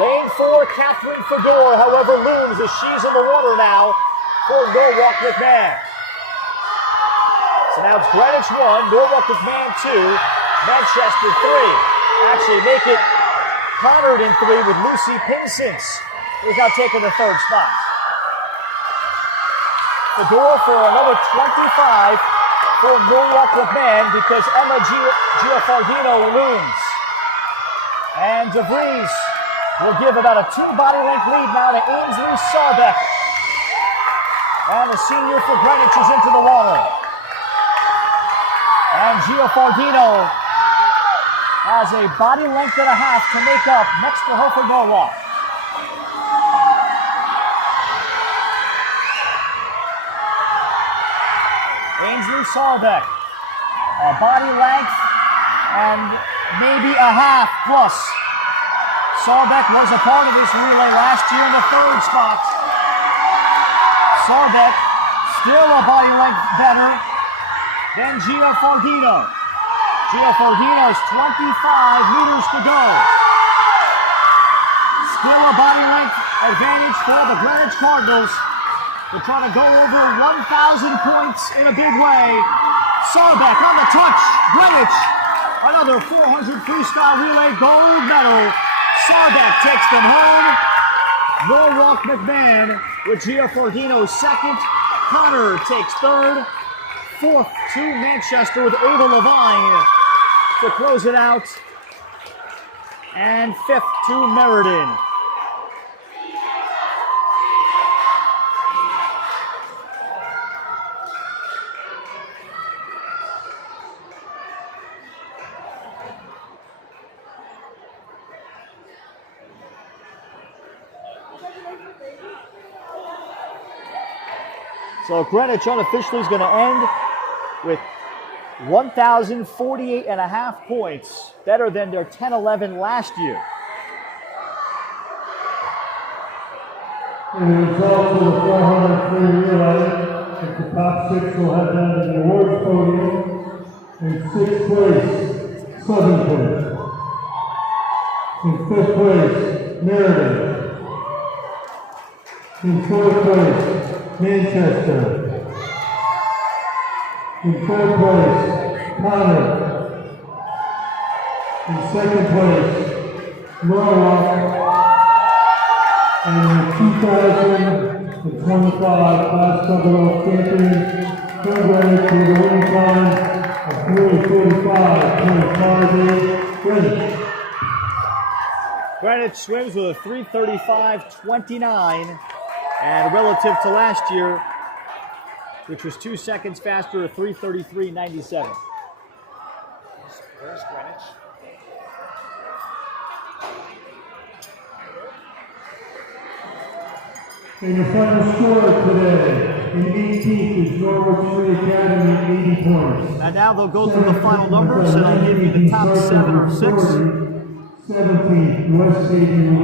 Lane 4, Catherine Fedor, however, looms as she's in the water now for Norwalk McMahon. So now it's Greenwich 1, Norwalk McMahon 2, Manchester 3. Actually make it Connard in 3 with Lucy Pinsence, who's now taking the 3rd spot. Fedor for another 25 for Norwalk McMahon because Emma Giafardino looms. And DeVries will give about a 2 body length lead now to Ainsley Sarbeck. And the senior for Greenwich is into the water. And Giafardino has a body length and a half to make up next to her for Norwalk. Ainsley Solbeck, a body length and maybe a half plus. Solbeck was a part of this relay last year in the third spot. Solbeck still a body length better than Gia Fardino. Gia Fardino has 25 meters to go. Still a body length advantage for the Greenwich Cardinals. They're trying to go over 1,000 points in a big way. Solbeck on the touch. Greenwich, another 400 freestyle relay gold medal. Solbeck takes them home. Norwalk McMahon with Gia Fardino second. Connor takes third. Fourth to Manchester with Ava Levine to close it out. And fifth to Meriden. So Greenwich unofficially is going to end with 1,048.5 points, better than their 10-11 last year. The results of the 400 free relay, the top six will head down to the awards podium. In sixth place, Southern Place. In fifth place, Meriden. In fourth place, Manchester. In third place, Connor. In second place, Norwalk. And the 2025 Class AA champion, Greenwich with a winning time of 3:45.58. Greenwich. Greenwich swims with a 3:35.29. And relative to last year, which was 2 seconds faster, a 3:33.97. Where's Greenwich? And your final score today, in 18th is Norwalk Free Academy, 80 points. And now they'll go through the final numbers, and I'll give you the top 7 or 6. 17th, West Stadium,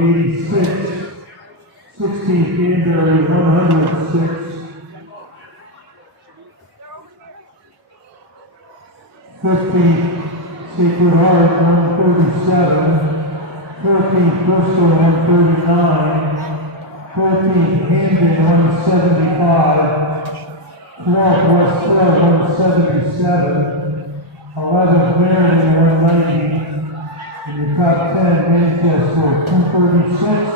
86. 16th, Danbury, 106. 15th, Sacred Heart, 137. 14th, Bristol, 139. 14th, Camden, 175. 12th, West Hill, 177. 11th, Meriden, 190. In the top 10, Manchester, 236.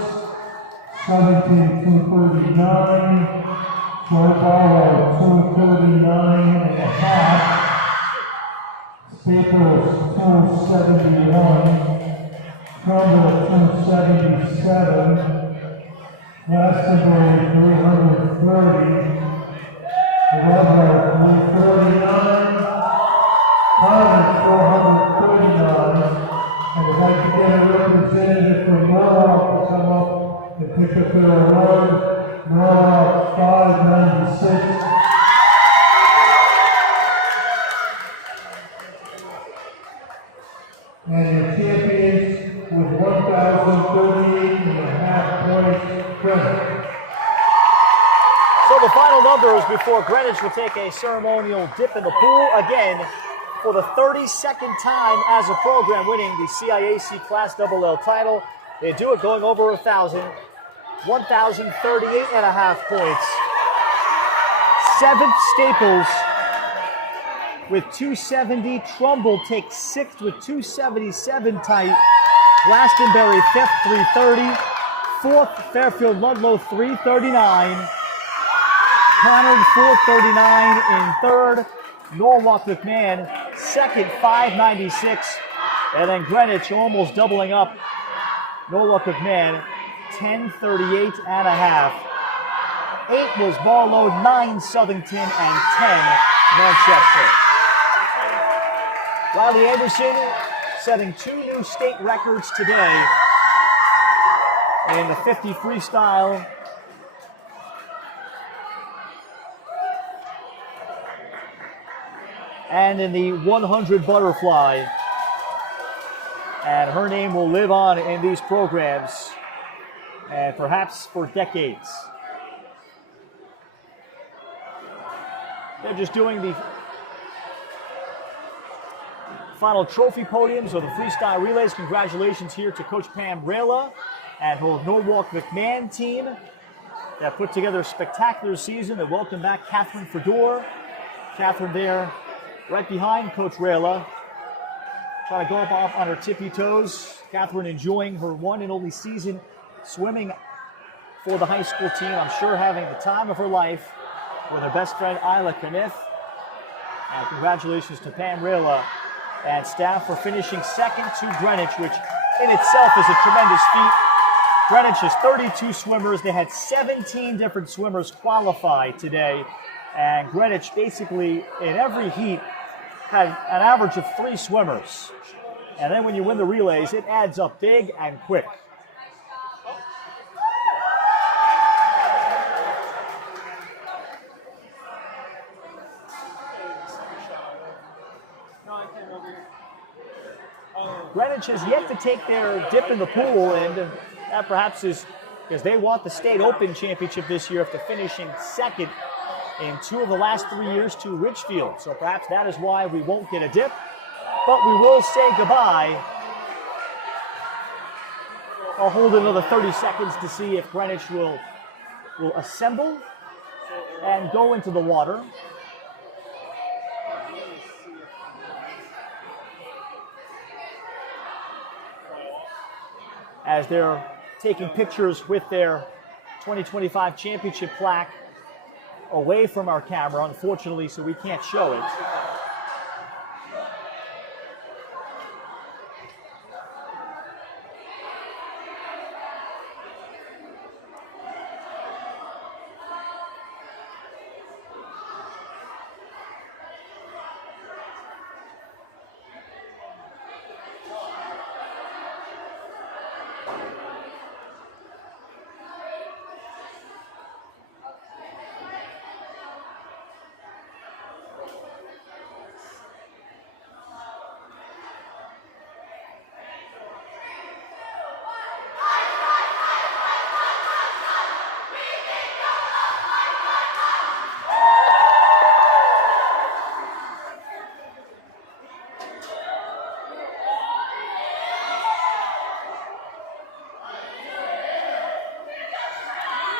17, 239. Barlow, 239.5. Staples, 271. Trumbull, 277. Glastonbury, 330. Ludlow, 339. Collins, 439. And if I could get a representative from Norwalk to come up and pick up their award, Norwalk, 596. And your champions with 1,038.5 points credit. So the final numbers before Greenwich will take a ceremonial dip in the pool again for the 32nd time as a program, winning the CIAC Class LL title. They do it going over 1,000, 1,038.5 points. 7th, Staples with 270. Trumbull takes 6th with 277 tight. Glastonbury 5th, 330. 4th, Fairfield Ludlow, 339. Conard, 439 in 3rd. Norwalk McMahon, 2nd, 596. And then Greenwich almost doubling up. Norwalk McMahon, 1038.5. 8 was Barlow, 9 Southington, and 10 Manchester. Riley Anderson setting 2 new state records today in the 50 freestyle and in the 100 butterfly. And her name will live on in these programs, and perhaps for decades. They're just doing the final trophy podiums of the freestyle relays. Congratulations here to Coach Pam Rayla and her Norwalk McMahon team that put together a spectacular season. They welcome back Catherine Fedor. Catherine there right behind Coach Rayla, trying to go up on her tippy toes. Catherine enjoying her one and only season swimming for the high school team. I'm sure having the time of her life with her best friend Isla Kniff. And congratulations to Pam Rayla and staff for finishing second to Greenwich, which in itself is a tremendous feat. Greenwich has 32 swimmers. They had 17 different swimmers qualify today. And Greenwich basically in every heat had an average of 3 swimmers. And then when you win the relays, it adds up big and quick. Greenwich has yet to take their dip in the pool, and that perhaps is because they want the State Open Championship this year after finishing second in 2 of the last 3 years to Richfield. So perhaps that is why we won't get a dip, but we will say goodbye. I'll hold another 30 seconds to see if Greenwich will assemble and go into the water. As they're taking pictures with their 2025 championship plaque away from our camera, unfortunately, so we can't show it.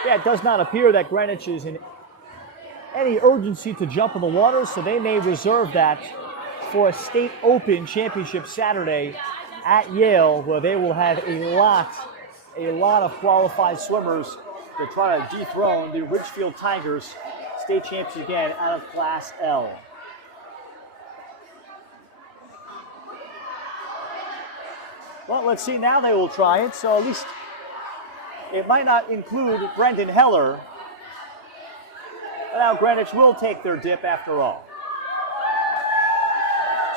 Yeah, it does not appear that Greenwich is in any urgency to jump in the water, so they may reserve that for a State Open Championship Saturday at Yale, where they will have a lot of qualified swimmers to try to dethrone the Richfield Tigers, state champions again out of Class L. Well, let's see, now they will try it, so at least it might not include Brendan Heller. But now Greenwich will take their dip after all.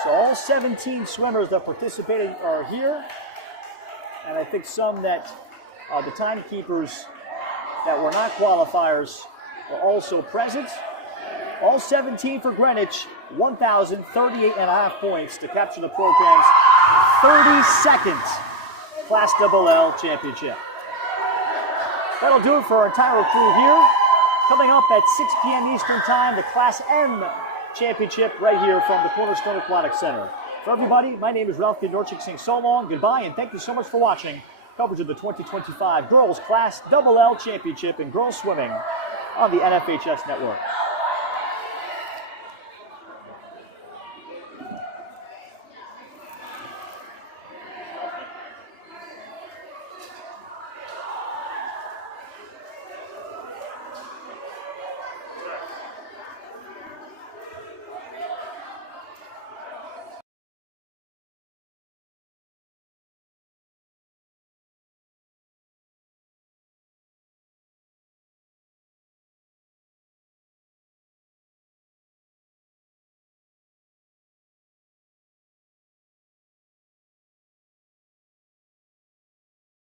So all 17 swimmers that participated are here. And I think some that the timekeepers that were not qualifiers are also present. All 17 for Greenwich, 1,038.5 points to capture the program's 32nd Class LL Championship. That'll do it for our entire crew here. Coming up at 6 p.m. Eastern Time, the Class M Championship right here from the Cornerstone Aquatic Center. For everybody, my name is Ralph Norchik saying so long, goodbye, and thank you so much for watching coverage of the 2025 Girls Class LL Championship in Girls Swimming on the NFHS Network.